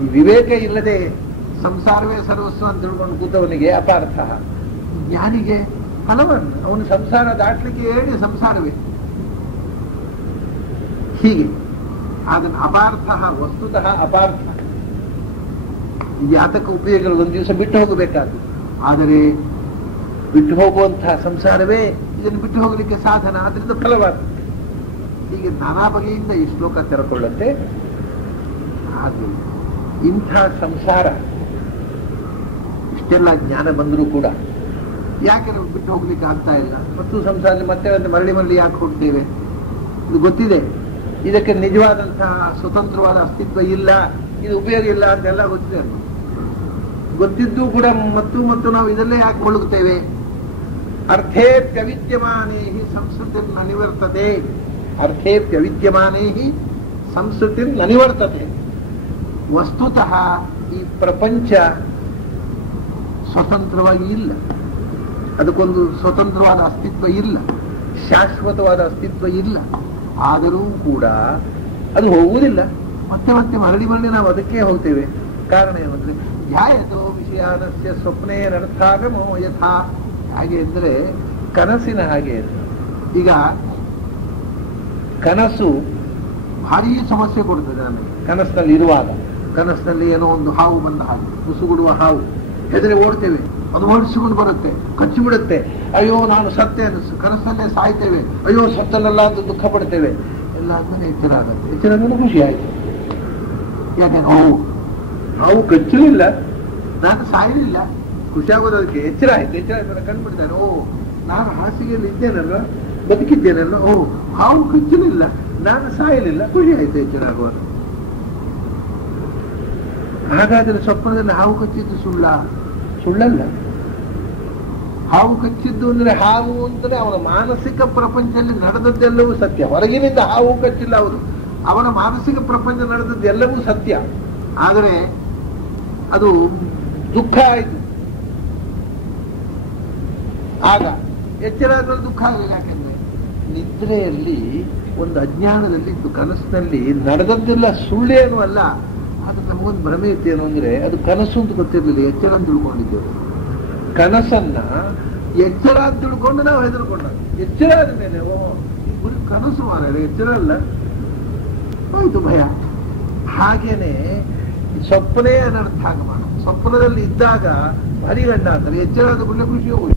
ಈ ವಿವೇಕ ಇಲ್ಲದೆ ಸಂಸಾರವೇ ಸರ್ವಸ್ವ ಅಂತ ತಿಳ್ಕೊಂಡು ಕೂತವನಿಗೆ ಅಪಾರ್ಥ. ಜ್ಞಾನಿಗೆ ಫಲವಾನ್, ಅವನು ಸಂಸಾರ ದಾಟ್ಲಿಕ್ಕೆ ಹೇಳಿ ಸಂಸಾರವೇ. ಹೀಗೆ ಅದನ್ನು ಅಪಾರ್ಥ, ವಸ್ತುತಃ ಅಪಾರ್ಥ. ಯಾತಕ ಉಪಯೋಗಗಳು ಒಂದು ದಿವಸ ಬಿಟ್ಟು ಹೋಗಬೇಕಾದ್ದು. ಆದರೆ ಬಿಟ್ಟು ಹೋಗುವಂತಹ ಸಂಸಾರವೇ ಇದನ್ನು ಬಿಟ್ಟು ಹೋಗಲಿಕ್ಕೆ ಸಾಧನ, ಅದರಿಂದ ಫಲವಾದ. ಹೀಗೆ ನಾನಾ ಬಗೆಯಿಂದ ಈ ಶ್ಲೋಕ ತೆರಕೊಳ್ಳುತ್ತೆ. ಹಾಗೆ ಇಂಥ ಸಂಸಾರ ಇಷ್ಟೆಲ್ಲ ಜ್ಞಾನ ಬಂದರೂ ಕೂಡ ಯಾಕೆ ನಾವು ಬಿಟ್ಟು ಹೋಗ್ಲಿಕ್ಕೆ ಆಗ್ತಾ ಇಲ್ಲ? ಮತ್ತು ಸಂಸಾರದಲ್ಲಿ ಮತ್ತೆ ಮರಳಿ ಮರಳಿ ಯಾಕೆ ಹೋಗ್ತೇವೆ? ಇದು ಗೊತ್ತಿದೆ, ಇದಕ್ಕೆ ನಿಜವಾದಂತಹ ಸ್ವತಂತ್ರವಾದ ಅಸ್ತಿತ್ವ ಇಲ್ಲ, ಇದು ಉಪಯೋಗ ಇಲ್ಲ ಅಂತೆಲ್ಲ ಗೊತ್ತಿದೆ. ಗೊತ್ತಿದ್ದು ಕೂಡ ಮತ್ತು ನಾವು ಇದಲ್ಲೇ ಯಾಕೆ ಮುಳುಗುತ್ತೇವೆ? ಅರ್ಥೇಪ್ಯವಿದ್ಯಮಾನೇ ಸಂಸ್ಕೃತಿರ್ನ ನಿವರ್ತತೆ. ಅರ್ಥೇಪ್ಯವಿದ್ಯಮಾನೇ ಸಂಸ್ಕೃತಿರ್ನ ನಿವರ್ತತೆ. ವಸ್ತುತಃ ಈ ಪ್ರಪಂಚ ಸ್ವತಂತ್ರವಾಗಿ ಇಲ್ಲ, ಅದಕ್ಕೊಂದು ಸ್ವತಂತ್ರವಾದ ಅಸ್ತಿತ್ವ ಇಲ್ಲ, ಶಾಶ್ವತವಾದ ಅಸ್ತಿತ್ವ ಇಲ್ಲ. ಆದರೂ ಕೂಡ ಅದು ಹೋಗುವುದಿಲ್ಲ, ಮತ್ತೆ ಮತ್ತೆ ಮರಳಿ ನಾವು ಅದಕ್ಕೆ ಹೋಗ್ತೇವೆ. ಕಾರಣ ಏನಂದ್ರೆ ಧ್ಯಾಯತೋ ವಿಷಯಾನಸ್ಯ ಸ್ವಪ್ನೇ ನರ್ಥಾಗಮೋ ಯಥಾ. ಹಾಗೆ ಅಂದ್ರೆ ಕನಸಿನ ಹಾಗೆ. ಈಗ ಕನಸು ಭಾರೀ ಸಮಸ್ಯೆ ಕೊಡ್ತದೆ ನಮಗೆ. ಕನಸಿನಲ್ಲಿ ಇರುವಾಗ, ಕನಸಿನಲ್ಲಿ ಏನೋ ಒಂದು ಹಾವು ಬಂದ ಹಾಗೆ, ಮುಸುಗುಡುವ ಹಾವು, ಹೆದರಿ ಓಡ್ತೇವೆ, ಅದು ಓಡಿಸಿಕೊಂಡು ಬರುತ್ತೆ, ಕಚ್ಚಿಬಿಡುತ್ತೆ. ಅಯ್ಯೋ ನಾನು ಸತ್ತೆ ಅನಿಸು, ಕನಸಲ್ಲೇ ಸಾಯ್ತೇವೆ, ಅಯ್ಯೋ ಸತ್ತಲ್ಲ ಅಂತ ದುಃಖ ಪಡ್ತೇವೆ. ಎಲ್ಲ ಆದ್ಮೇಲೆ ಎಚ್ಚರ ಆಗುತ್ತೆ. ಎಚ್ಚರ ಆದ್ಮೇಲೆ ಖುಷಿ ಆಯ್ತು. ಯಾಕೆ ಹಾವು ಕಚ್ಚಲಿಲ್ಲ, ನಾನು ಸಾಯಲಿಲ್ಲ, ಖುಷಿ ಆಗೋದಕ್ಕೆ. ಎಚ್ಚರ ಆಯ್ತು. ಎಚ್ಚರ ಆದ್ಮೇಲೆ ಕಂಡುಬಿಡ್ತಾನೆ, ಓ ನಾನು ಹಾಸಿಗೆಯಲ್ಲಿ ಇದ್ದೇನಲ್ವ, ಬದುಕಿದ್ದೇನಲ್ವ, ಓ ಹಾವು ಕಚ್ಚಲಿಲ್ಲ, ನಾನು ಸಾಯಲಿಲ್ಲ, ಖುಷಿ ಆಯ್ತು ಎಚ್ಚರ ಆಗುವಾಗ. ಹಾಗಾದ್ರೆ ಸ್ವಪ್ನದಲ್ಲಿ ಹಾವು ಕಚ್ಚಿದ್ದು ಸುಳ್ಳಲ್ಲ. ಹಾವು ಕಚ್ಚಿದ್ದು ಅಂದ್ರೆ ಹಾವು ಅಂತಲೇ ಅವನ ಮಾನಸಿಕ ಪ್ರಪಂಚದಲ್ಲಿ ನಡೆದದ್ದೆಲ್ಲವೂ ಸತ್ಯ. ಹೊರಗಿನಿಂದ ಹಾವು ಕಚ್ಚಿಲ್ಲ, ಅವರು ಅವನ ಮಾನಸಿಕ ಪ್ರಪಂಚ ನಡೆದದ್ದೆಲ್ಲವೂ ಸತ್ಯ. ಆದರೆ ಅದು ದುಃಖ ಆಯಿತು. ಆಗ ಎಚ್ಚರ ಆದ್ಮೇಲೆ ದುಃಖ ಆಗಲಿಲ್ಲ. ಯಾಕೆಂದ್ರೆ ನಿದ್ರೆಯಲ್ಲಿ ಒಂದು ಅಜ್ಞಾನದಲ್ಲಿ ಕನಸಿನಲ್ಲಿ ನಡೆದದ್ದೆಲ್ಲ ಸುಳ್ಳೇನು ಅಲ್ಲ, ಅದು ನಮಗೊಂದು ಭ್ರಮೆ ಇತ್ತೇನು ಅಂದ್ರೆ ಅದು ಕನಸು ಅಂತ ಗೊತ್ತಿರ್ಲಿಲ್ಲ, ಎಚ್ಚರ ಅಂತ ತಿಳ್ಕೊಂಡಿದ್ದೇವೆ. ಕನಸನ್ನ ಎಚ್ಚರ ಅಂತ ತಿಳ್ಕೊಂಡು ನಾವು ಹೆದರ್ಕೊಂಡ, ಎಚ್ಚರ ಆದ ಮೇಲೆ ಕನಸು ಮಾರ ಎಚ್ಚರ ಅಲ್ಲ, ಆಯ್ತು ಭಯ. ಹಾಗೇನೆ ಸ್ವಪ್ನೇ ಅನರ್ಥ ಆಗಬಾರದು. ಸ್ವಪ್ನದಲ್ಲಿ ಇದ್ದಾಗ ಭಾರಿ ಗಂಡ ಅಂತಾರೆ, ಎಚ್ಚರ ಆದ ಕೂಡಲೇ ಖುಷಿ ಹೋಗಿ